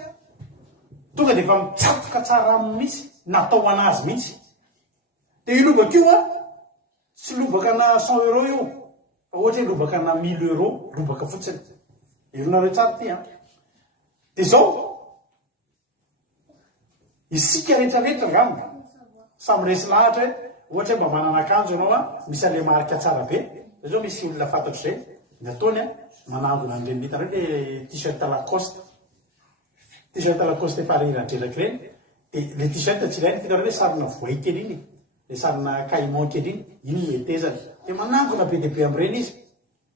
tonga dia efa mitsatoka tsara aminy mihitsy natao anazy mihitsy dia io lobaka io a tsy lobaka na 100 € io fa ohatra hoe lobaka na 1000 € lobaka fotsiny eronareo tsara ty a dia zao isika rehetrarehetra rano samy resy lahatra hoe ohatra hoe mba manana akanjo anao a misy ale marika tsara be zao misy olona fantatro zay ny ataony a manangona an'ireny hitana hoe le t-shirt lacoste efa reradreraka reny de le t-shirt tsy ilainy fitarao hoe sarina voay kely iny le sarina caïman kely iny etezany de manangona be deabe am'ireny izy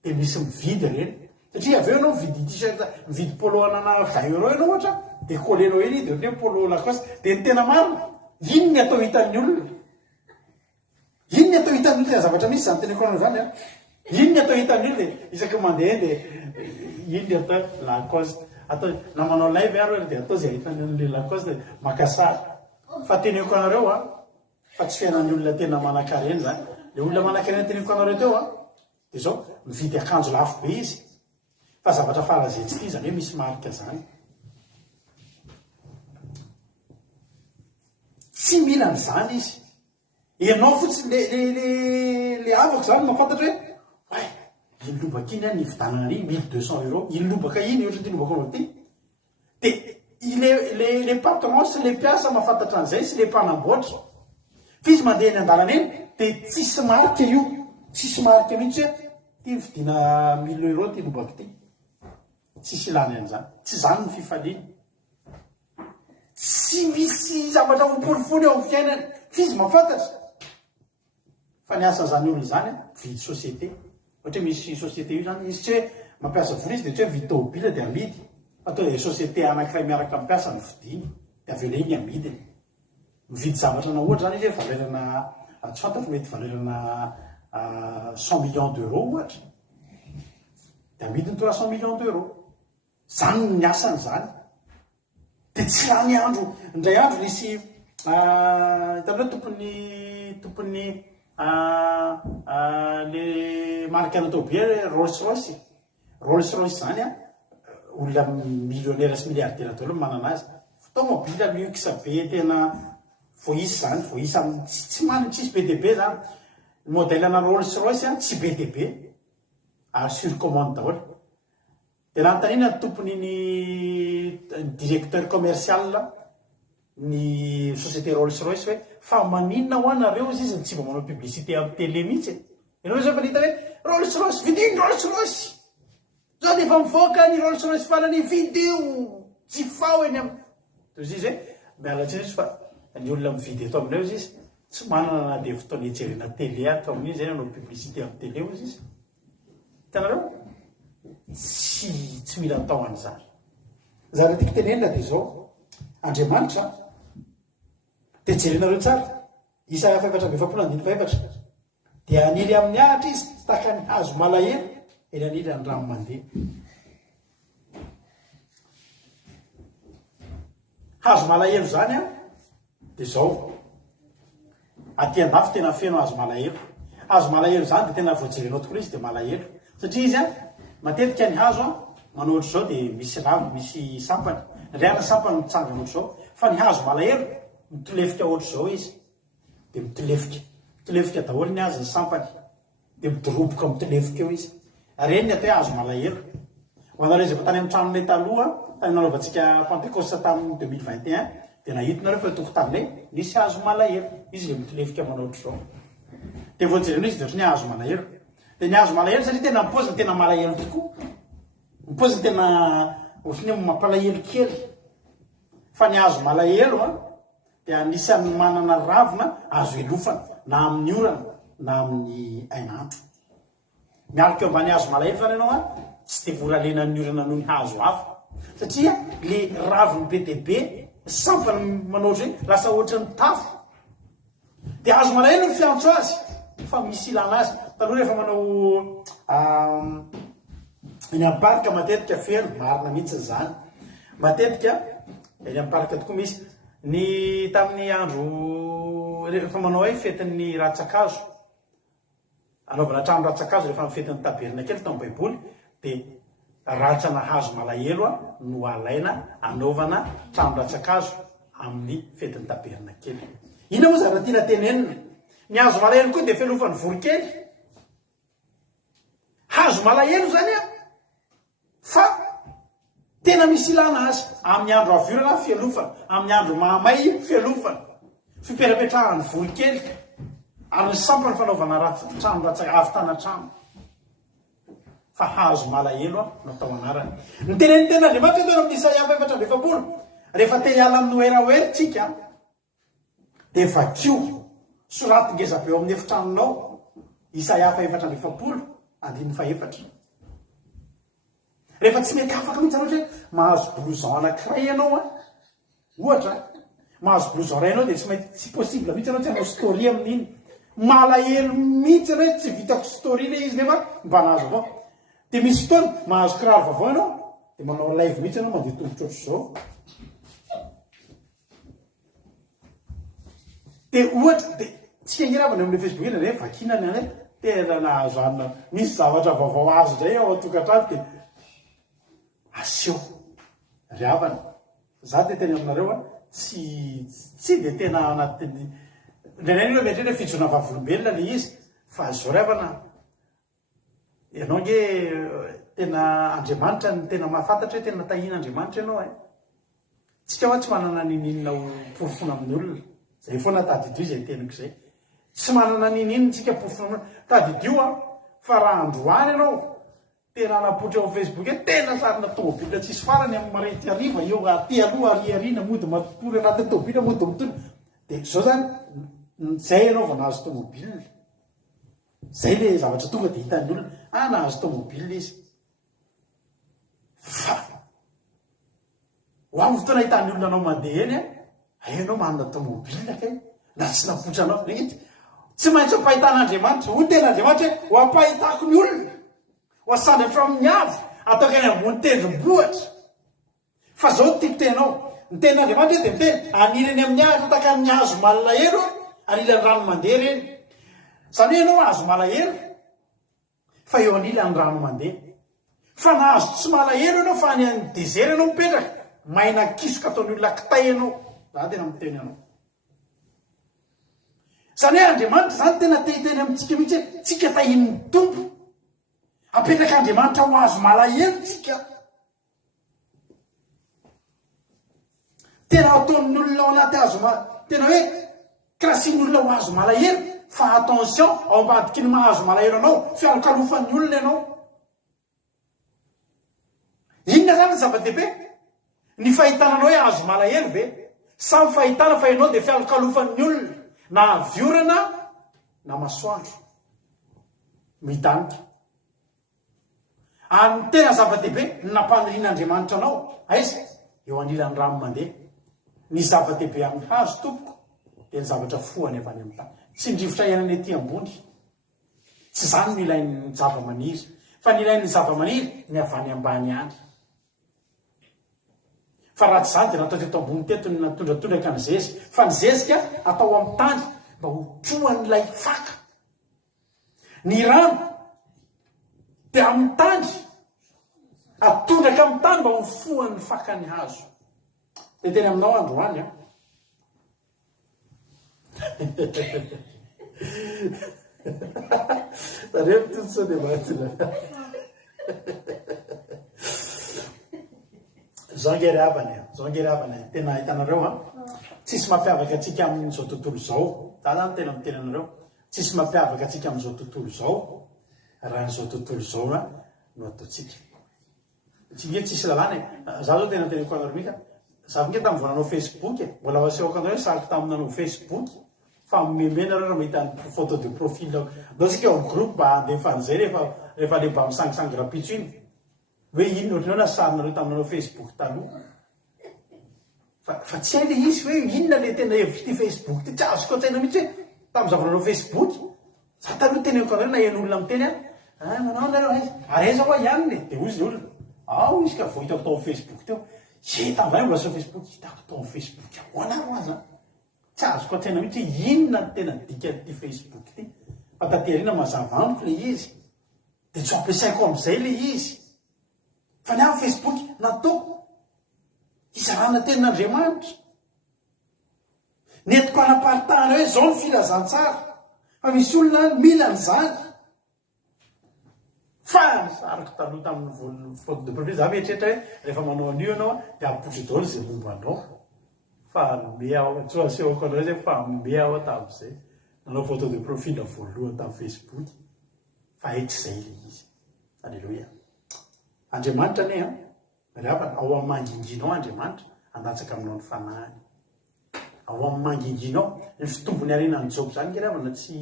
de misy mividy reny satria aveo anao mividy t-shirt mividy polo anana 20 € ianao ohatra de colenao iny de hoe polo lacoste de ny tena marina iny ny atao hitan'ny olona iny ny atao hitan'ny olona zavatra misy zany teny koana zany a iny ny atao hitan'ny olona isaky mandeha de iny ny atao lacoste atao na manao live aro de atao zay ahitan'le lacoste makasary fa teneko anareo a fa tsy fiainan'ny olona tena manan-kareny zany le olona manan-kareny teneko anareo teo a de zao mividy akanjo lafo be izy fa zavatra farazetsy ty zany hoe misy marika zany tsy mila n'izany izy ianao fotsiny le avako zany mahafantatra hoe iny lobaka iny a ny vidanana ny 1200 €, iny lobaka iny ohatra ty lobaka anao ty de le patron sy le mpiasa mahafantatra an'izay sy le mpanamboatra fizy mandeha ny andalana eny de tsisy marika io tsisy marika mihitsy hoe ty vidina 1000 € ty lobaka ty tsisy ilany an'izany tsy zany ny fifaliana tsy misy zavatra hopolifony eo amin'ny fiainany fizy mahafantatra fa ny asan'izany olona zany a vidy société ohatra hoe misy société io zany izy tsy hoe mampiasa vola izy de tsy hoe vidy tômobila de amidy fa tonga de société anankiray miaraka mampiasa ny vidiny de aveo le iny amidiny mividy zavatra na ohatra zany izy hoe valerana tsy fantatro mety valerana 100 millions d'euros ohatra de amidiny 300 millions d'euros zany ny asany zany de tsy raha ny andro indray andro nisy hitanao tompony le marika ana tobia Rolls Royce zany a olona millionnaire sy milliardaire daholo manana azy tomobile luxe be tena voisy zany voisy tsy manana tsisy be dia be zany modèle ana Rolls Royce a tsy be dia be ary sur commande daholo de lantanina ny tompony ny directeur commercial ny société Rolls Royce hoe fa maninona ho anareo izy tsy mba manao publicité amin'ny télé mihitsy ianao zao fa nita hoe Rolls Royce vidiny Rolls Royce zao de efa mivoaka ny Rolls Royce farany video tsy fao eny amin'ny tozy izy hoe mialatsy izy fa ny olona mividy eto aminao izy tsy manana na de fotoana hijerena télé ato amin'iny zay nanao publicité amin'ny télé izy izy hitanareo tsy mila atao an'izany zany tiako tenenina de zao Andriamanitra de jerenareo tsara Isaia 4:7 de aniry amin'ny ahatra izy tahaka ny hazo malahelo eny aniry any rano mandeha hazo malahelo zany a de zao aty andafy tena feno hazo malahelo zany de tena voajerenao tokoa izy de malahelo satria izy a matetika ny hazo a manao ohatr' zao de misy rano misy sampany riana sampany mitsangana ohatr' zao fa ny hazo malahelo mitolefika ohatr' zao izy de mitolefika daholo ny hazo ny sampany de midoroboka mitolefika eo izy reny ny atao hoe hazo malahelo ho anareo zay tany amin'ny tranonay taloha tany nanaovantsika Pentecoste tamin'ny 2021 de nahitonareo fa tokotaninay nisy hazo malahelo izy le mitolefika manao ohatr' zao de voajerena izy de ohatry ny hazo malahelo de ny hazo malahelo satria tena mipoziny tena malahelo tokoa mipoziny tena ohatry ny mampalahelo kely fa ny hazo malahelo a de anisan'ny manana ravina azo elofana na amin'ny orana na amin'ny ainandro miaraka eo ambany hazo malahelo zany ianao a tsy de mora lenan'ny orana noho ny hazo hafa satria le raviny be dia be sampany manao ohatry hoe lasa ohatry ny tafo de hazo malahelo ny fiantso azy fa misy ilana azy taloha rehefa manao eny amin'ny parka matetika feno marina mihitsy zany matetika eny amin'ny parka tokoa misy ny tamin'ny andro rehefa manao hoe fetin'ny ratsakazo anaovana trano ratsakazo rehefa mifetin'ny taberna kely tao amin'ny baiboly de ratsana hazo malahelo a no alaina anaovana trano ratsakazo amin'ny fetin'ny taberna kely ina moa zany tiana tenenina ny hazo malahelo koa de felofany vorokely hazo malahelo zany a fa tena misy ilana azy amin'ny andro aviorana fialofana, amin'ny andro mahamay fialofana, fiperapetrahany volikely ary ny sampany fanaovana trano ratsaka avy tanatrano fa hazo malahelo a natao anarany. Ny teneny tena Andriamanitra tena amin'ny Isaia 4:7 rehefa te hiala amin'ny oeraoeritsika dia vakio soraty ngeza be eo amin'ny efitranonao Isaia 4:7. Rehefa tsy mety afaka mihitsy anao hoe mahazo blouson anankiray ianao a, ohatra mahazo blouson ray ianao dia tsy possible mihitsy anao tsy hanao story amin'iny, malahelo mihitsy anao hoe tsy vitako story le izy nefa mba nahazo avao. Dia misy fotoana mahazo kiraro vaovao ianao dia manao live mihitsy ianao mandeha tongotra ohatr'izao. Dia ohatra dia tsika ngiravana amin'ny Facebook iny rehefa vakinany any tena nahazo anina misy zavatra vaovao azo indray ao an-tokantrano dia aseho ry havana. Za dia tena aminareo a tsy dia tena anatin'ny ndrainay hoe metrany hoe fijona vavolombelona le izy fa zao ry havana ianao nge tena Andriamanitra ny tena mahafantatra hoe tena tahina Andriamanitra ianao e. Tsika hoa tsy manana nininona ho porofona amin'ny olona, zay foana tadidio izay teniko izay, tsy manana nininona tsika porofona amin'ny olona tadidio a fa raha androany ianao tena anapotra eo Facebook e tena sarina tômôbila tsisy farany amin'ny marety ariva eo aty aloha ariarina mody matory anaty tômôbila mody mitory dia zao zany zay ianao vao nahazo tômôbila, zay le zavatra tonga dia hitan'ny olona nahazo tômôbila izy. Fa ho amin'ny fotoana hitan'ny olona anao mandeha eny ianao manana tômôbila kay na tsy napotra anao tsy maintsy ampahitan'Andriamanitra ho ten'Andriamanitra ho ampahitako ny olona ho asandatra amin'ny avy ataoko any ambony tendrombohitra. Fa zao tiako tenao ny ten'Andriamanitra dia miteny anilany amin'ny hazo taka amin'ny hazo malahelo anilany rano mandeha reny. Zany hoe ianao hazo malahelo fa eo anilany rano mandeha, fa nahazo tsy malahelo ianao fa any amin'ny dezera ianao mipetraka maina kisoka ataony olona kitay ianao. Za tena miteny anao zany hoe Andriamanitra zany tena tehiteny amintsika mihitsy hoe tsika tahin'ny tompo apetraka Andriamanitra ho azo malahelo tsika. Tena ataon'ny olona ao anaty azo tena hoe krasinyolona ho azo malahelo. Fa attention ao ambadiky ny mahazo malahelo anao fialokalofan'ny olona ianao. Inona zany ny zava-dehibe? Ny fahitana anao hoe azo malahelo ve? Samy fahitana fa ianao dia fialokalofan'ny olona na viorana na masoandro midanika. Amin'ny tena zava-dehibe nampanirian'Andriamanitra anao aiza eo anilan'ny rano mandeha. Ny zava-dehibe amin'ny hazo tompoko dia ny zavatra foany avy any amin'ny tany, tsy ndrivotra iainany ety ambony. Tsy zany ny ilain'ny zava-maniry fa ny ilain'ny zava-maniry ny avy any ambany any. Fa raha tsy zany dia natao teto ambony teto ny natondratondraka ny zezika, fa ny zezika atao amin'ny tany mba ho trohan'ilay faka. Ny rano dia amin'ny tany atondraka amin'ny tany mba ho fohan'ny fakan'ny hazo. Dia teny aminao androany a zareo mitotso dia matina zao ngery havany tena hitanareo a tsisy mampiavaka atsika amin'izao tontolo zao. Za zany tena miteny anareo tsisy mampiavaka atsika amin'izao tontolo zao raha n'izao tontolo zao a no ataotsika tsika tsisy lalàna. Za zao tena teneko anareo mika za nge tamin'ny voananao Facebook mbola asehoko anareo saky taminanao Facebook fa memena reo raha mahita ny photo de profil dao tsika eo groupe mba andefa an'izay rehefa le mba misangisangy rapitso iny hoe ino ohatranao na sarinareo taminanao Facebook taloha. Fa tsy hay le izy hoe inona le tena hevitry ty Facebook ty tsy azoko atsaina mihitsy hoe tamin'ny zavananao Facebook za taloha teneko anareo na en'olona miteny manao nareo ary aiza hoa ihany le dia hoy izy olona ao izy ka vo hitako tao amin'ny Facebook teo tamin'izay mbola sao Facebook hitako tao amin'ny Facebook ahoana ro aza tsy azoko atsaina mihitsy hoe inona ny tena dika ty Facebook ty. Fa taterina mazava amiko le izy dia tsy ampiasaiko amin'izay le izy. Fa ny amin'ny Facebook natao izarana tenin'Andriamanitra netiko anaparitahana hoe zao ny filazantsara fa misy olona mila n'izany fa nisariko taloha tamin'ny faute de profet za mietrehtra hoe rehefa manao an'io ianao dia apotra daholo zay momba anao fa me ao tsy asehoko anao zay fa me ao tamin'izay nanao photo de profil voalohany tamin'ny Facebook fa etr'izay le izy. Alleloia. Andriamanitra ane rehefa ao amin'ny manginginao Andriamanitra andatsaka aminao ny fanahany. Ao amin'ny manginginao ny fitombony arenany Job zany ngeravana tsy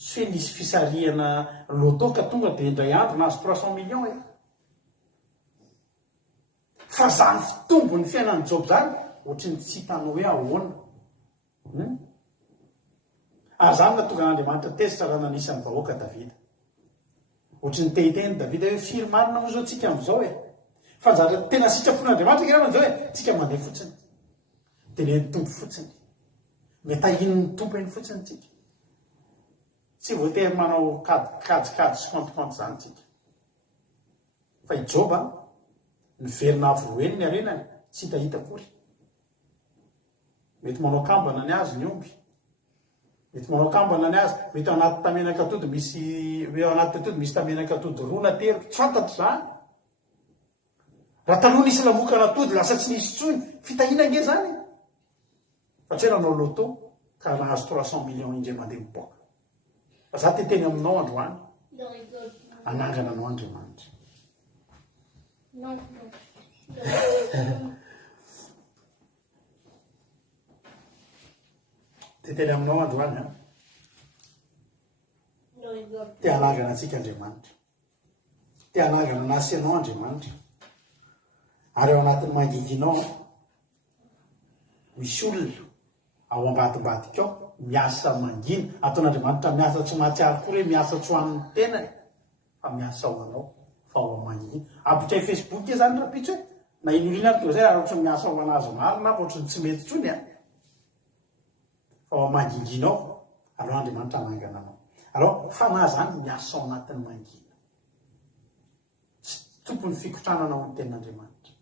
hoe nisy fisarihana loto ka tonga dia indray andro nahazo 300 millions e. Fa zany fitombony fiainan'ny Job zany ohatrany tsy hitanao hoe ahoana. Ary zany natonga n'Andriamanitra tezitra raha nanisany vahoaka Davida. Ohatrany tehiteny Davida hoe firy marina moa zao tsika amin'izao e. Fa zatra tena sitrapon'Andriamanitra ngeravana zao hoe tsika mandeha fotsiny. Teneny tompo fotsiny. Metahin'ny tompo eny fotsiny tsika. Tsy voatery manao kajikajy sy kantokanto zany tsika. Fa i Job ny verina avoroeny ny arenany tsy hitahita akory. Mety manao kambana ny azy ny omby. Mety manao kambana ny azy, mety ao anaty tamenakatody misy ao anaty tatody misy tamenakatody roa na telo, tsy fantatro zany. Raha taloha nisy lamokana atody lasa tsy nisy tsony, fitahina nge zany. Fa tsy hoe nanao loto ka nahazo 300 millions indray mandeha mipoaka. Fa za teteny aminao androany, anangana anao Andriamanitra. Teteny aminao androany te anangana antsika Andriamanitra. Te anangana nasy anao Andriamanitra. Ary ao anatin'ny manginginao misy olona ao ambadimbadika ao miasa mangina ataon'Andriamanitra miasa tsy mahatsiaro kory hoe miasa tsy ho an'ny tenany fa miasa ao anao fa ao mangina. Abotray Facebook e zany rapitso hoe na inolina ary zay raha ohatrany miasa ao anazy maro na ohatrany tsy mety tsony fa ao manginginao aloha Andriamanitra anangana anao. Alors fanahy zany miasa ao anatin'ny mangina. Tsy tompony fikotranana ao ny tenin'Andriamanitra.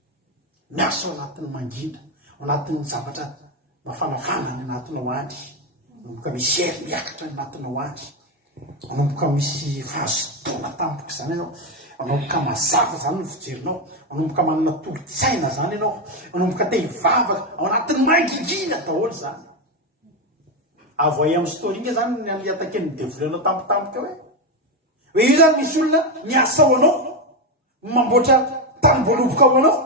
Miasa ao anatin'ny mangina, ao anatin'ny zavatra mafanafana ny anatinao any. Manomboka misy hery miakatra ny anatinao any. Manomboka misy fahazotoana tampoka zany ianao. Manomboka mazava zany ny fijerinao. Manomboka manana tolo-tsaina zany ianao. Manomboka te hivavaka ao anatin'ny mangingina daholo zany. Avoay amin'ny story inge zany ny aliatake ny devolenao tampotampoka hoe io zany misy olona miasa ao anao, mamboatra tamboloboka ao anao.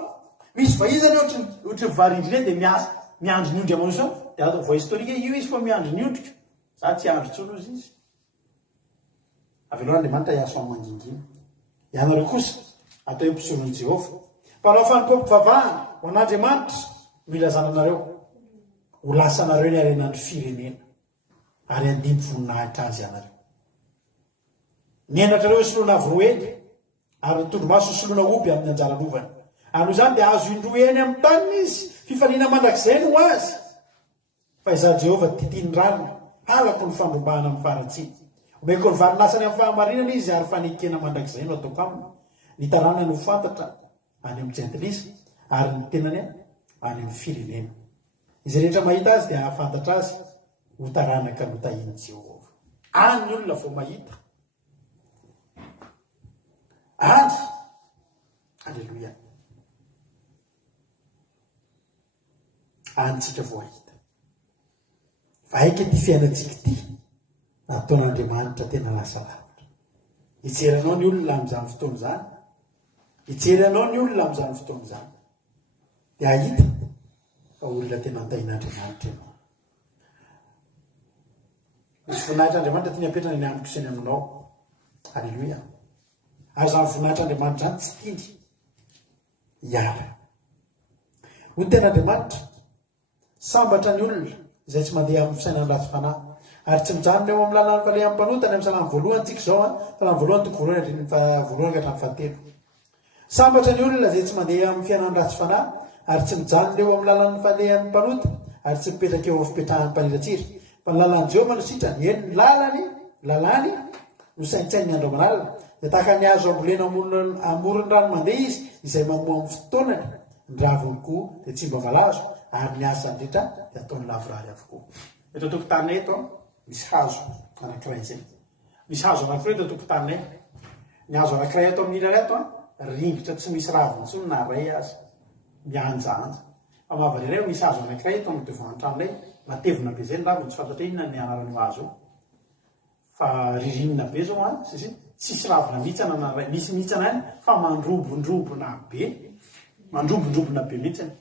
Misy vahizany ohatry varindrina dia miandro ny ondry amanao zao. Dia avoay historique io izy fa miandro ny ondrika. Za tsy andro tsolo izy izy. Aveloa Andriamanitra hiasa ao mangingina. Ianareo kosa atao hoe mpisolon'i Jehovah. Mpanao fanimpom-pivavahana ho an'Andriamanitra mila zananareo. Ho lasanareo ny arenan'ny firenena. Ary andimy voninahitra azy ianareo. Nienatra reo soloana avoroeny ary tondromaso soloana oby amin'ny anjaralovana. Anoho zany dia azo indroeny amin'ny taniny izy fifaliana mandrakizay no azy. Fa iza Jehovah titiny rano halako ny fandrombahana amin'ny faratsiny. Omeko ny varinasany amin'ny fahamarinana izy ary fanekena mandrakizay no ataoko aminy. Ny tarana no fantatra any amin'ny jentilisa ary ny tenany any amin'ny firenena. Izy rehetra mahita azy dia ahafantatra azy ho taranaka no tahiny Jehovah. Any ny olona vao mahita. Any. Alleluia. Anytsika vao ahita. Fa aika ty fiainantsika ty nataon'Andriamanitra tena lasa lavitra. Hijeranao ny olona amin'izany fotoana izany. Hijeranao ny olona amin'izany fotoana izany. Dia ahita fa olona tena antahin'Andriamanitra ianao. Misy voninahitran'Andriamanitra tiany apetrana ny amiko sy ny aminao. Alleluia. Ary izany voninahitran'Andriamanitra izany tsy tiany hiala. Ho ny ten'Andriamanitra sambatra ny olona izay tsy mandeha amin'ny fisainany ratsy fanahy. Ary tsy mijanona eo amin'ny lalàn'ny falehan'ny mpanotana amin'ny salamy voalohany tsika izao salamy voalohany toko voalohany ka hatramin'ny 7. Sambatra ny olona izay tsy mandeha amin'ny fiainany ratsy fanahy ary tsy mijanona eo amin'ny lalàn'ny falehan'ny mpanota ary tsy mipetraka eo amin'ny fipetrahan'ny mpaniratsiry. Fa ny lalàn'i Jehovah no sitrany, eny ny lalàny no saintsainy ny andro aman'alina. Dia tahaka ny azo ambolena amoron'ny rano mandeha izy izay mamoa amin'ny fotoanany. Ny raviny koa dia tsy mba malazo ary ny asany rehetra dia ataony lavorary avokoa. Eto an-tokotaninay eto misy hazo anankiray izay. Misy hazo anankiray eto an-tokotaninay. ny azo anankiray ato amin'ny ilany ato ringitra tsy misy raviny tsony na ray azy mianjaanja fa mahavariray misy azo anankiray ato amin'ny devoantranoay matevina be zay ny raviny tsy fantatra inona ny anaran'io azo fa ririnina be zao a sisy tsisy ravina mihitsana na ray misy mihitsana any fa mandrobondrobona be mandrobondrobona be mihitsany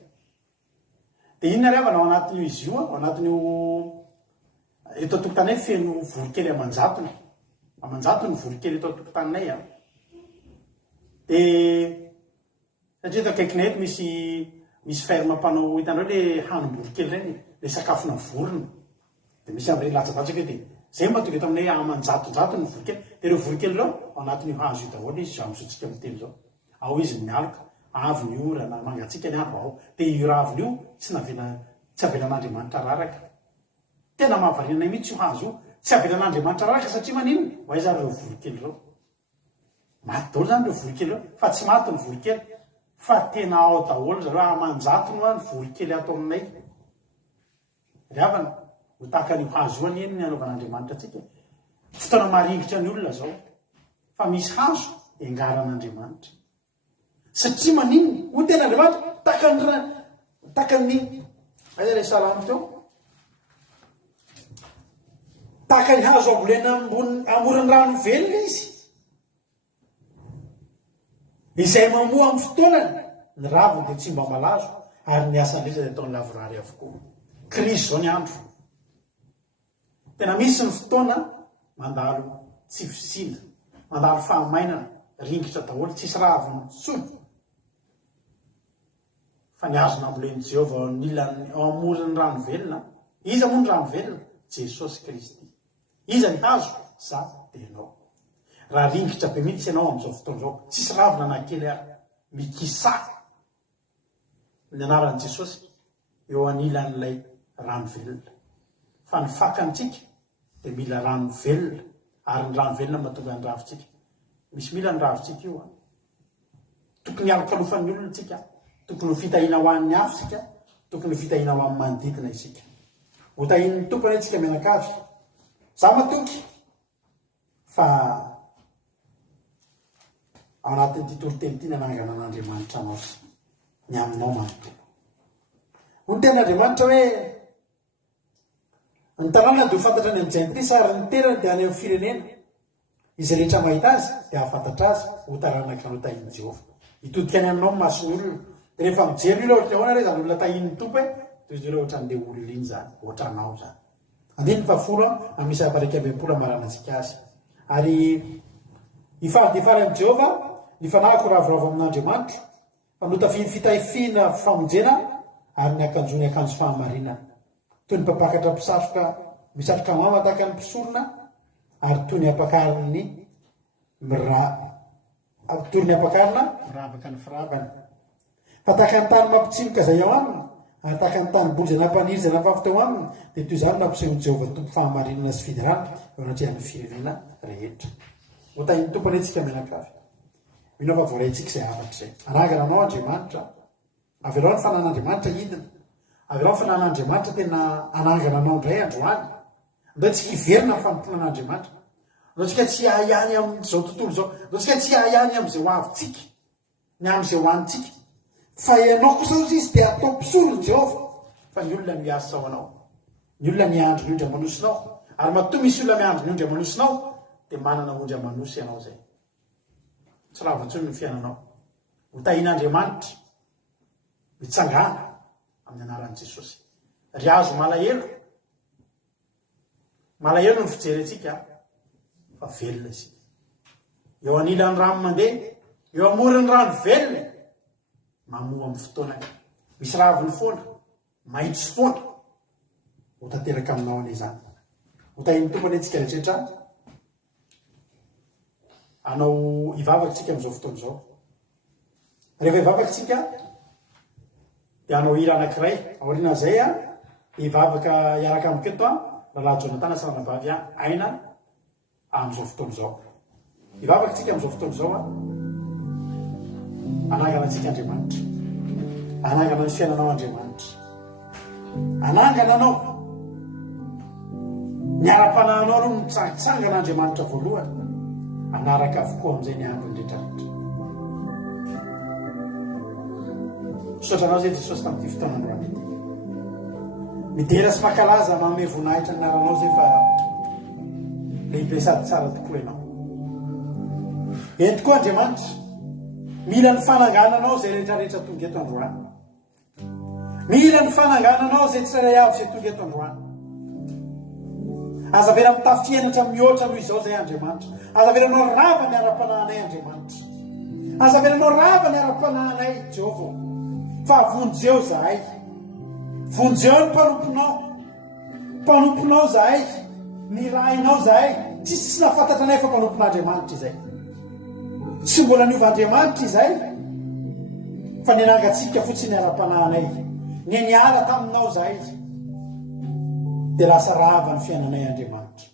dia inona ry avana ao anatin'io izy io ao anatin'io eto atokotanay feno vorokely amanjatony amanjatony vorokely eto atokotaninay a dia satria eto akaikina eto misy ferme-mpanao hitanao le hanim-borokely reny le sakafona vorona dia misy amin'ireny latsadatsaky dia zay mahatonga eto aminay amanjatonjato ny vorokely dia ireo vorokely ireo ao anatin'io hazo io daholo izy zamosotsika amin'ny teny zao ao izy mialoka avy ny orana mangatsika ny andro ao dia io raviny io tsy avelan'Andriamanitra raraka tena mahavarinanay mihitsy io hazo io tsy avelan'Andriamanitra raraka satria manino hoaiza reo vorokely ireo maty daholo zany reo vorokely ireo fa tsy maty ny vorokely fa tena ao daholo zareo amanjato no a ny vorokely ato aminay ry avana ho tahaka an'io hazo io aneny ny anaovan'Andriamanitra atsika fotoana maringitra ny olona zao fa misy hazo engaran'Andriamanitra satria manino ho ten'Andriamanitra takany aiza ilay salamo teo tahaka ny hazo ambolena amoron'ny rano velona izy izay mamoa amin'ny fotoanany ny raviny dia tsy mba malazo ary ny asan'ireza dia ataon'ny lavorary avokoa krizy zao ny andro tena misy ny fotoana mandalo tsy fisina mandalo fahamainana ringitra daholo tsisy raviny tsony fa ny azo namboleny Jehovah ao amoron'ny rano velona iza moa ny rano velona Jesosy Kristy iza ny hazo za dia ianao raha ringitra be mihitsy ianao amin'izao fotoana zao tsisy ravina nankely ary mikisa ny anaran'i Jesosy eo anilan'ilay rano velona fa ny fakantsika dia mila rano velona ary ny rano velona mahatonga ny ravitsika misy mila ny ravitsika io tokony alokalofan'ny olona tsika tokony ho fitahina ho an'ny afitsika tokony ho fitahina ho amin'ny manodidina isika ho tahin'ny tompony atsika mianakavy za matoky fa ao anatin'ity toloteny ity nanangana an'Andriamanitra anao sy ny aminao manontolo ho ny ten'Andriamanitra hoe ny tanàna dia ho fantatra ny amin'izay ty sary ny terana dia any amin'ny firenena izay rehetra mahita azy dia hahafantatra azy ho taranaka no tahin'i Jehovah hitodika any aminao masony olona dia rehefa mijery io loha ohatra hoana re zany olona tahin'ny tompo dia izy ireo ohatra n'ilay olona iny zany ohatranao zany andiny fafolo amisy aparaika ambem-polo amaranantsika azy ary hifaran'i Jehovah ny fanahako ravoravo amin'Andriamanitra fanota fitahifina famonjena ary ny akanjony akanjo fahamarinana toy ny mpapakatra mpisatroka misatroka mama tahaka ny mpisorona ary toy ny apakariny miravaka ny firavana fa tahaka ny tany mampitsimoka zay ao aminy ary tahaka ny tany boly zay nampaniry zay nampafy teo aminy dia toy izany nampisehon'i Jehovah tompo fahamarinana sy fidirana eo anatrehan'ny firenena rehetra ho tahin'ny tompony antsika mianakavy minaova voarayntsika izay afatra izay anangana anao Andriamanitra avy alao ny fanan'Andriamanitra hidina avy alao ny fanan'Andriamanitra tena anangana anao indray androany andao tsika hiverina ny fanompona an'Andriamanitra andao tsika tsy ahihany amin'izao tontolo zao andao tsika tsy ahihany amin'izay ho avintsika ny amin'izay ho anitsika fa ianao kosa izy dia atao mpisolo Jehovah fa ny olona miasa ao anao ny olona miandro ny ondry amanosinao ary matoa misy olona miandro ny ondry amanosinao dia manana ondry amanosy ianao zay tsy raha vantsony ny fiainanao ho tahin'Andriamanitra mitsangana amin'ny anaran'i Jesosy ry azo malahelo ny fijery antsika fa velona isika eo anilan'ny rano mandeha eo amoron'ny rano velona mamoa amin'ny fotoana misy raviny foana maitso foana ho tanteraka aminao ane zany ho tahin'ny tompony antsika rehetrarehetra anao hivavakantsika amin'izao fotoana izao rehefa hivavakantsika dia anao hira anankiray aorianan'izay hivavaka hiaraka amiketo lalahy Jonathan Saranabavy aina amin'izao fotoana izao hivavakantsika amin'izao fotoana izao anangana antsika Andriamanitra anangana ny fiainanao Andriamanitra anangana anao ny ara-panahinao aloha mitsangitsangana Andriamanitra voalohany anaraka avokoa amin'izay ny andro indretraretra. Misaotranao zay Jesosy tamin'ity fotoanandroany ity. Midera sy mankalaza manome voninahitra ny anaranao zay fa lehibe sady tsara tokoa ianao. Eny tokoa Andriamanitra, mila ny fanangananao zay rehetrarehetra tonga eto androany. Mila ny fanangananao zay tsirairay avy zay tonga eto androany. Azavela mitafienatra mihoatra noho izao zay Andriamanitra. Azavelanao rava ny ara-panahinay Andriamanitra. Azavelanao rava ny ara-panahinay Jehovah. Fa vonjeo zahay. Vonjeo ny mpanomponao zahay. Ny rahinao zahay. Tsisy nafantatra anay fa mpanompon'Andriamanitra izay. Tsy mbola niova Andriamanitra izay. Fa ninangatsika fotsiny ara-panahinay. Ny niala taminao zahay. Dia lasa rava ny fiainanay Andriamanitra.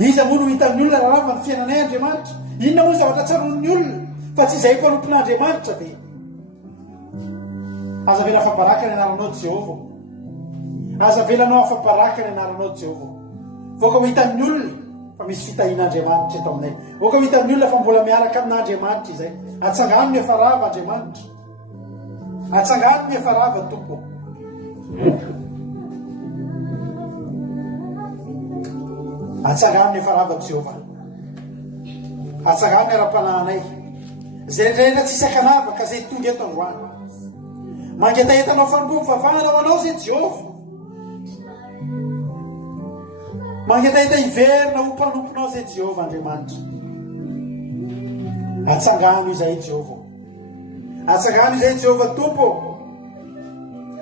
Iza moa no hitan'ny olona rava ny fiainanay Andriamanitra? Inona moa zavatra tsaron'ny olona fa tsy izay mpanompon'Andriamanitra be? Azavela afabaraka ny anaranao Jehovah. Azavelanao afabaraka ny anaranao Jehovah. Voaka ho hitan'ny olona fa misy fitahian'Andriamanitra eto aminay. Voaka ho hitan'ny olona fa mbola miaraka amin'Andriamanitra izay. Atsangano ny efa rava Andriamanitra. Atsangano ny efa rava Tompo. Atsangano ny efa rava Jehovah. Atsangano ny ara-panahinay. Zay rehetrarehetra tsy sakanavaka zay tonga eto androany. Mangetahetanao fanompoam-pavahana ho anao zay Jehovah. Mangetaheta hiverina ho mpanomponao zay Jehovah Andriamanitra. Atsangano izay Jehovah. Atsangano izay Jehovah Tompo.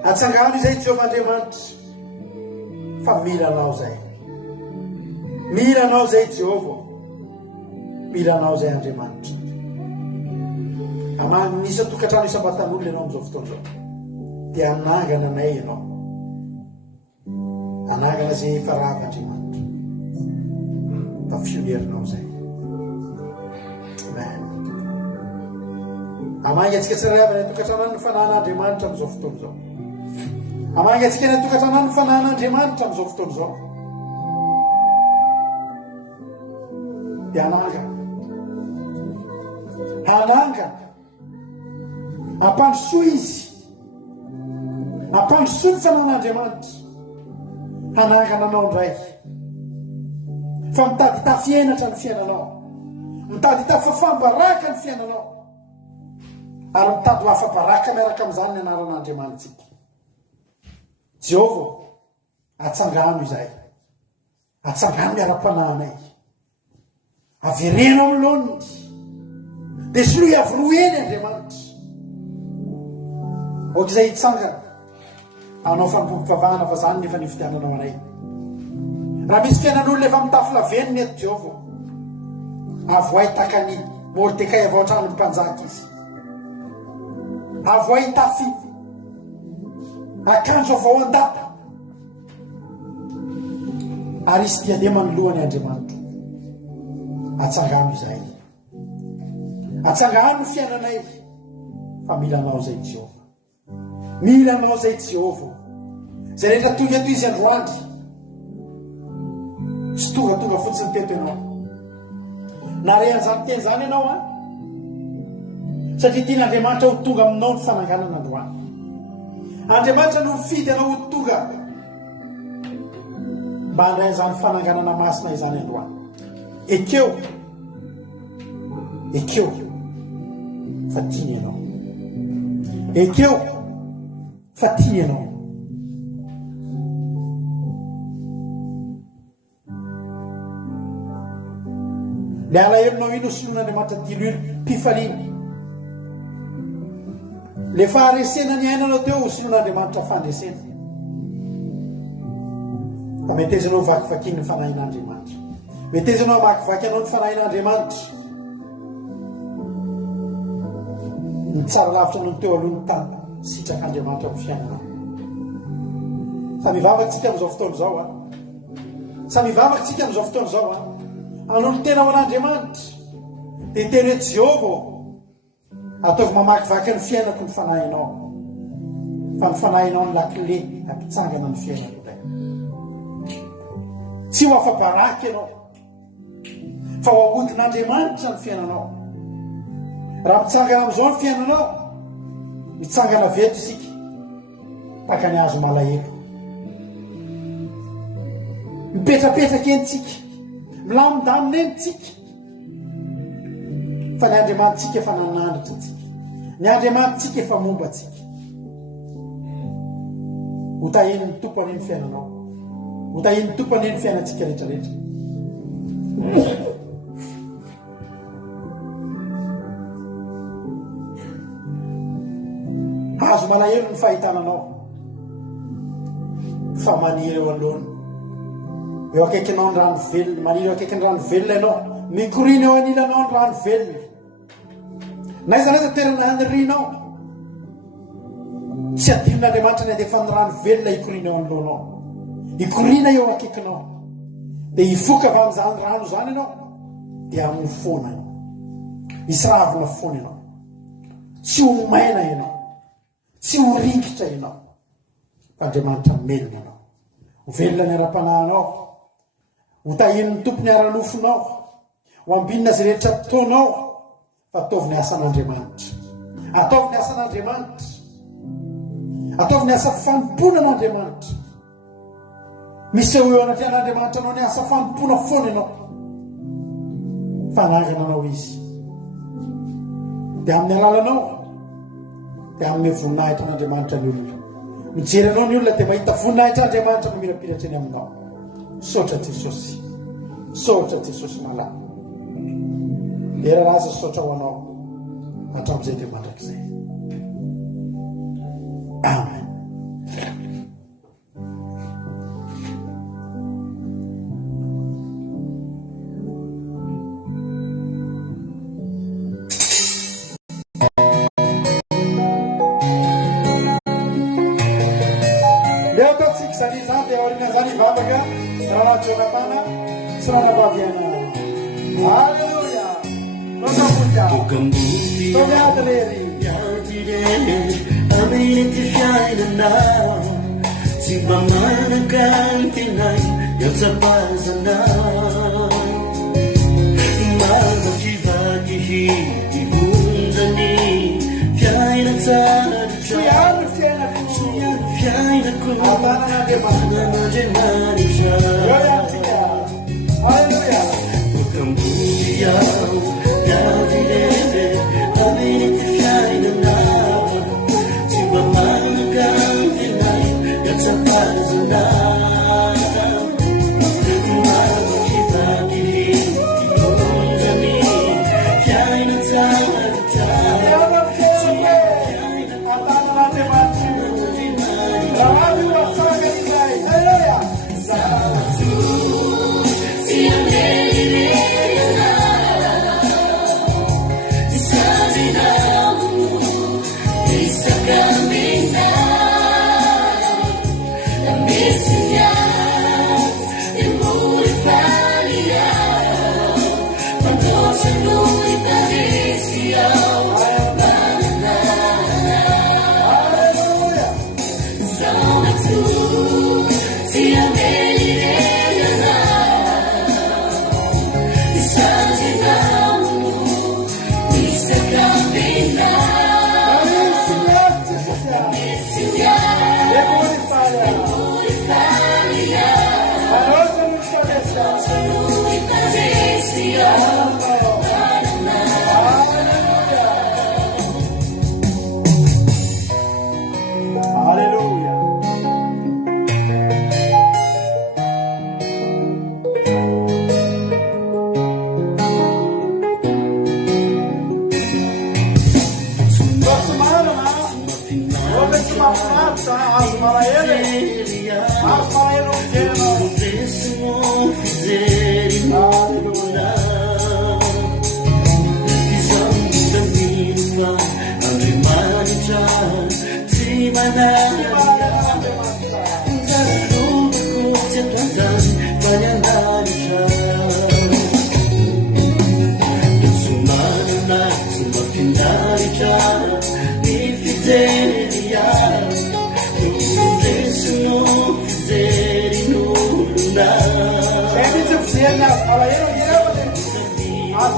Atsangano izay Jehovah Andriamanitra. Fa milanao zay. Milanao zay Jehovah. Milanao zay Andriamanitra. Nisy tokantrano isam-batan'olona ianao amin'izao fotoana izao. Dia anangana anay ianao. Anangana zay efa rava Andriamanitra. Tafionerinao zay. Amen. Amangatsika tsiraiavana ny tokantranano ny fanahin'Andriamanitra amin'izao fotoana izao. Amangatsika ny tokantranano ny fanahin'Andriamanitra amin'izao fotoana izao. Dia anangana. Anangana. Ampandrosoa izy. Ampandrosoa ny fanahin'Andriamanitra. Anangana anao indray. Fa mitady tafienatra ny fiainanao. Mitady tafafambaraka ny fiainanao. Ary mitady ho afabaraka miaraka amin'izany ny anaran'Andriamanitsika. Jehovah, atsangano izay. Atsangano miara-panahinay. Averena amin'ny loniny. Dia soloy avoroeny Andriamanitra. Ohatr'izay hitsangana. Anao fanompoam-pavahana fa zany nefa ny fitiananao anay. Raha misy fiainan'olona efa mitafy laveniny eto Jehovah. Avoay takany Mordekay avao an-trano ny mpanjaka izy. Avoay tafy akanjo avao an-dapa. Ary izy diadema ny lohany Andriamanitra. Atsangano izay. Atsangano ny fiainanay. Fa milanao zay Jehovah. Milanao zay Jehovah. Zay rehetra tonga eto izy androany. Sy tonga fotsiny teto ianao. Narehan'izany teny zany ianao a. Satria tian'Andriamanitra ho tonga aminao ny fananganana androany. Andriamanitra no mifidy anao ho tonga. Mba handray izany fananganana masina izany androany. Ekeo. Fa tia ianao. Ekeo. Fa tia ianao. Le alaherinao ino solon'Andriamanitra tiloilo mpifaliana. Le faharesena ny ainanao teo solon'Andriamanitra fandresena. Fa metezanao vakivakiny ny fanahin'Andriamanitra. Metezanao makivaky anao ny fanahin'Andriamanitra. Ny tsara lavitra anao teo aloha ny tany sitrak'Andriamanitra amin'ny fiainanao. Samy vavatsika amin'izao fotoana izao a. Samy vavatsika amin'izao fotoana izao a. Anolo tena ho an'Andriamanitra. Dia teny hoe Jehovah, ataovy mamakivaky ny fiainako ny fanahinao. Fa ny fanahinao ny lakile ampitsangana ny fiainako. Tsy ho afa-baraka ianao. fa hoahodin'Andriamanitra ny fiainanao. Raha mitsangana amin'izao ny fiainanao, mitsangana veto isika taka ny azo malahelo. Mipetrapetraka eny tsika, milamindamina eny tsika, fa ny Andriamanitsika efa nanandratra tsika, ny Andriamanitsika efa momba tsika. Ho tahin'ny tompo an'iny fiainanao, ho tahin'ny tompo an'iny fiainantsika rehetrarehetra. Azo malahelo ny fahitananao, fa maniry eo alohany, eo akaikinao ny rano velona, maniry eo akaiky ny rano velona ianao, mikorina eo anilanao ny rano velona. Naiza naiza toerana hanirianao, tsy adinon'Andriamanitra ny andefa ny rano velona hikorina eo anoloanao, hikorina eo akaikinao, dia hivoaka avy amin'izany rano zany ianao, dia amin'ny foana ianao, misy ravina foana ianao, tsy ho maina ianao, tsy ho rikitra ianao, fa Andriamanitra melona ianao, ho velona ny ara-panahinao, ho tahin'ny tompo ny ara-nofinao, ho ambinina izay rehetra totaonao, fa ataovy ny asan'Andriamanitra, ataovy ny asan'Andriamanitra, ataovy ny asa fanompoana n'Andriamanitra. Misy eo anatrian'Andriamanitra anao ny asa fanompoana foana ianao, fanagana anao izy, dia amin'ny alalanao, dia amin'ny voninahitra n'Andriamanitra ny olona. Mijery anao ny olona dia mahita voninahitra Andriamanitra no mirapiratra eny aminao. Sotra Jesosy, sotra Jesosy malala. Era raza sotra ho anao hatramin'izay dia mandrakizay. Amen. Leo ataontsika izany izany dia aoriana izany hivavaka raha Jonatana sy ranavavy Alleluia. Toviate lery Aminiti fiainanao tsy mba manakaitinay yatsapazanao mamakivaky hivonjany fiaina tsara Suiano fiainako aman'Andriamanitra Alleluia. Bokambuti yao yadirebe aminiti fiainanao tsy mba manakaitinay yatsapazanao mamakivaky hivonjany fiaina tsara Alleluia.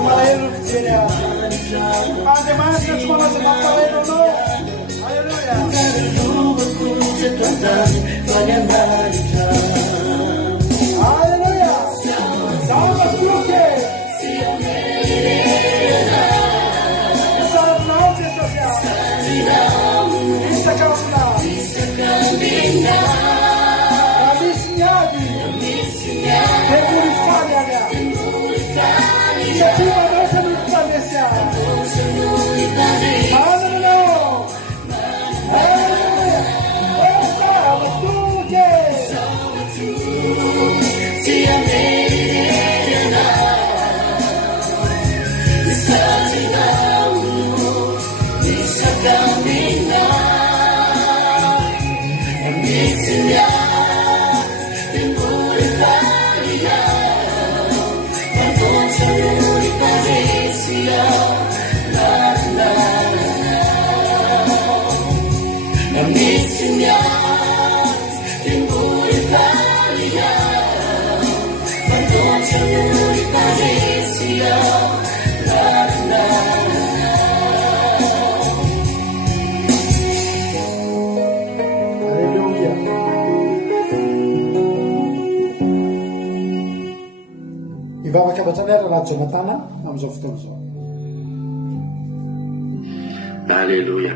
malahelo ny fijery andriamanitra tsy manaza mampalahelo anao. Alleluia. Alleluia. Salvatruke. Saranao Jesosy. Isakauna. Misy miady. Temburi faly agna. Satria manaotra ny fanesa. Alleluia. Alleluia. Salvatruke. Ivavaka batrany raha Jonathan amin'izao fotoana izao. Alleluia.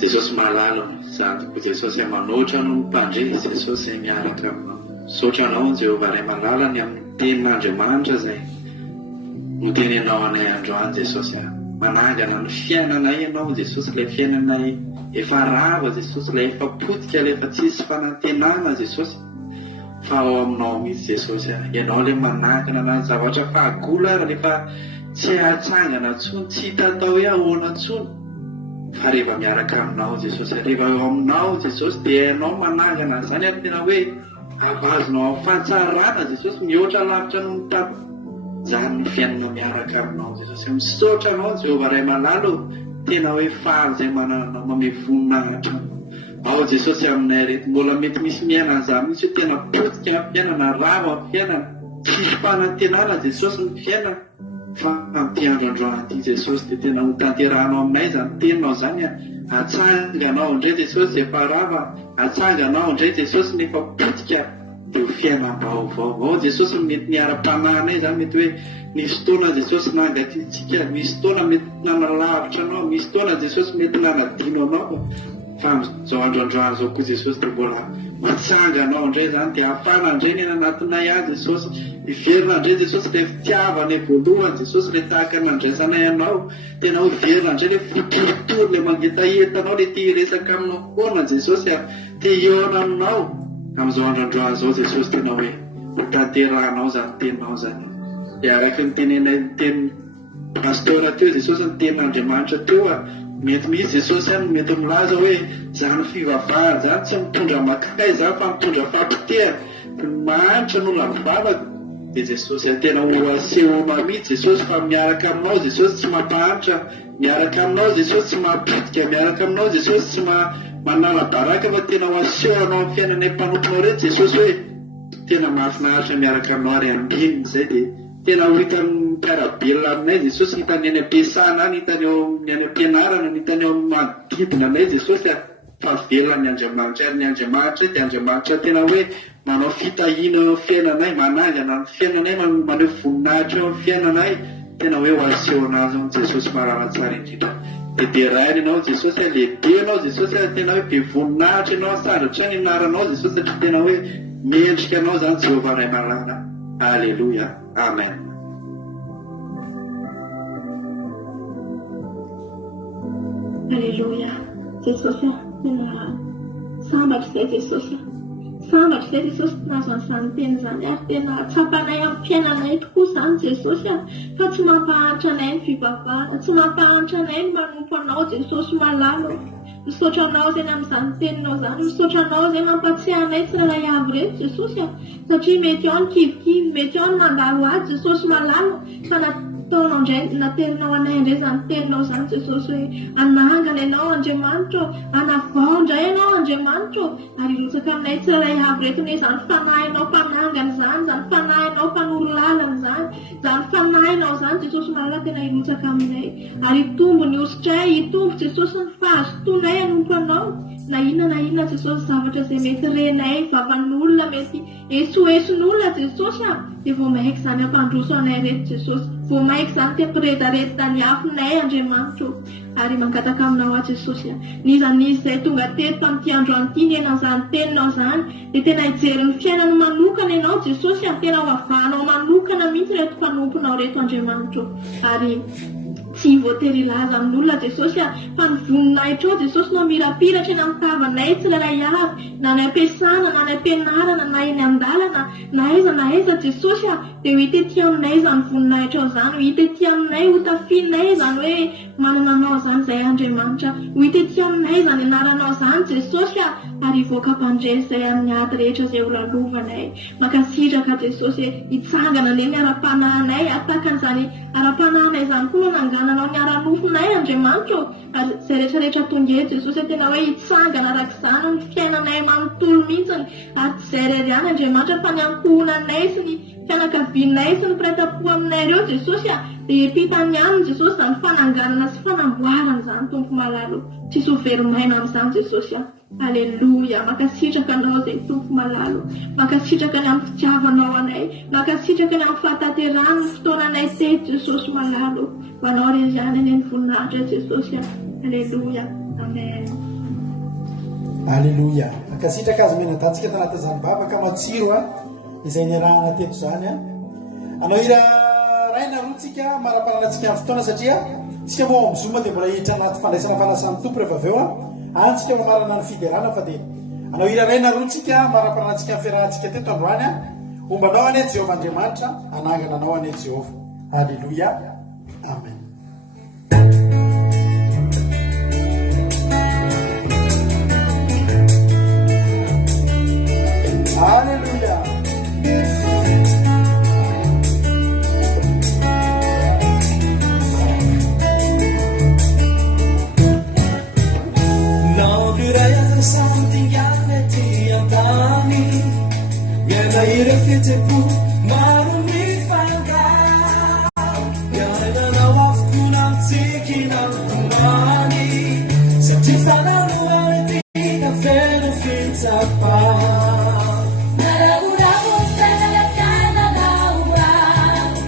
Jesosy mahalala zandiko Jesosy manoatra no mpandre Jesosy miaraka misaotra anao Jehovah Ray malalany amin'ny tenin'Andriamanitra zay notenenao anay androany Jesosy. Manangana ny fiainanay ianao Jesosy, ilay fiainanay efa rava Jesosy, ilay efa potika, ilay efa tsisy fanantenana Jesosy. Fa ao aminao mihitsy Jesosy, ianao ilay manangana na zavatra fahagola ary rehefa tsy hatsangana tsony, tsy hita atao hoe ahoana tsony. Fa rehefa miaraka aminao Jesosy, rehefa eo aminao Jesosy dia ianao manangana zany ary tena hoe avazonao amin'ny fahatsarana Jesosy, mihoatra lavitra no mitady zany ny fiainana miaraka aminao Jesosy. Misaotra anao Jehovah Ray malalo, tena hoe faly izay manana mame voninahitra ao Jesosy aminay reto. Mbola mety misy miaina an'izany mihitsy hoe tena potika ny fiainana, rava ny fiainana, tsisy fanantenana Jesosy ny fiainana. Fa amin'ity androandroany ity Jesosy dia tena ho tanterahanao aminay zany teninao zany, atsanganao indray Jesosy efa rava, atsanganao indray Jesosy nefa potika, dia ho fiainam-baovao Jesosy. Mety niara-pananay zany, mety hoe misy fotoana Jesosy nangatitsika, misy fotoana mety nanalavitra anao, misy fotoana Jesosy mety nanadino anao. Fa amin'izao androandroany izao koa Jesosy dia mbola matsanganao indray zany, dia hafana indray ny anatinay azy Jesosy, hiverina indray Jesosy ilay fitiavana voalohany Jesosy, ilay tahaka nandraisanay anao, tena ho hiverina indray ilay fotoritory, ilay mangetaentanao, ilay tia hiresaka aminao foana Jesosy, tia hiona aminao. Amin'izao androandroany izao Jesosy tena hoe hotanterahanao zany teninao zany, dia araka ny tenenay ny teny pastora teo Jesosy, ny tenin'Andriamanitra teo mety misy Jesosy any mety milaza hoe zany fivavahana zany tsy mitondra makay zany fa mitondra fampitehana, mahanitra no lavavaka. Dia Jesosy tena ho asehona mihitsy Jesosy fa miaraka aminao Jesosy tsy mampahanitra, miaraka aminao Jesosy tsy mahapitika, miaraka aminao Jesosy tsy manala baraka, fa tena ho asehonao amin'ny fiainanay mpanomponao reto Jesosy hoe tena mahafinaritra miaraka aminao ary ambininy zay. Dia tena ho hitan'ny mpiarabelona aminay Jesosy, hitany any am-piasana any, hitany eo ny any am-pianarana, hitany eo amin'ny manodidina anay Jesosy, fa velona ny Andriamanitra ary ny Andriamanitra dia Andriamanitra tena hoe manao fitahiana eo fiainanay, manangana ny fiainanay, maneho voninahitra eo amin'ny fiainanay, tena hoe ho asehona azy ao Jesosy mahalala tsara indrindra. Dia derainy ianao Jesosy, lehibe ianao Jesosy, tena hoe be voninahitra ianao, sandratra ny anaranao Jesosy, satria tena hoe mendrika anao zany Jehovah Ray malala. Alleluia, amen. Alleluia. Jesosy tena sambatra izay Jesosy, sambatra izay Jesosy nazo an'izany teny izany, ary tena tsapanay amin'ny fiainanay tokoa izany Jesosy, fa tsy mampahanitra anay ny fivavahana, tsy mampahanitra anay ny manompo anao Jesosy malalo. Misaotra anao izay amin'izany teninao izany, misaotra anao izay mampatsiahy anay tsirairay avy reto Jesosy, satria mety ao ny kivikivy, mety ao ny nandalo azy Jesosy malalo, fa nataonao indray, naterinao anay indray izany teninao izany Jesosy hoe anangana ianao Andriamanitra, anavao indray ianao Andriamanitra, ary hirotsaka aminay tsirairay avy reto izany fanahinao mpanangana izany, izany fanahinao mpanoro lalana izany, izany fanahinao izany Jesosy malala tena hirotsaka aminay ary hitombo ny ositray hitombo Jesosy ny fahazotoanay anompanao na inona Jesosy zavatra izay mety renay vavan'olona mety esoeson'olona Jesosy dia vao maiky izany ampandroso anay reto Jesosy vao maiky izany tepiredarety tany afinay Andriamanitra ary mangataka aminao a Jesosy nizanizy izay tonga teto tamin'ity andro an'ity nenan'izany teninao izany dia tena hijery ny fiainany manokana ianao Jesosy tena ho avahanao manokana mihitsy reto mpanomponao reto Andriamanitra ary tsy voatery ilaza amin'olona Jesosy fa ny voninahitra ao Jesosy no mirapiratra eny amin'ny tavanay tsirairay avy na ny ampiasana na ny ampianarana na eny an-dalana na aiza Jesosy dia ho hitetỳ aminay izany voninahitra ao izany ho hitetỳ aminay ho tafinay izany hoe manana anao izany izay Andriamanitra ho hitetỳ aminay izany anaranao izany Jesosy ary hivoaka mpandresy izay amin'ny ady rehetra izay ho lalovanay mankasitraka Jesosy hitsangana ane ny ara-panahinay atakan'izany ara-panahinay izany koa manangananao ny ara-nofonay Andriamanitra ary izay rehetrarehetra tonga eto Jesosy tena hoe hitsangana arak'izany ny fiainanay manontolo mihitsiny ary tsy izay rery ihany Andriamanitra fa ny ankohonanay sy ny fianakavianay sy ny mpiray-po aminay ireo Jesosy dia epitany ihany Jesosy izany fananganana sy fanamboarana izany tompo malalo tsisy ho verimaina amin'izany Jesosy Aleluia mankasitraka anao izay tompo malalo mankasitraka ny amin'ny fitiavanao anay mankasitraka ny amin'ny fahataterana ny fotoananay teto Jesosy malalo manao rery ihany eny ny voninahitra Jesosy Aleluia amen Aleluia mankasitraka azy menadatsika tanaty izany babaka matsiro izay niarahana teto izany anao ira raina rotsika maraparanantsika amin'ny fotoana satria tsika moa amin'izoma dia mbola hiditra anaty fandraisana fanasan'ny tompo rehefa avy eo antsika mamarana ny fiderana fa dia anao ira raina rotsika maraparanantsika amin'ny fiarahantsika teto androany ombanao ane Jehovah Andriamanitra anangana anao ane Jehovah Aleluia amen Aleluia Something ti antani Yana ira fitepu marumi fanga Yana na wafku na mtiki na kumani Satifana nuariti na fena fitapa Naraurabu sana la kana na uwami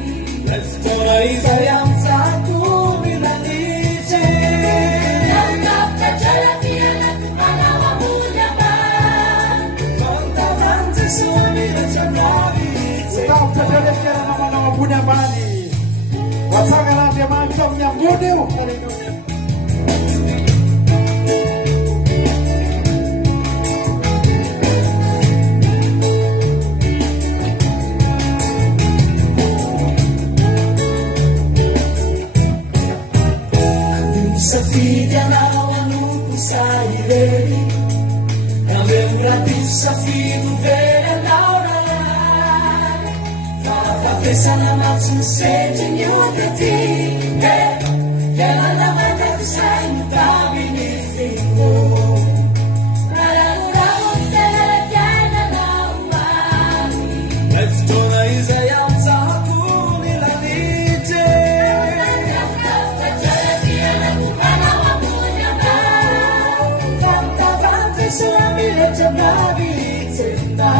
Leftona iza ya mtaku nilanije Namkapta chala pia na Tutaelekea mwana wa Bwana mbali wataka na Andriamanitra mnyangudi Haleluya Safidi anawanuku saireri Namemrati safidu vera laura Sana matsu sete ni wakati Yana na mata kusai mutabi ni fingo Rarura utsele jana na umami Eftona iza ya mtaku nilalite Wajala pia na kumana wa kunyamba Famta bante suamile jababi tenda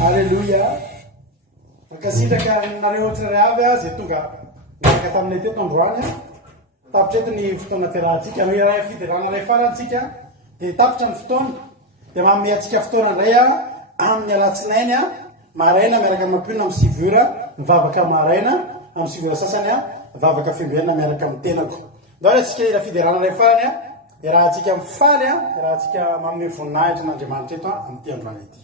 Alléluia. Makasitraka nareo ohatrany avy azy tonga miaraka taminay teto androany tapitra eto ny fotoana fiarahantsika hoe raha fiderana ray farantsika dia tapitra ny fotoana dia manome antsika fotoana indray amin'ny alatsinainy maraina miaraka mampionana amin'ny sivura mivavaka maraina amin'ny sivura sasany mivavaka fiambenana miaraka amin'ny tenako ndao atsika ira fiderana ray farany irahantsika mifaly irahantsika manome voninahitra n'Andriamanitra eto amin'ny ty androany ity.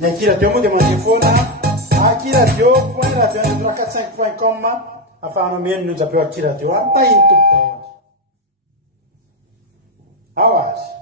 Ny Akira-dio moa dia mandefoana Akira-dio point radio 4.5.com afahana omeny ny onjabeo Akira-dio tahiny tompy daholo. Ao azy.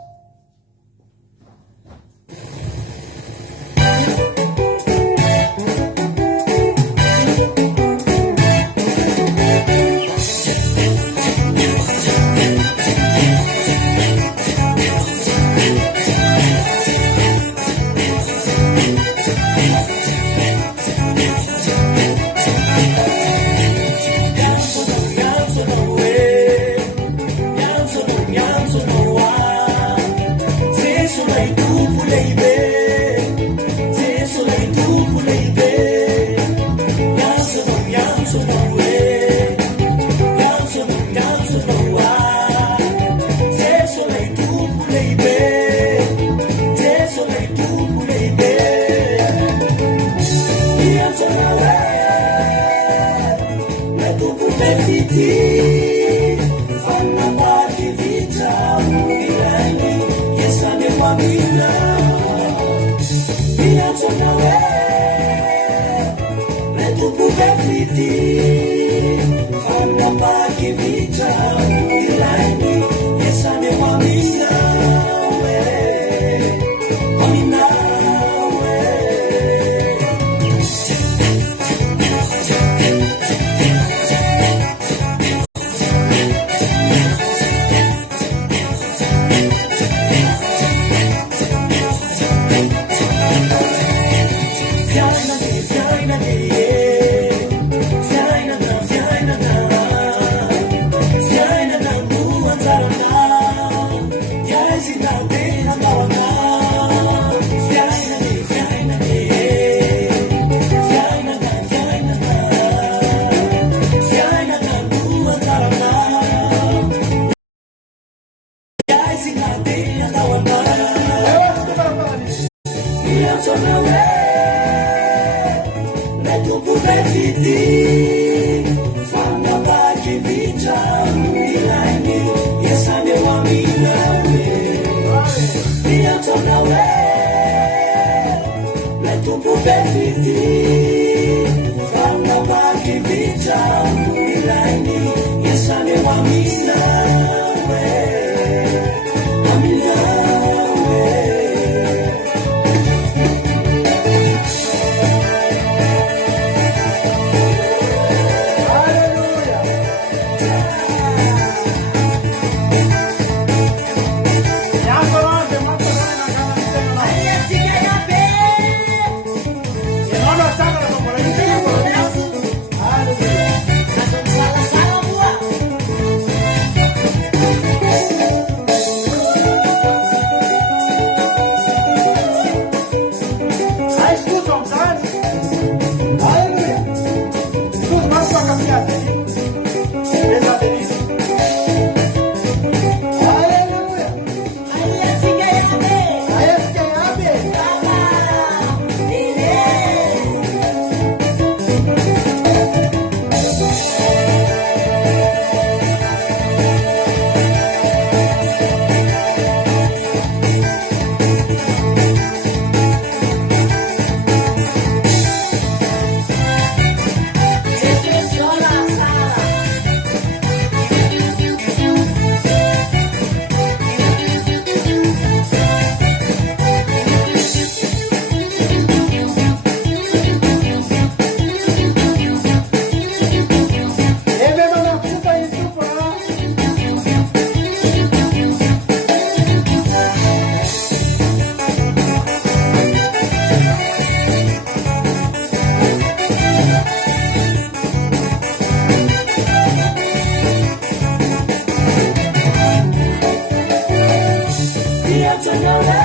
Miatanawe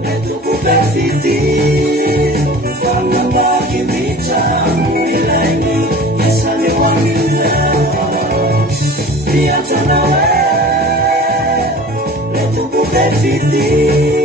Letukupesiti Wangabagi vita Muileni Yasami wangile Miatanawe Letukupesiti